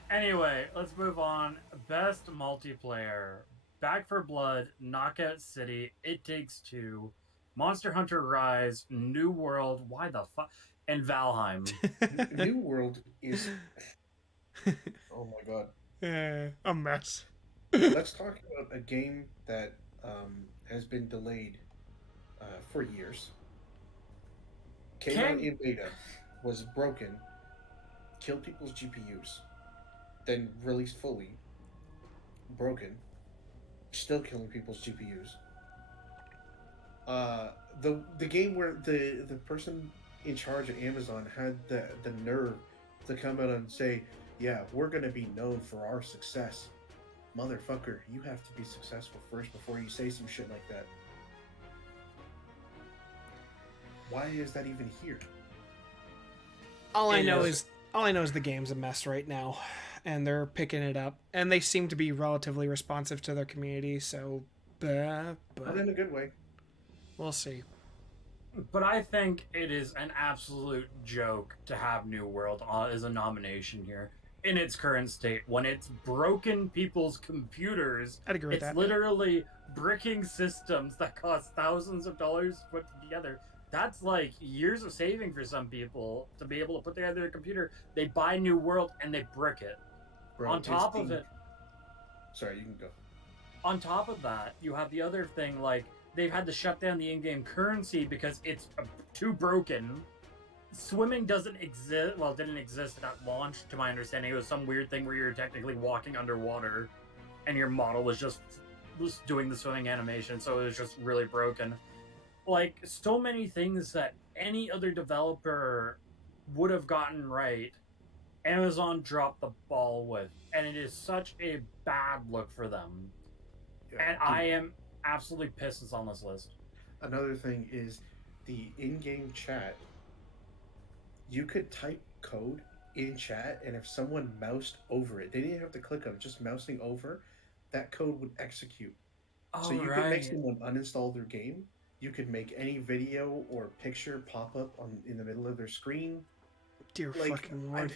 anyway, let's move on. Best multiplayer: Back 4 Blood, Knockout City, It Takes Two, Monster Hunter Rise, New World. Why the fuck? And Valheim. New World is. Oh my god. A mess. Let's talk about a game that has been delayed for years. Came out in beta, was broken, killed people's GPUs, then released fully, broken, still killing people's GPUs. The game where the person in charge at Amazon had the nerve to come out and say, "Yeah, we're gonna be known for our success." Motherfucker, you have to be successful first before you say some shit like that. Why is that even here? All I know is the game's a mess right now, and they're picking it up, and they seem to be relatively responsive to their community. So, but Not in a good way. we'll see. But I think it is an absolute joke to have New World as a nomination here in its current state when it's broken people's computers. I'd agree with It's that. literally bricking systems that cost thousands of dollars to put together. That's like years of saving for some people to be able to put together a computer. They buy New World and they brick it. Bro, On top of the- it, Sorry, you can go. on top of that, you have the other thing, like, they've had to shut down the in-game currency because it's too broken. Swimming doesn't exist, well, it didn't exist at launch, to my understanding. It was some weird thing where you're technically walking underwater, and your model was doing the swimming animation, so it was just really broken. Like, so many things that any other developer would have gotten right, Amazon dropped the ball with, and it is such a bad look for them. Yeah, And I am absolutely pissed it's on this list. Another thing is the in-game chat. You could type code in chat, and if someone moused over it, they didn't have to click on it, just mousing over, that code would execute. Oh, So you could make someone uninstall their game. You could make any video or picture pop up in the middle of their screen. Dear Like, fucking lord.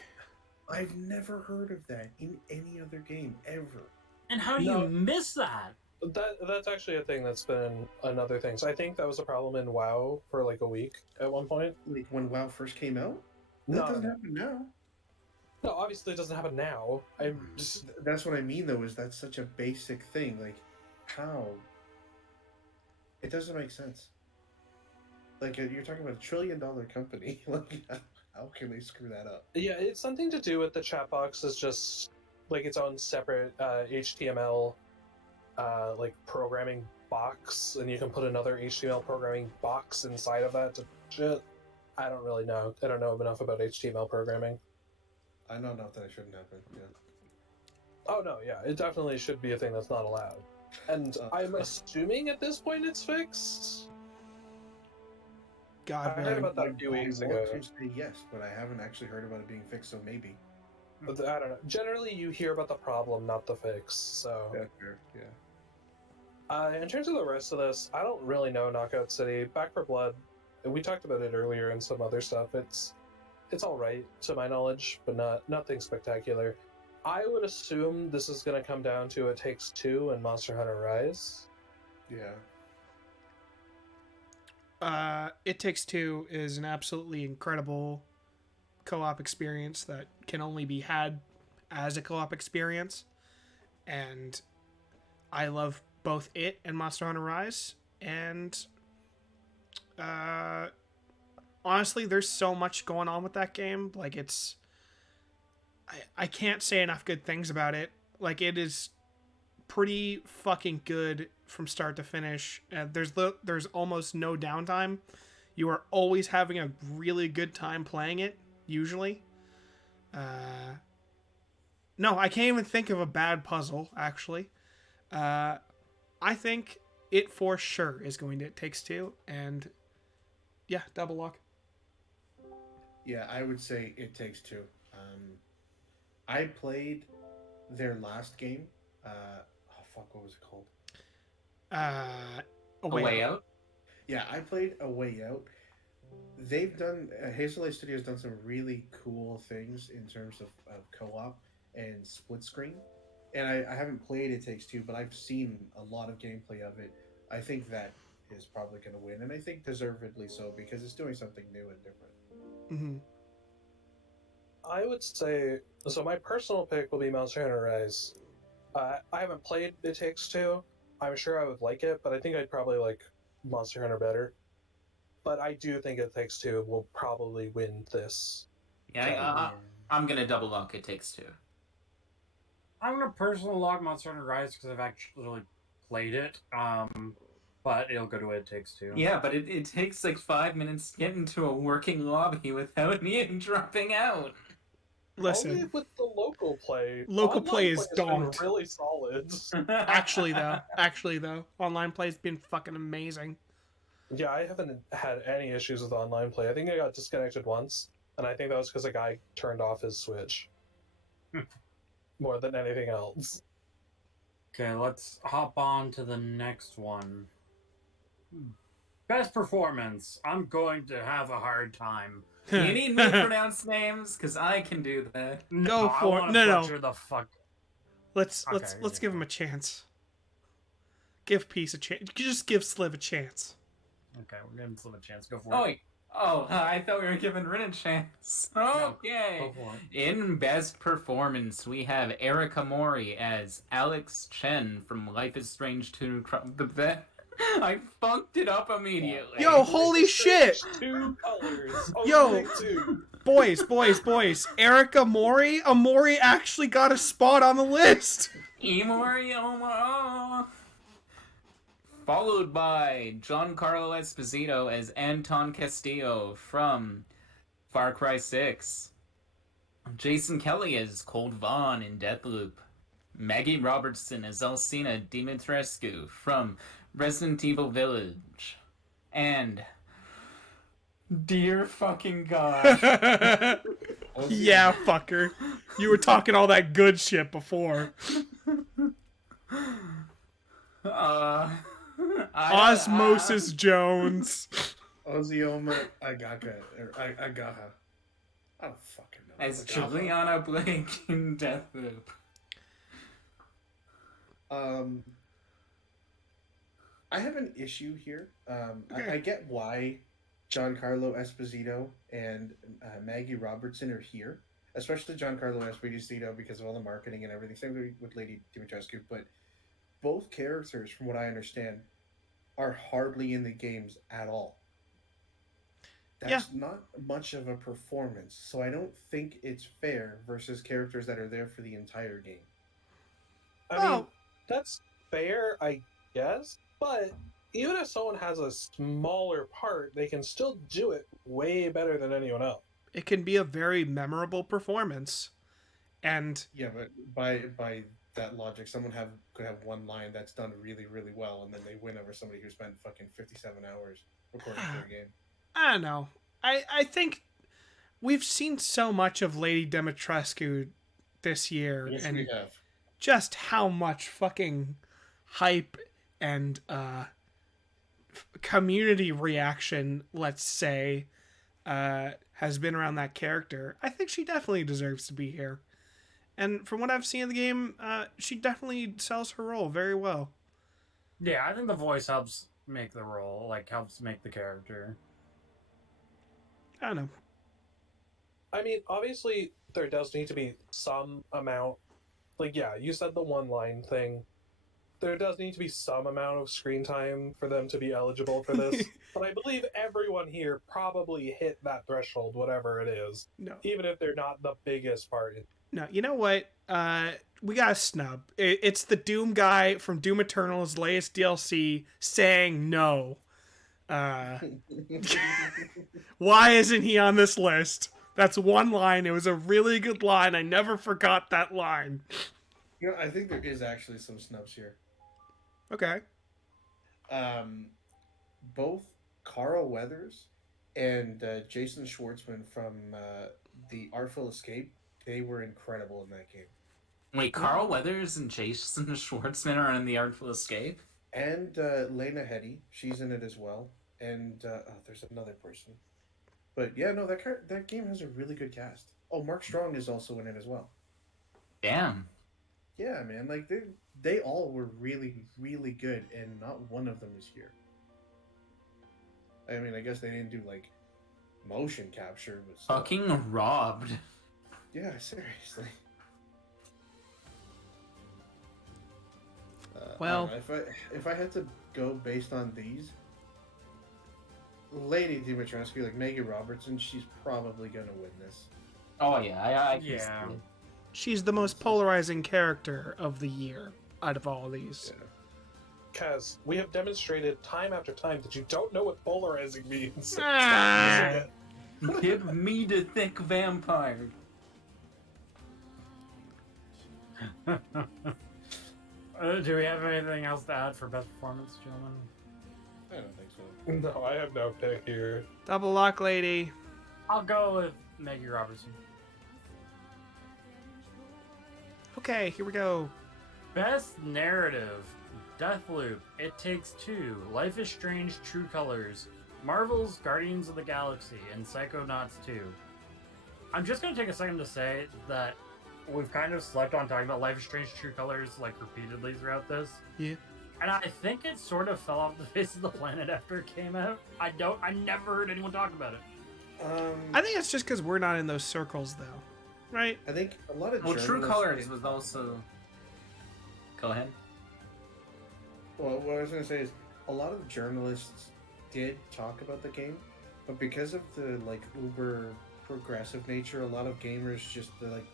I've never heard of that in any other game ever. And how do you miss that? That's actually a thing that's been another thing. So I think that was a problem in WoW for like a week at one point. Like when WoW first came out, that No, doesn't happen now. no, obviously it doesn't happen now. I'm just That's what I mean, though. Is that's such a basic thing? Like, how? It doesn't make sense. Like you're talking about a $1 trillion company. Like, how can they screw that up? yeah, it's something to do with the chat box is just like its own separate HTML like programming box, and you can put another HTML programming box inside of that to shit. I don't really know. I don't know enough about HTML programming. I know enough that it shouldn't happen. Yeah. Oh no, yeah, it definitely should be a thing that's not allowed. And I'm assuming at this point it's fixed. God, I heard man. about that a few weeks I ago. want to say yes, but I haven't actually heard about it being fixed. So maybe. But I don't know. Generally, you hear about the problem, not the fix. So, That's fair. Yeah. in terms of the rest of this, I don't really know Knockout City. Back 4 Blood, and we talked about it earlier and some other stuff. It's all right to my knowledge, but nothing spectacular. I would assume this is going to come down to It Takes Two and Monster Hunter Rise. Yeah. It Takes Two is an absolutely incredible co-op experience that can only be had as a co-op experience, and I love both it and Monster Hunter Rise. And honestly, there's so much going on with that game. Like, it's I can't say enough good things about it. Like, it is pretty fucking good from start to finish. There's almost no downtime. You are always having a really good time playing it, usually. No, I can't even think of a bad puzzle, actually. I think it for sure is going to It Takes Two, and yeah, double lock. Yeah, I would say It Takes Two. I played their last game. Oh fuck, what was it called? A A Way Out. Yeah, I played A Way Out. They've done Hazelight Studios done some really cool things in terms of co-op and split screen. And I haven't played It Takes Two, but I've seen a lot of gameplay of it. I think that is probably going to win, and I think deservedly so because it's doing something new and different. Mm-hmm. I would say so. My personal pick will be Monster Hunter Rise. I haven't played It Takes Two. I'm sure I would like it, but I think I'd probably like Monster Hunter better. But I do think It Takes Two will probably win this. Yeah, I'm gonna double lock It Takes Two. I'm gonna personal log Monster Hunter Rise because I've actually played it. But it'll go to It Takes Two. Yeah, but it takes like 5 minutes to get into a working lobby without me dropping out. Listen, Only with the local play. Local Online play is has been donked. really solid. actually though, online play's been fucking amazing. Yeah, I haven't had any issues with online play. I think I got disconnected once, and I think that was because a guy turned off his Switch. More than anything else. Okay, let's hop on to the next one. Best performance. I'm going to have a hard time. You need me to pronounce names? Because I can do that. Go I for it. wanna No. butcher the fuck. Let's Okay, give him a chance. Give Peace a chance. Just give Sliv a chance. Okay, we're giving Slim a chance. Go for Oh, it. wait. Oh, I thought we were giving Rin a chance. Okay. Go for it. In Best Performance, we have Erika Mori as Alex Chen from Life is Strange 2. I funked it up immediately. Yo, holy shit! 2 colors. Yo. Only 2. Boys. Erika Mori? Amori actually got a spot on the list. Imori Omo. Followed by Giancarlo Esposito as Anton Castillo from Far Cry 6. Jason Kelly as Colt Vaughn in Deathloop. Maggie Robertson as Alcina Dimitrescu from Resident Evil Village. And dear fucking God. Yeah, fucker. You were talking all that good shit before. Osmosis Jones. Ozioma Agaha. Agaha. I don't fucking know. As Agaha. Juliana Blake in Deathloop. I have an issue here. Okay. I get why Giancarlo Esposito and Maggie Robertson are here, especially Giancarlo Esposito because of all the marketing and everything. Same with Lady Dimitrescu, but both characters, from what I understand, are hardly in the games at all. That's not much of a performance, so I don't think it's fair versus characters that are there for the entire game. I mean, that's fair, I guess, but even if someone has a smaller part, they can still do it way better than anyone else. It can be a very memorable performance. And Yeah, but by that logic, someone could have one line that's done really, really well, and then they win over somebody who spent fucking 57 hours recording their game. I don't know. I think we've seen so much of Lady Dimitrescu this year, Yes, and we have. just how much fucking hype and community reaction, let's say, has been around that character. I think she definitely deserves to be here. And from what I've seen in the game, she definitely sells her role very well. Yeah, I think the voice helps make the role, helps make the character. I don't know. I mean, obviously, there does need to be some amount. You said the one-line thing. There does need to be some amount of screen time for them to be eligible for this. But I believe everyone here probably hit that threshold, whatever it is. No. Even if they're not the biggest part. No, you know what? We got a snub. It's the Doom guy from Doom Eternal's latest DLC saying no. Why isn't he on this list? That's one line. It was a really good line. I never forgot that line. You know, I think there is actually some snubs here. Okay. Both Carl Weathers and Jason Schwartzman from the Artful Escape they were incredible in that game. Wait, Carl Weathers and Jason Schwartzman are in The Artful Escape? And Lena Headey, she's in it as well. And there's another person. But yeah, no, that game has a really good cast. Oh, Mark Strong is also in it as well. Damn. Yeah, man, like they all were really, really good, and not one of them is here. I mean, I guess they didn't do like motion capture, but still. Fucking robbed. Yeah, seriously. Well, I don't know, if I had to go based on these, Lady Dimitrescu, like Maggie Robertson, she's probably gonna win this. Oh yeah, I can Yeah. see it. she's the most polarizing character of the year out of all these. Yeah. Kaz, we have demonstrated time after time that you don't know what polarizing means. Ah! Give me the thick vampire. Do we have anything else to add for best performance, gentlemen? I don't think so. No, I have no pick here. Double lock lady. I'll go with Maggie Robertson. Okay, here we go. Best narrative: Deathloop, It Takes Two, Life is Strange: True Colors, Marvel's Guardians of the Galaxy, and Psychonauts 2. I'm just gonna take a second to say that we've kind of slept on talking about Life is Strange: True Colors like repeatedly throughout this. Yeah. And I think it sort of fell off the face of the planet after it came out. I never heard anyone talk about it. I think it's just because we're not in those circles, though. Right? I think a lot of Well, True journalists- Colors was also. Go ahead. Well, what I was gonna say is a lot of journalists did talk about the game, but because of the like uber progressive nature, a lot of gamers just like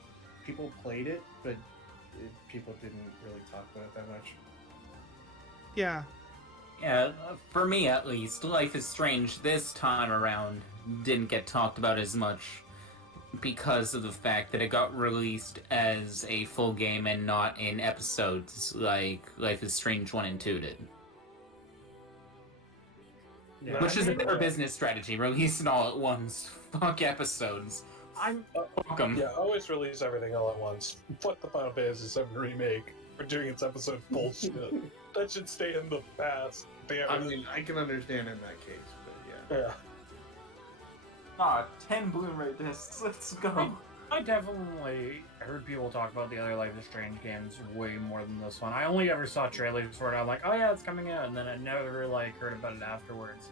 people played it, but people didn't really talk about it that much. Yeah. Yeah, for me at least, Life is Strange this time around didn't get talked about as much because of the fact that it got released as a full game and not in episodes like Life is Strange 1 and 2 did. Yeah. Which is a better business strategy. Release it all at once. Fuck episodes. I'm Fuck 'em. Yeah, always release everything all at once. Fuck the Final Fantasy VII remake for doing its episode bullshit. That should stay in the past. Damn I it. mean, I can understand in that case, but yeah. Yeah. Ah, 10 Blu-ray discs. Let's go. I definitely heard people talk about the other Life is Strange games way more than this one. I only ever saw trailers for it. I'm like, oh yeah, it's coming out, and then I never like heard about it afterwards.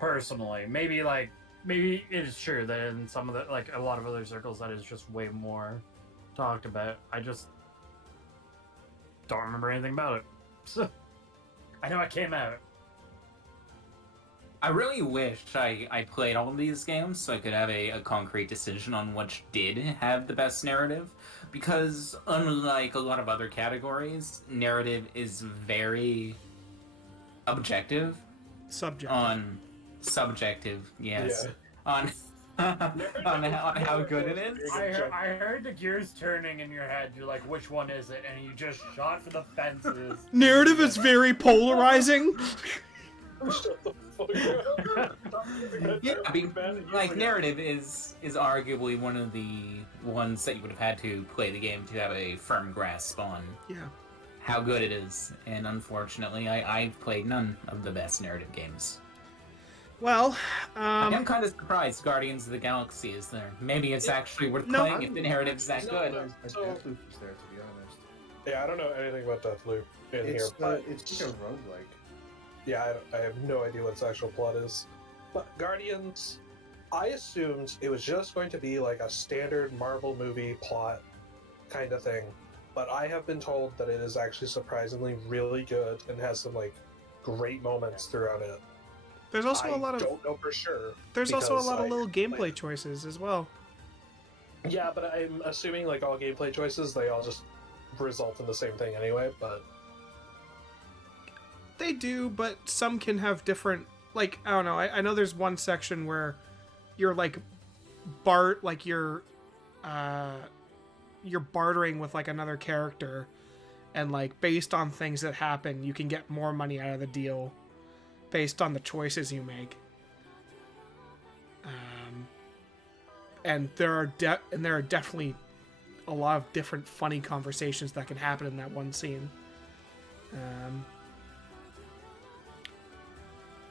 Personally, maybe it is true that in some of the like a lot of other circles that is just way more talked about. I just don't remember anything about it. So I know it came out. I really wish I played all of these games so I could have a concrete decision on which did have the best narrative, because unlike a lot of other categories, narrative is very objective Subject. on subjective, yes, Yeah. on on how good it is. I heard the gears turning in your head. You're like, which one is it? And you just shot for the fences. Narrative is very polarizing. Shut the fuck up. Yeah, I mean, like narrative is arguably one of the ones that you would have had to play the game to have a firm grasp on Yeah. how good it is, and unfortunately, I've played none of the best narrative games. Well, I'm kind of surprised Guardians of the Galaxy is there. Maybe it's actually worth No, playing if the narrative's that No, good. no. So- Deathloop is there, to be honest. Yeah, I don't know anything about Deathloop in here, but It's like a roguelike. yeah, I have no idea what its actual plot is. But Guardians, I assumed it was just going to be like a standard Marvel movie plot kind of thing. But I have been told that it is actually surprisingly really good and has some like great moments throughout it. there's also I a lot of don't know for sure. there's also a because lot of I- little gameplay choices as well. Yeah, but I'm assuming like all gameplay choices, they all just result in the same thing anyway. But They do, but some can have different. Like I don't know. I know there's one section where you're like you're bartering with like another character, and like based on things that happen, you can get more money out of the deal based on the choices you make. and there are definitely a lot of different funny conversations that can happen in that one scene.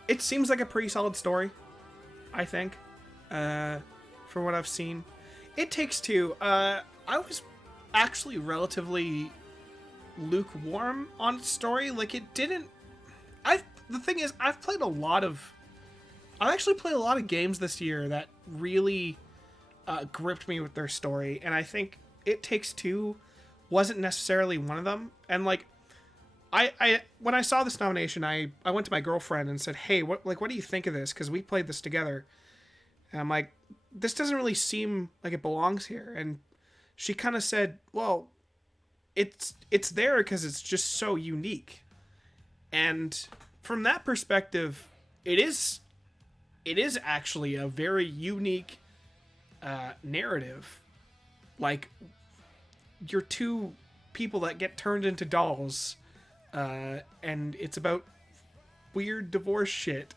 It seems like a pretty solid story, I think, from what I've seen. It Takes Two. I was actually relatively lukewarm on its story. Like, it didn't. The thing is, I've actually played a lot of games this year that really gripped me with their story, and I think It Takes Two wasn't necessarily one of them. And like, I when I saw this nomination, I went to my girlfriend and said, "Hey, what do you think of this? Because we played this together." And I'm like, "This doesn't really seem like it belongs here." And she kind of said, "Well, it's there because it's just so unique." And from that perspective, it is actually a very unique narrative. Like, you're two people that get turned into dolls, and it's about weird divorce shit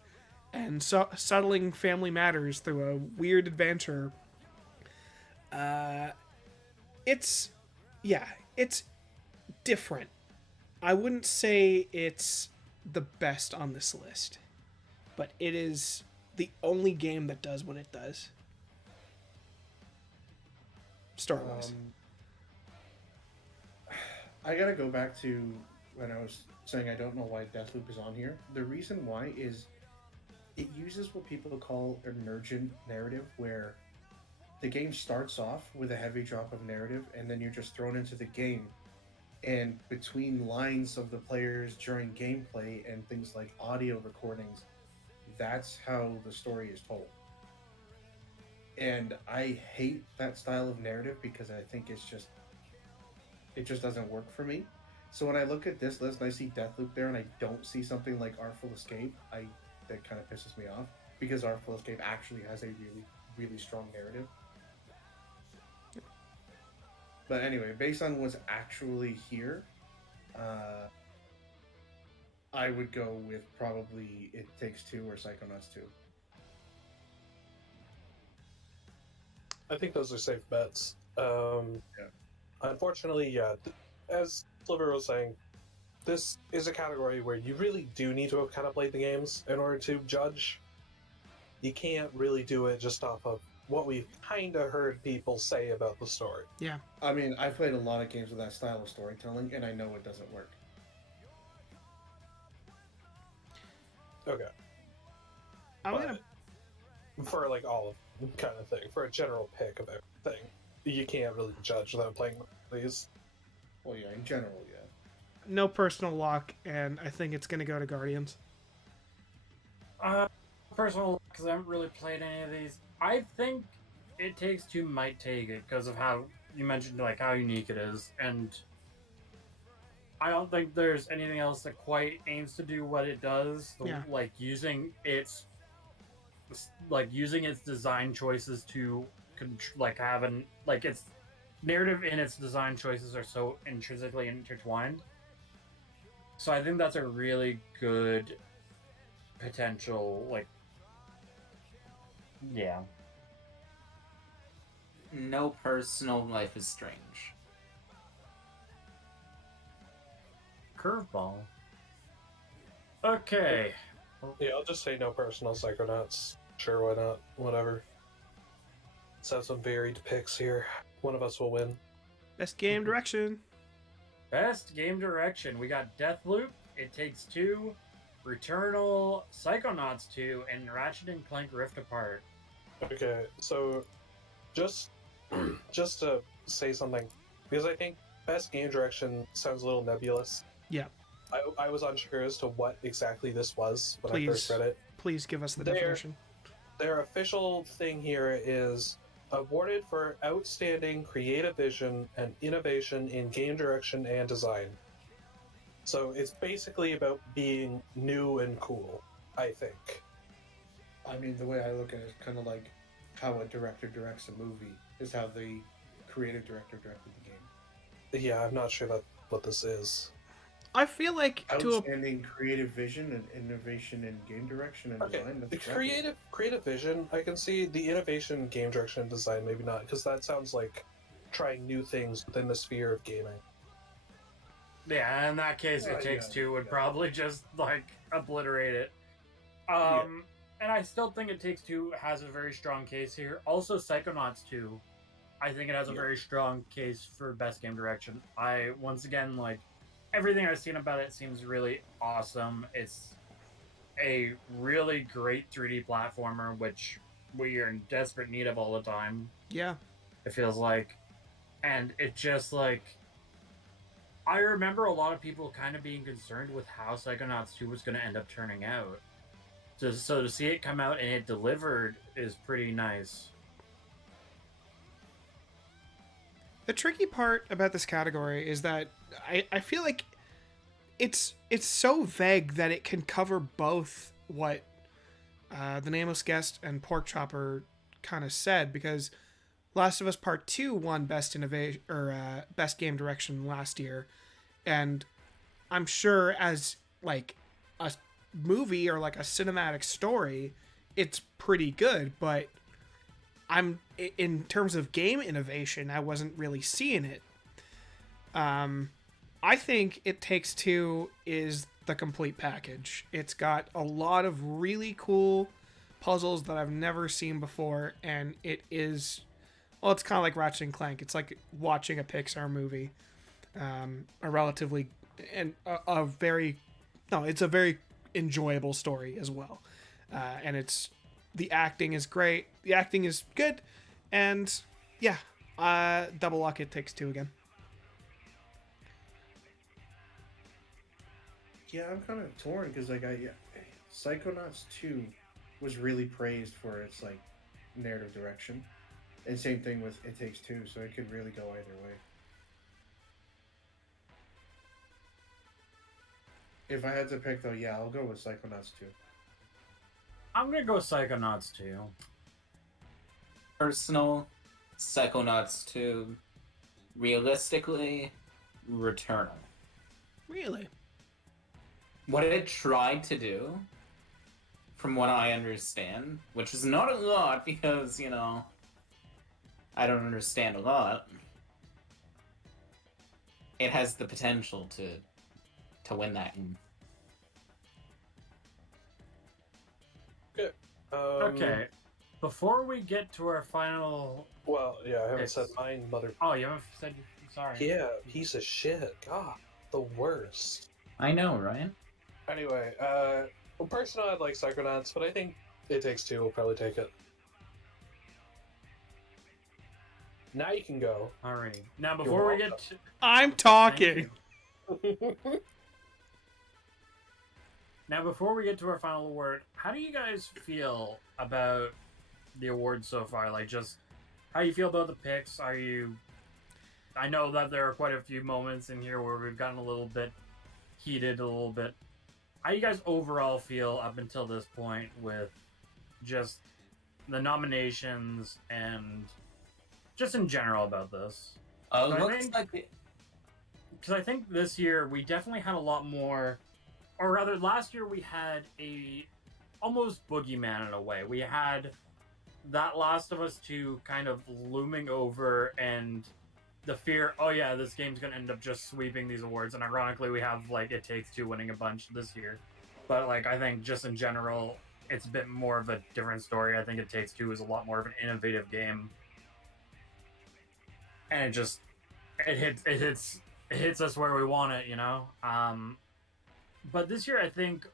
and settling family matters through a weird adventure. It's different. I wouldn't say it's the best on this list, but it is the only game that does what it does. Story-wise. I gotta go back to when I was saying I don't know why Deathloop is on here. The reason why is it uses what people call emergent narrative, where the game starts off with a heavy drop of narrative, and then you're just thrown into the game. And between lines of the players during gameplay and things like audio recordings, that's how the story is told. And I hate that style of narrative because I think it just doesn't work for me. So when I look at this list and I see Deathloop there and I don't see something like Artful Escape, that kind of pisses me off, because Artful Escape actually has a really, really strong narrative. But anyway, based on what's actually here, I would go with probably It Takes Two or Psychonauts 2. I think those are safe bets. Unfortunately, as Sliver was saying, this is a category where you really do need to have kind of played the games in order to judge. You can't really do it just off of what we've kind of heard people say about the story. Yeah. I mean, I've played a lot of games with that style of storytelling, and I know it doesn't work. Okay. For like all of them kind of thing, for a general pick of everything, you can't really judge without playing these. Well, yeah, in general, yeah. No personal lock, and I think it's going to go to Guardians. Personal, because I haven't really played any of these. I think It Takes Two might take it because of how you mentioned, like, how unique it is, and I don't think there's anything else that quite aims to do what it does. Yeah. Like using its design choices to its narrative and its design choices are so intrinsically intertwined. So I think that's a really good potential, yeah. No Personal, Life is Strange. Curveball. Okay. Yeah, I'll just say no personal Psychonauts. Sure, why not? Whatever. Let's have some varied picks here. One of us will win. Best game direction. Best game direction. We got Deathloop, It Takes Two, Returnal, Psychonauts 2, and Ratchet and Clank Rift Apart. Okay, so just to say something, because I think best game direction sounds a little nebulous. Yeah. I was unsure as to what exactly this was when I first read it. Please give us the definition. Their official thing here is awarded for outstanding creative vision and innovation in game direction and design. So it's basically about being new and cool, I think. I mean, the way I look at it is kind of like how a director directs a movie is how the creative director directed the game. Yeah, I'm not sure what this is. I feel like Outstanding creative vision and innovation in game direction and Okay, design. the That's exactly- creative vision, I can see. The innovation, game direction, and design, maybe not, because that sounds like trying new things within the sphere of gaming. Yeah, in that case, It Takes Two would probably just like obliterate it. And I still think It Takes Two has a very strong case here. Also, Psychonauts 2, I think it has a very strong case for best game direction. Once again, like, everything I've seen about it seems really awesome. It's a really great 3D platformer, which we are in desperate need of all the time. Yeah. It feels like. And it just, like, I remember a lot of people kind of being concerned with how Psychonauts 2 was going to end up turning out. So to see it come out and it delivered is pretty nice. The tricky part about this category is that I feel like it's so vague that it can cover both what the Nameless Guest and Pork Chopper kind of said, because Last of Us Part 2 won Best Innovation or Best Game Direction last year, and I'm sure as like a movie or like a cinematic story, it's pretty good, but in terms of game innovation, I wasn't really seeing it. I think It Takes Two is the complete package. It's got a lot of really cool puzzles that I've never seen before, and it is, well, it's kind of like Ratchet and Clank. It's like watching a Pixar movie. It's a very enjoyable story as well. And the acting is great. The acting is good. And yeah, double lock It Takes Two again. Yeah, I'm kind of torn because Psychonauts 2 was really praised for its like narrative direction, and same thing with It Takes Two, so it could really go either way. If I had to pick though, yeah, I'll go with Psychonauts 2. I'm gonna go Psychonauts 2. Personal, Psychonauts 2, realistically, Returnal. Really? What it tried to do, from what I understand, which is not a lot because, I don't understand a lot, it has the potential to win that game. Okay. Okay. Before we get to our final... Well, yeah, I haven't It's- said mine, mother... Oh, you haven't said... Sorry. Yeah, piece of shit. God, the worst. I know, right? Anyway, well, personally, I'd like Psychonauts, but I think It Takes Two will probably take it. Now you can go. Alrighty. Now, before we get to... I'm Thank talking. you. Now, before we get to our final award, how do you guys feel about the awards so far? Like, just how you feel about the picks? I know that there are quite a few moments in here where we've gotten a little bit heated, a little bit. How do you guys overall feel up until this point with just the nominations and just in general about this? I Looks think- like Because I think this year we definitely had a lot more, or rather, last year we had a almost boogeyman in a way. We had that Last of Us 2 kind of looming over, and the fear, oh yeah, this game's gonna end up just sweeping these awards. And ironically, we have like It Takes Two winning a bunch this year. But like, I think just in general, it's a bit more of a different story. I think It Takes Two is a lot more of an innovative game, and it hits us where we want it, But this year, I think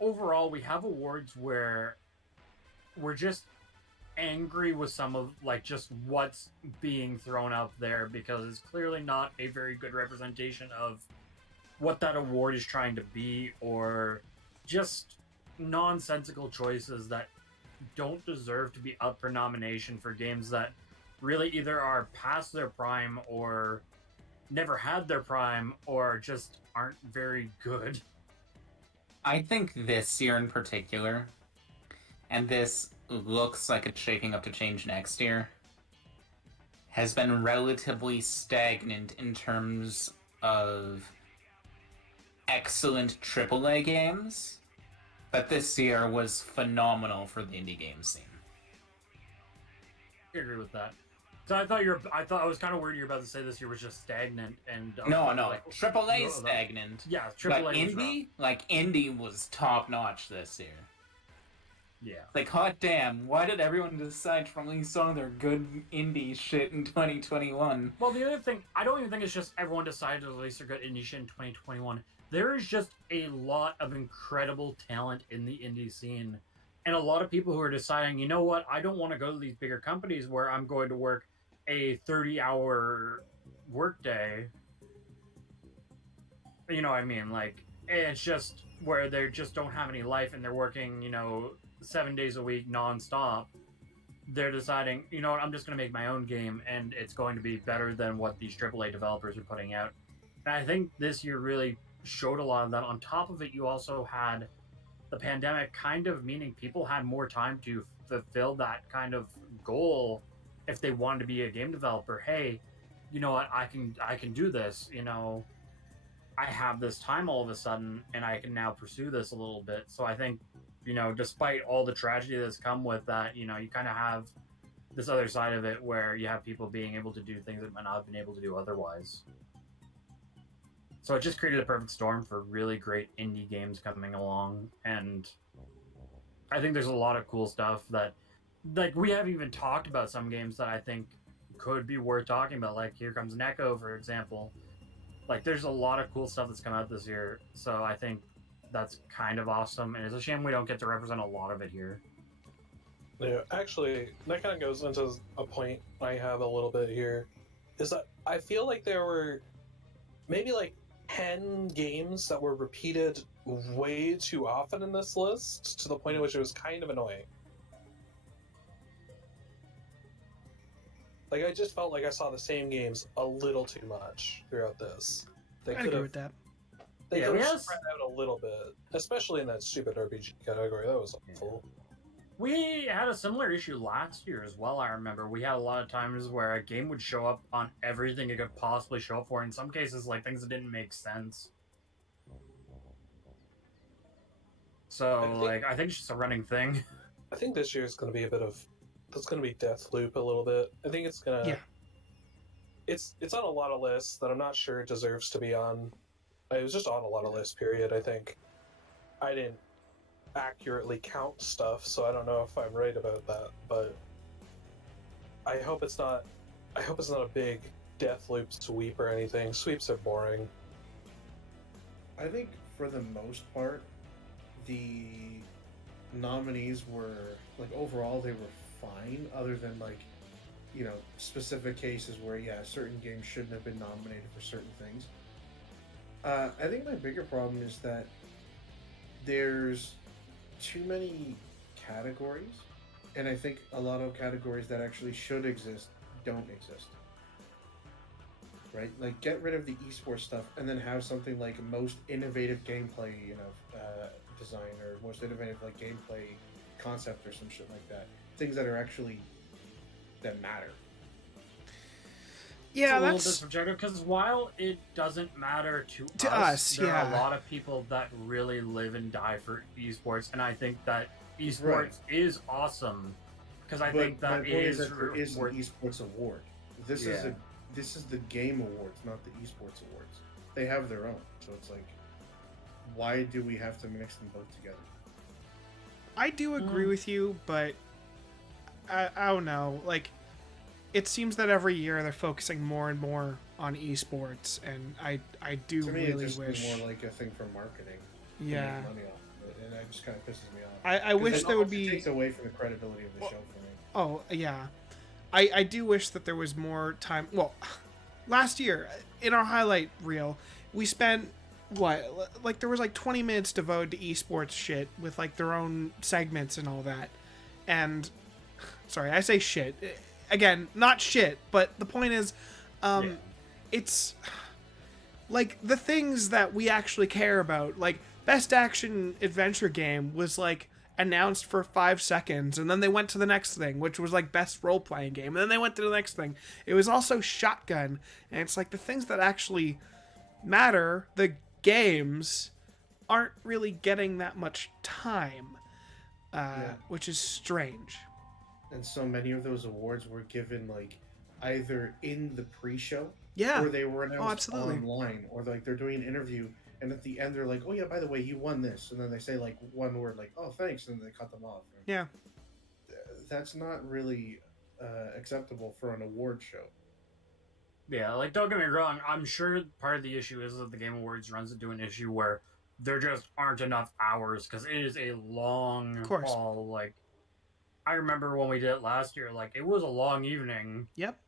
overall we have awards where we're just angry with some of like just what's being thrown out there, because it's clearly not a very good representation of what that award is trying to be, or just nonsensical choices that don't deserve to be up for nomination for games that really either are past their prime or never had their prime or just aren't very good. I think this year in particular, and this looks like it's shaking up to change next year, has been relatively stagnant in terms of excellent AAA games, but this year was phenomenal for the indie game scene. I agree with that. So I thought I was kind of worried you're about to say this year was just stagnant and No, like, AAA no, stagnant. yeah, But AAA indie was top notch this year. Yeah. Like, hot damn, why did everyone decide to release some of their good indie shit in 2021? Well, the other thing, I don't even think it's just everyone decided to release their good indie shit in 2021. There is just a lot of incredible talent in the indie scene. And a lot of people who are deciding, you know what, I don't want to go to these bigger companies where I'm going to work a 30-hour workday. You know what I mean? Like, it's just where they just don't have any life and they're working, 7 days a week nonstop. They're deciding, you know what, I'm just going to make my own game and it's going to be better than what these AAA developers are putting out. And I think this year really showed a lot of that. On top of it, you also had the pandemic kind of meaning people had more time to fulfill that kind of goal if they wanted to be a game developer. Hey, you know what, I can do this, I have this time all of a sudden and I can now pursue this a little bit. So I think, despite all the tragedy that's come with that, you kind of have this other side of it where you have people being able to do things that might not have been able to do otherwise. So it just created a perfect storm for really great indie games coming along. And I think there's a lot of cool stuff that, like, we haven't even talked about some games that I think could be worth talking about. Like, Here Comes an Echo, for example. Like, there's a lot of cool stuff that's come out this year. So I think that's kind of awesome. And it's a shame we don't get to represent a lot of it here. Yeah, actually, that kind of goes into a point I have a little bit here. Is that I feel like there were maybe like 10 games that were repeated way too often in this list to the point at which it was kind of annoying. Like, I just felt like I saw the same games a little too much throughout this. They I agree with that. They Yeah, could have yes. spread out a little bit, especially in that stupid RPG category. That was awful. We had a similar issue last year as well, I remember. We had a lot of times where a game would show up on everything it could possibly show up for. In some cases, like, things that didn't make sense. So, I think it's just a running thing. I think this year is going to be it's going to be Deathloop a little bit. I think it's going to... Yeah. It's on a lot of lists that I'm not sure it deserves to be on. It was just on a lot of lists, period, I think. I didn't accurately count stuff, so I don't know if I'm right about that, but I hope it's not a big Deathloop sweep or anything. Sweeps are boring. I think for the most part, the nominees were, like, overall they were fine, other than, like, specific cases where, certain games shouldn't have been nominated for certain things. I think my bigger problem is that there's too many categories, and I think a lot of categories that actually should exist don't exist. Right? Like, get rid of the esports stuff and then have something like most innovative gameplay, design, or most innovative, like, gameplay concept or some shit like that. Things that are actually, that matter. Yeah, it's a little that's bit subjective, because while it doesn't matter to us, there are yeah. a lot of people that really live and die for esports, and I think that esports Right. is awesome, because I But think my that point is that there is an worth. esports award. This is the game awards, not the esports awards. They have their own, so it's like, why do we have to mix them both together? I do agree with you, but I don't know. Like, it seems that every year they're focusing more and more on esports, and I do To me, really it just wish. seems more like a thing for marketing. To Yeah. make money off of it, and that just kind of pisses me off. I 'Cause wish it there would almost be. takes away from the credibility of the show for me. Oh, yeah. I do wish that there was more time. Well, last year, in our highlight reel, we spent, like, there was like 20 minutes devoted to esports shit with, like, their own segments and all that. And, sorry, I say shit. Again, not shit, but the point is, it's, like, the things that we actually care about. Like, Best Action Adventure Game was, like, announced for 5 seconds, and then they went to the next thing, which was like best role-playing game, and then they went to the next thing. It was also Shotgun, and it's like the things that actually matter, the games aren't really getting that much time, Yeah. which is strange. And so many of those awards were given like either in the pre-show, Yeah. or they were announced absolutely. online, or like they're doing an interview, and at the end they're like, "Oh yeah, by the way, you won this," and then they say like one word like, "Oh thanks," and then they cut them off. Yeah. That's not really acceptable for an award show. Yeah, like don't get me wrong. I'm sure part of the issue is that the Game Awards runs into an issue where there just aren't enough hours because it is a long Of course. haul. Like I remember when we did it last year. Like it was a long evening. Yep.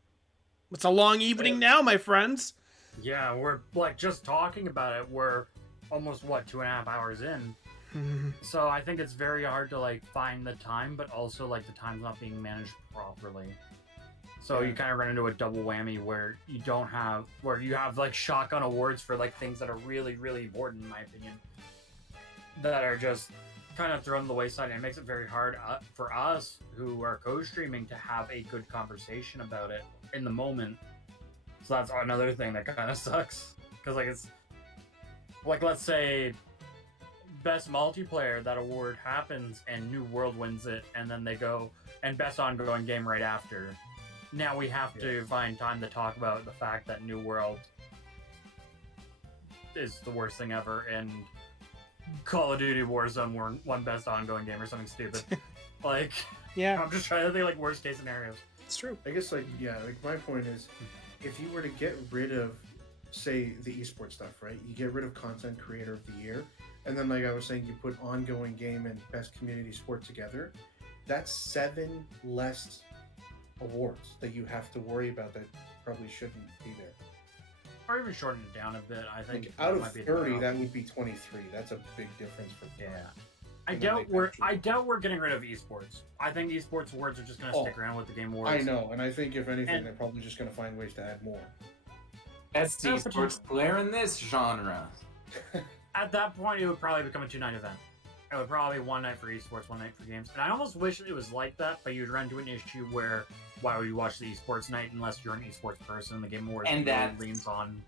It's a long evening now, my friends. Yeah, we're like just talking about it. We're almost 2.5 hours in. So I think it's very hard to like find the time, but also like the time's not being managed properly. So you kind of run into a double whammy where you have like shotgun awards for like things that are really, really important in my opinion, that are just kind of thrown to the wayside, and it makes it very hard for us who are co-streaming to have a good conversation about it in the moment. So that's another thing that kind of sucks, because like it's like, let's say best multiplayer, that award happens and New World wins it, and then they go and best ongoing game right after. Now we have to find time to talk about the fact that New World is the worst thing ever, and Call of Duty Warzone won best ongoing game or something stupid. Like, Yeah, I'm just trying to think like worst case scenarios. it's true. I guess like my point is, if you were to get rid of, say, the esports stuff, right? You get rid of content creator of the year, and then like I was saying, you put ongoing game and best community sport together. That's 7 less awards that you have to worry about that probably shouldn't be there. Or even shorten it down a bit. I think Like, out that of might be 30, the that would be 23. That's a big difference for Yeah. I And then doubt they we're getting rid of esports. I think esports awards are just going to stick around with the Game Awards. I know, and I think if anything, And- they're probably just going to find ways to add more. Best Yeah, but esports player in this genre. At that point, it would probably become a 2-night event. It would probably be one night for esports, one night for games. And I almost wish it was like that, but you'd run into an issue where why would you watch the esports night unless you're an esports person? The Game Awards And really that- leans on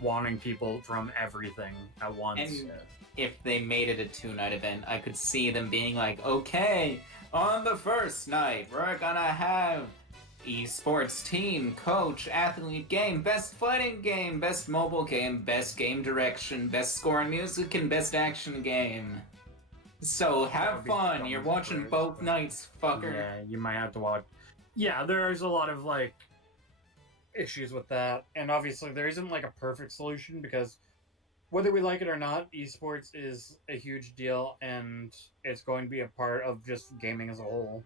wanting people from everything at once. And if they made it a 2-night event, I could see them being like, okay, on the first night, we're gonna have esports team, coach, athlete game, best fighting game, best mobile game, best game direction, best score and music, and best action game. So That have would be fun, dumb you're as watching first, both but- nights, fucker. Yeah, you might have to watch. Yeah, there's a lot of like issues with that, and obviously there isn't like a perfect solution because whether we like it or not, esports is a huge deal, and it's going to be a part of just gaming as a whole.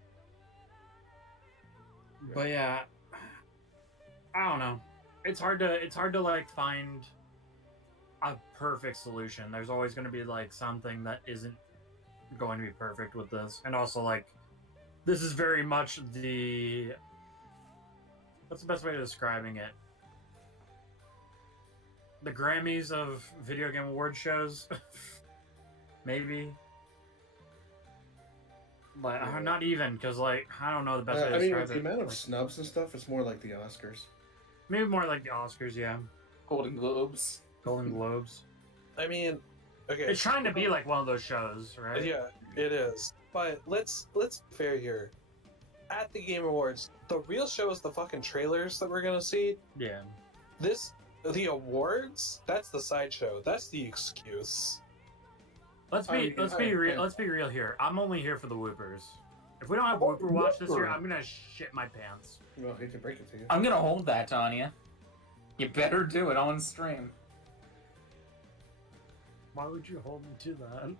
But yeah, I don't know. It's hard to like find a perfect solution. There's always going to be like something that isn't going to be perfect with this, and also like this is very much the what's the best way of describing it? The Grammys of video game award shows, maybe. But not even, because like I don't know the best way to I mean, describe with the it. amount of Like, snubs and stuff, it's more like the Oscars. maybe more like the Oscars, yeah, Golden Globes. Golden Globes. I mean, okay. It's trying to be like one of those shows, right? Yeah, it is. But let's be fair here. At the Game Awards, the real show is the fucking trailers that we're gonna see. Yeah. The awards, that's the sideshow. That's the excuse. Let's I be mean, real. Let's be real here. I'm only here for the Whoopers. If we don't have Whooper Watch this year, I'm gonna shit my pants. Well, I hate to break it to you. I'm gonna hold that, Tanya. You better do it on stream. Why would you hold me to that?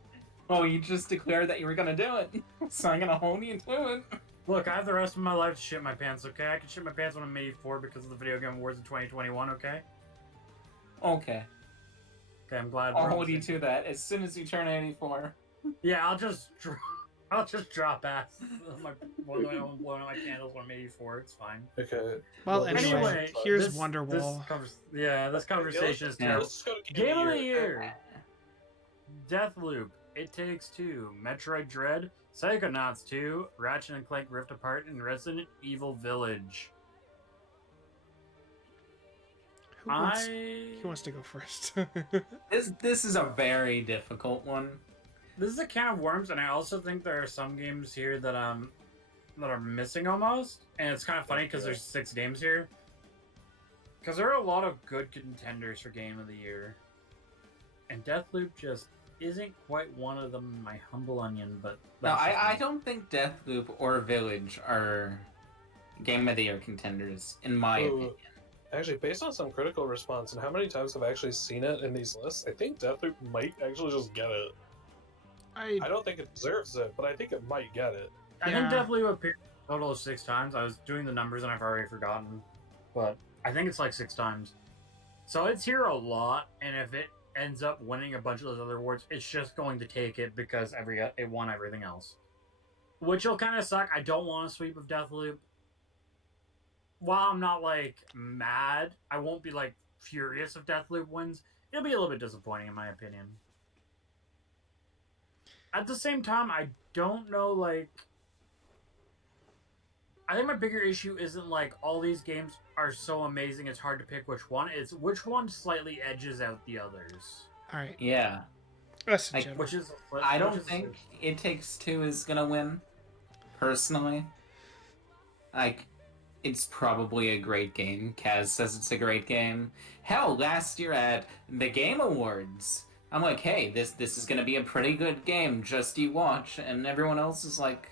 Oh, you just declared that you were gonna do it, so I'm gonna hold you to it. Look, I have the rest of my life to shit my pants, okay? I can shit my pants when I'm 84 because of the Video Game Awards in 2021, okay? Okay, Okay, I'm glad. I'll we're on hold the you same- to that as soon as you turn 84. Yeah, I'll just drop ass. Blowing out my candles when I'm 84. It's fine. Okay. Well, Well, anyway, here's Wonderwall. This conversation is Yeah. terrible. Let's go to Game of the Year. Deathloop, It Takes Two, Metroid Dread, Psychonauts 2, Ratchet & Clank Rift Apart, and Resident Evil Village. Who wants to go first? This is a very difficult one. This is a can of worms, and I also think there are some games here that are missing almost, and it's kind of funny because there's 6 games here. Because there are a lot of good contenders for Game of the Year, and Deathloop just isn't quite one of them, in my humble onion. But No, I don't think Deathloop or Village are Game of the Year contenders, in my opinion. Actually, based on some critical response and how many times I've actually seen it in these lists, I think Deathloop might actually just get it. I don't think it deserves it, but I think it might get it. I think Deathloop appeared a total of 6 times. I was doing the numbers and I've already forgotten, but I think it's like 6 times. So it's here a lot, and if it ends up winning a bunch of those other awards, it's just going to take it because it won everything else. Which will kind of suck. I don't want a sweep of Deathloop. While I'm not, like, mad, I won't be, like, furious if Deathloop wins. It'll be a little bit disappointing, in my opinion. At the same time, I don't know, like... I think my bigger issue isn't, like, all these games are so amazing it's hard to pick which one. It's which one slightly edges out the others. Alright. Yeah. That's Like, general. I don't think It Takes Two is gonna win, personally. Like, it's probably a great game. Kaz says it's a great game. Hell, last year at the Game Awards, I'm like, hey, this is gonna be a pretty good game, just you watch. And everyone else is like,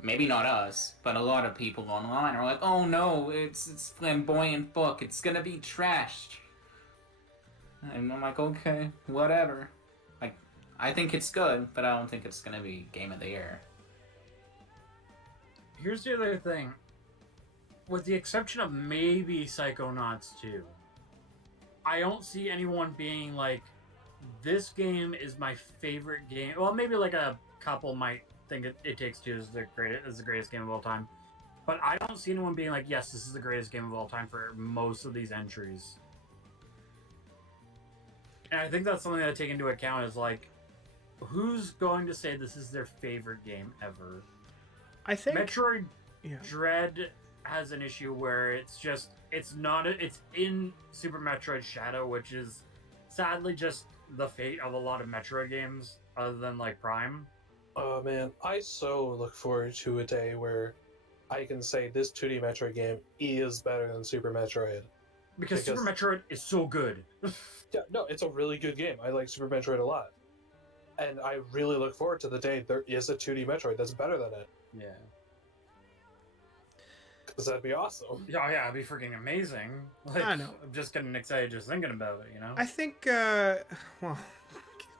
maybe not us, but a lot of people online are like, oh no, it's flamboyant book, it's gonna be trashed. And I'm like, okay, whatever. Like, I think it's good, but I don't think it's gonna be Game of the Year. Here's the other thing. With the exception of maybe Psychonauts 2, I don't see anyone being like, this game is my favorite game. Well, maybe like a couple might think It Takes Two is the greatest game of all time. But I don't see anyone being like, yes, this is the greatest game of all time for most of these entries. And I think that's something to take into account is like, who's going to say this is their favorite game ever? I think... Metroid Dread has an issue where it's in Super Metroid Shadow, which is sadly just the fate of a lot of Metroid games other than like Prime. Oh man, I so look forward to a day where I can say this 2D Metroid game is better than Super Metroid. Because Super Metroid is so good. Yeah, no, it's a really good game. I like Super Metroid a lot. And I really look forward to the day there is a 2D Metroid that's better than it. Yeah. Because that'd be awesome. Oh yeah, it'd be freaking amazing. Like, I know. I'm just getting excited just thinking about it, you know? I think, well,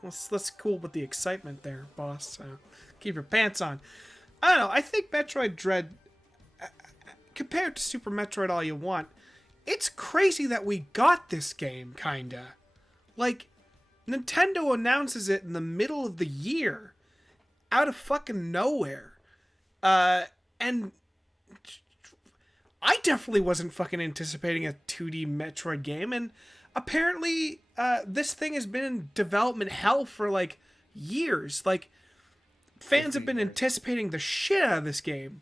let's cool with the excitement there, boss. Keep your pants on. I don't know. I think Metroid Dread, compared to Super Metroid all you want, it's crazy that we got this game, kinda. Like, Nintendo announces it in the middle of the year, out of fucking nowhere. And I definitely wasn't fucking anticipating a 2D Metroid game, and apparently this thing has been in development hell for like years. Like, fans have been anticipating the shit out of this game,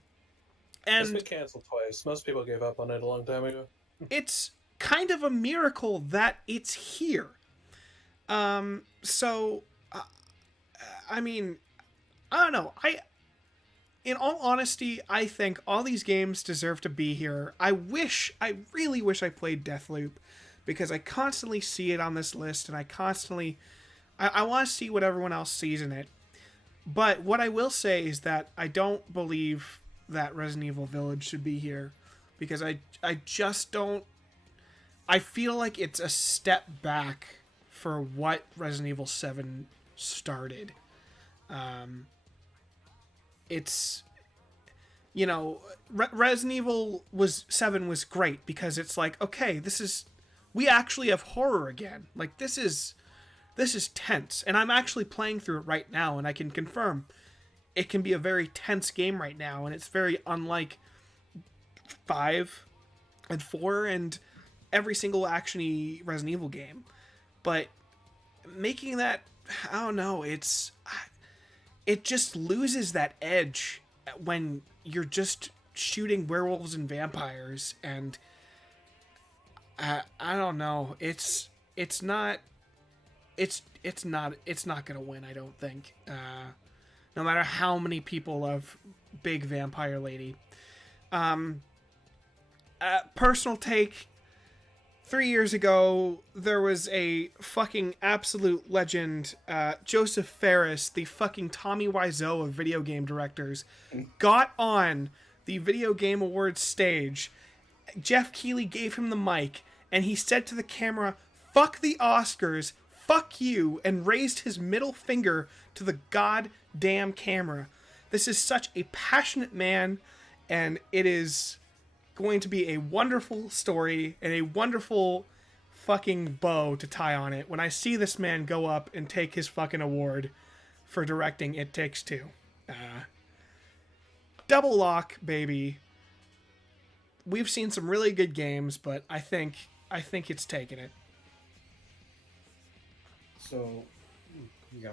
and it's been canceled twice. Most people gave up on it a long time ago. it's kind of a miracle that it's here. So I mean, I don't know. In all honesty, I think all these games deserve to be here. I really wish I played Deathloop, because I constantly see it on this list, and I want to see what everyone else sees in it. But what I will say is that I don't believe that Resident Evil Village should be here, because I just don't... I feel like it's a step back for what Resident Evil 7 started. It's, you know, Resident Evil 7 was great because it's like, okay, we actually have horror again. Like, this is tense, and I'm actually playing through it right now, and I can confirm it can be a very tense game right now, and it's very unlike 5 and 4 and every single action-y Resident Evil game. But making that, I don't know, it just loses that edge when you're just shooting werewolves and vampires, and I don't know. It's not gonna win. I don't think. No matter how many people love Big Vampire Lady. Personal take. 3 years ago, there was a fucking absolute legend, Joseph Ferris, the fucking Tommy Wiseau of video game directors, got on the Video Game Awards stage. Jeff Keighley gave him the mic, and he said to the camera, "Fuck the Oscars, fuck you," and raised his middle finger to the goddamn camera. This is such a passionate man, and it is going to be a wonderful story and a wonderful fucking bow to tie on it when I see this man go up and take his fucking award for directing It Takes Two. Double lock, baby. We've seen some really good games, but I think it's taken it. So, yeah.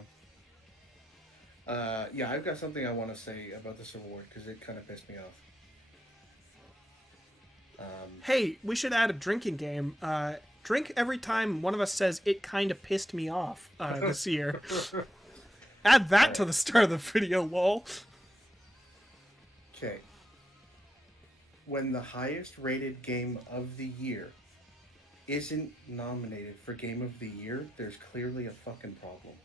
Yeah, I've got something I want to say about this award because it kind of pissed me off. Hey, we should add a drinking game. Drink every time one of us says it kind of pissed me off this year. Add that to the start of the video, lol. Okay. When the highest rated game of the year isn't nominated for Game of the Year, there's clearly a fucking problem.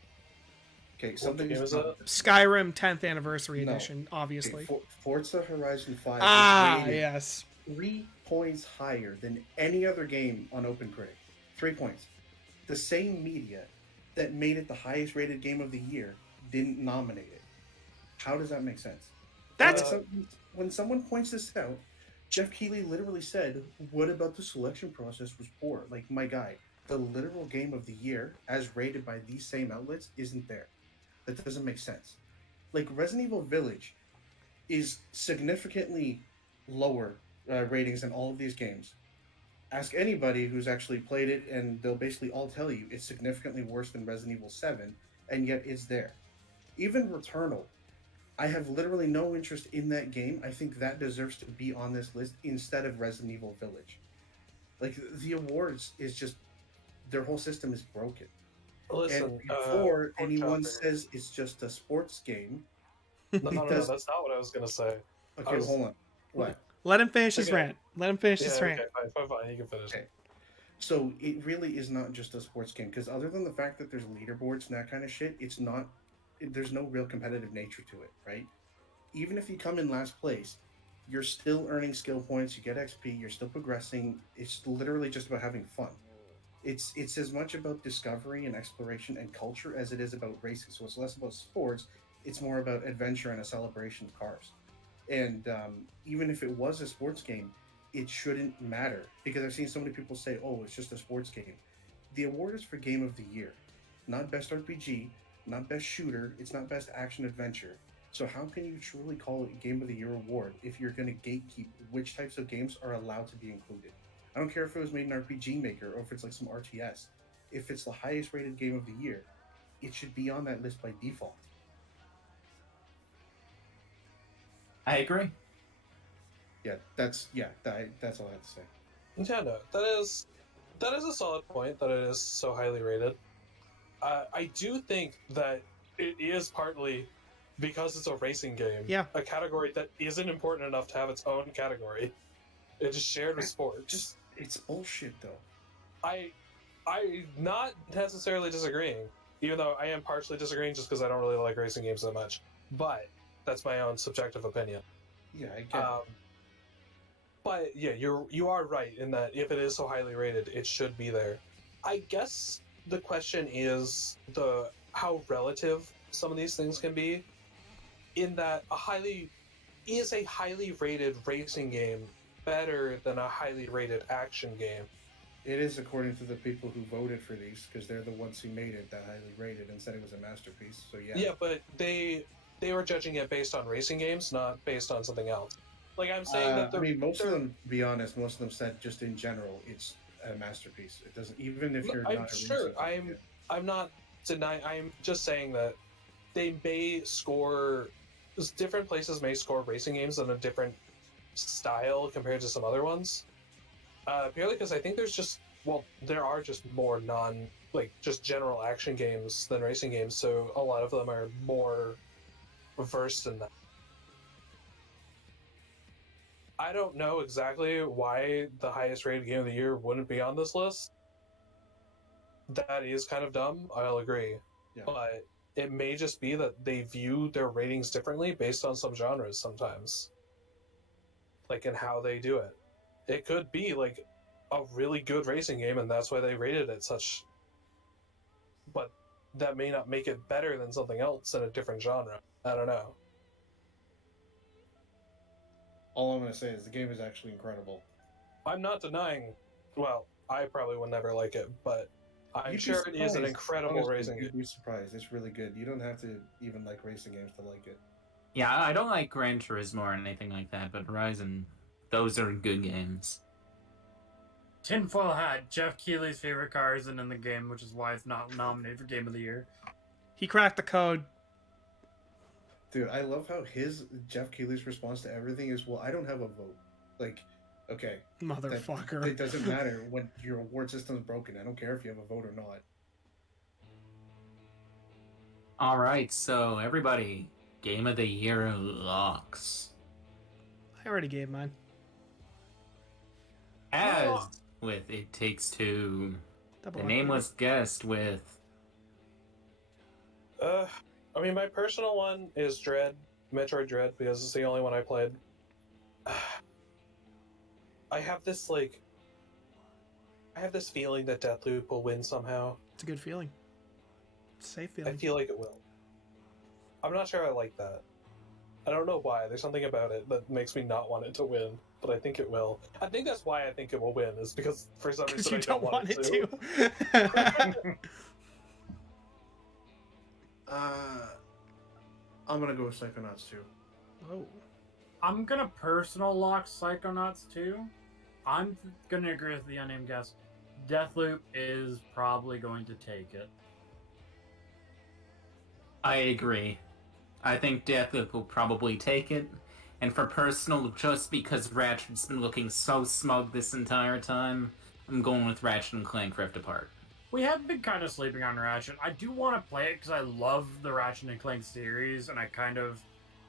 Okay, something game is is that? Skyrim 10th Anniversary No. Edition, obviously. Okay, Forza Horizon 5 Ah, is rated yes. 3 points higher than any other game on OpenCritic. 3 points. The same media that made it the highest rated game of the year didn't nominate it. How does that make sense? That's When someone points this out, Jeff Keighley literally said, "What about the selection process was poor?" Like, my guy, the literal game of the year, as rated by these same outlets, isn't there. That doesn't make sense. Like, Resident Evil Village is significantly lower ratings than all of these games. Ask anybody who's actually played it, and they'll basically all tell you it's significantly worse than Resident Evil 7, and yet it's there. Even Returnal, I have literally no interest in that game. I think that deserves to be on this list instead of Resident Evil Village. Like, the awards is just, their whole system is broken. Listen, And before anyone Chopper. says it's just a sports game, No, because- that's not what I was gonna say. okay, hold on. What? Let him finish his Okay. rant. Let him finish his Yeah, rant. okay, fine. You can finish. Okay. So it really is not just a sports game, because other than the fact that there's leaderboards and that kind of shit, it's not. There's no real competitive nature to it, right? Even if you come in last place, you're still earning skill points. You get XP. You're still progressing. It's literally just about having fun. It's as much about discovery and exploration and culture as it is about racing. So it's less about sports. It's more about adventure and a celebration of cars. And even if it was a sports game, it shouldn't matter, because I've seen so many people say, "Oh, it's just a sports game." The award is for Game of the Year, not Best RPG, not Best Shooter. It's not Best Action Adventure. So how can you truly call it Game of the Year award if you're going to gatekeep which types of games are allowed to be included? I don't care if it was made in RPG Maker or if it's like some RTS. If it's the highest rated game of the year, it should be on that list by default. I agree. Yeah, that's all I have to say. Yeah, no, that is a solid point that it is so highly rated. I do think that it is partly because it's a racing game. Yeah. A category that isn't important enough to have its own category. It is shared with sports. It's bullshit though. I'm not necessarily disagreeing, even though I am partially disagreeing just because I don't really like racing games that much. But that's my own subjective opinion. Yeah, I get it. But yeah, you are right in that if it is so highly rated, it should be there. I guess the question is how relative some of these things can be. In that a highly rated racing game better than a highly rated action game? It is, according to the people who voted for these, because they're the ones who made it that highly rated and said it was a masterpiece. So yeah. Yeah, but they were judging it based on racing games, not based on something else. Like I'm saying that I mean, most of them, to be honest, most of them said just in general, it's a masterpiece. It doesn't, even if you're I'm not a sure. racing fan. I'm not denying. I'm just saying that they may score. Different places may score racing games in a different style compared to some other ones. Purely because I think there are just more just general action games than racing games, so a lot of them are more versed in that. I don't know exactly why the highest rated game of the year wouldn't be on this list. That is kind of dumb, I'll agree. Yeah. But it may just be that they view their ratings differently based on some genres sometimes. Like, in how they do it. It could be, like, a really good racing game, and that's why they rated it such... But that may not make it better than something else in a different genre. I don't know. All I'm going to say is the game is actually incredible. I'm not denying... Well, I probably would never like it, but I'm You'd be sure it is an surprised. incredible Honestly, racing You'd game. be surprised. It's really good. You don't have to even like racing games to like it. Yeah, I don't like Gran Turismo or anything like that, but Horizon, those are good games. Tinfoil hat. Jeff Keighley's favorite car isn't in the game, which is why it's not nominated for Game of the Year. He cracked the code. Dude, I love how Jeff Keighley's response to everything is, well, I don't have a vote. Like, okay. Motherfucker. It doesn't matter when your award system's broken. I don't care if you have a vote or not. Alright, so everybody, Game of the Year locks. I already gave mine. As with It Takes Two, Double the up. nameless guest with... I mean, my personal one is Metroid Dread, because it's the only one I played. I have this feeling that Deathloop will win somehow. It's a good feeling. It's a safe I feeling. feel like it will. I'm not sure I like that. I don't know why. There's something about it that makes me not want it to win, but I think it will. I think that's why I think it will win, is because for some Because reason you I don't want it to. I'm gonna go with Psychonauts 2. Oh. I'm gonna personal lock Psychonauts 2. I'm gonna agree with the unnamed guest. Deathloop is probably going to take it. I agree. I think Deathloop will probably take it. And for personal, just because Ratchet's been looking so smug this entire time, I'm going with Ratchet and Clank Rift Apart. We have been kind of sleeping on Ratchet. I do want to play it because I love the Ratchet and Clank series, and I kind of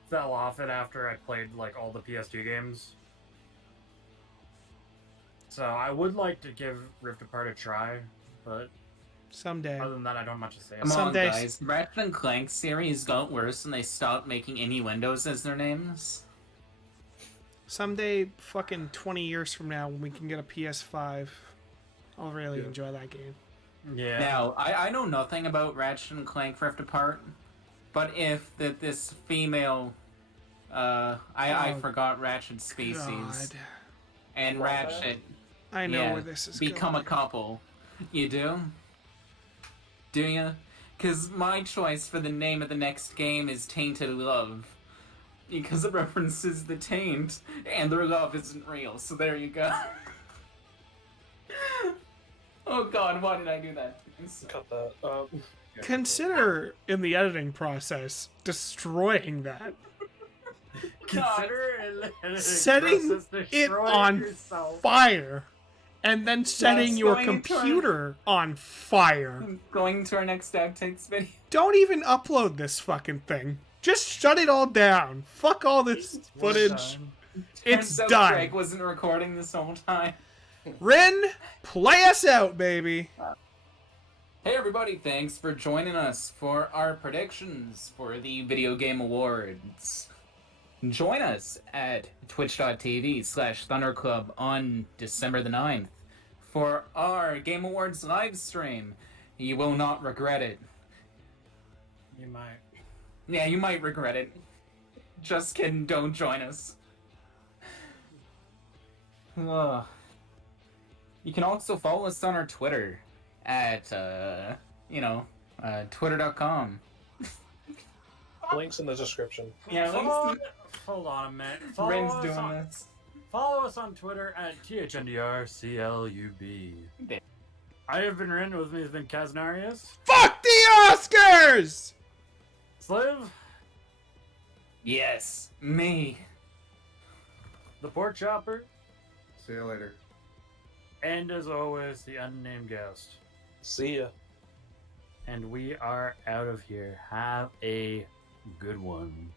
fell off it after I played like all the PS2 games. So I would like to give Rift Apart a try, but Someday. other than that, I don't have much to say. Come about on, Some days- guys. Ratchet and Clank series got worse and they stopped making innuendos as their names. Someday, fucking 20 years from now, when we can get a PS5, I'll really Yeah. enjoy that game. it. Yeah. Now, I know nothing about Ratchet and Clank Rift Apart, but if this female, I Oh, forgot Ratchet's species, God. and Well, Ratchet I know yeah, where this is become going. a couple. You do? Do you? Because my choice for the name of the next game is Tainted Love. Because it references the taint, and their love isn't real, so there you go. Oh god, why did I do that? Cut that. Consider, in the editing process, destroying that. Consider it Setting process it destroying on yourself. fire. And then setting Yes, your going into our- computer on fire. Going to our next outtakes video. Don't even upload this fucking thing. Just shut it all down. Fuck all this footage. It's Turns out done. Greg wasn't recording this whole time. Rin, play us out, baby. Hey everybody, thanks for joining us for our predictions for the Video Game Awards. Join us at twitch.tv/ThunderClub on December the 9th for our Game Awards live stream. You will not regret it. You might. Yeah, you might regret it. Just kidding, don't join us. Ugh. You can also follow us on our Twitter at, twitter.com. Links in the description. Yeah, Hold on a minute. Rin's doing this. Follow us on Twitter at THNDRCLUB. Yeah. I have been Rin. With me has been Kaznarius. Fuck the Oscars! Sliv. Yes, me. The Pork Chopper. See you later. And as always, the unnamed guest. See ya. And we are out of here. Have a good one.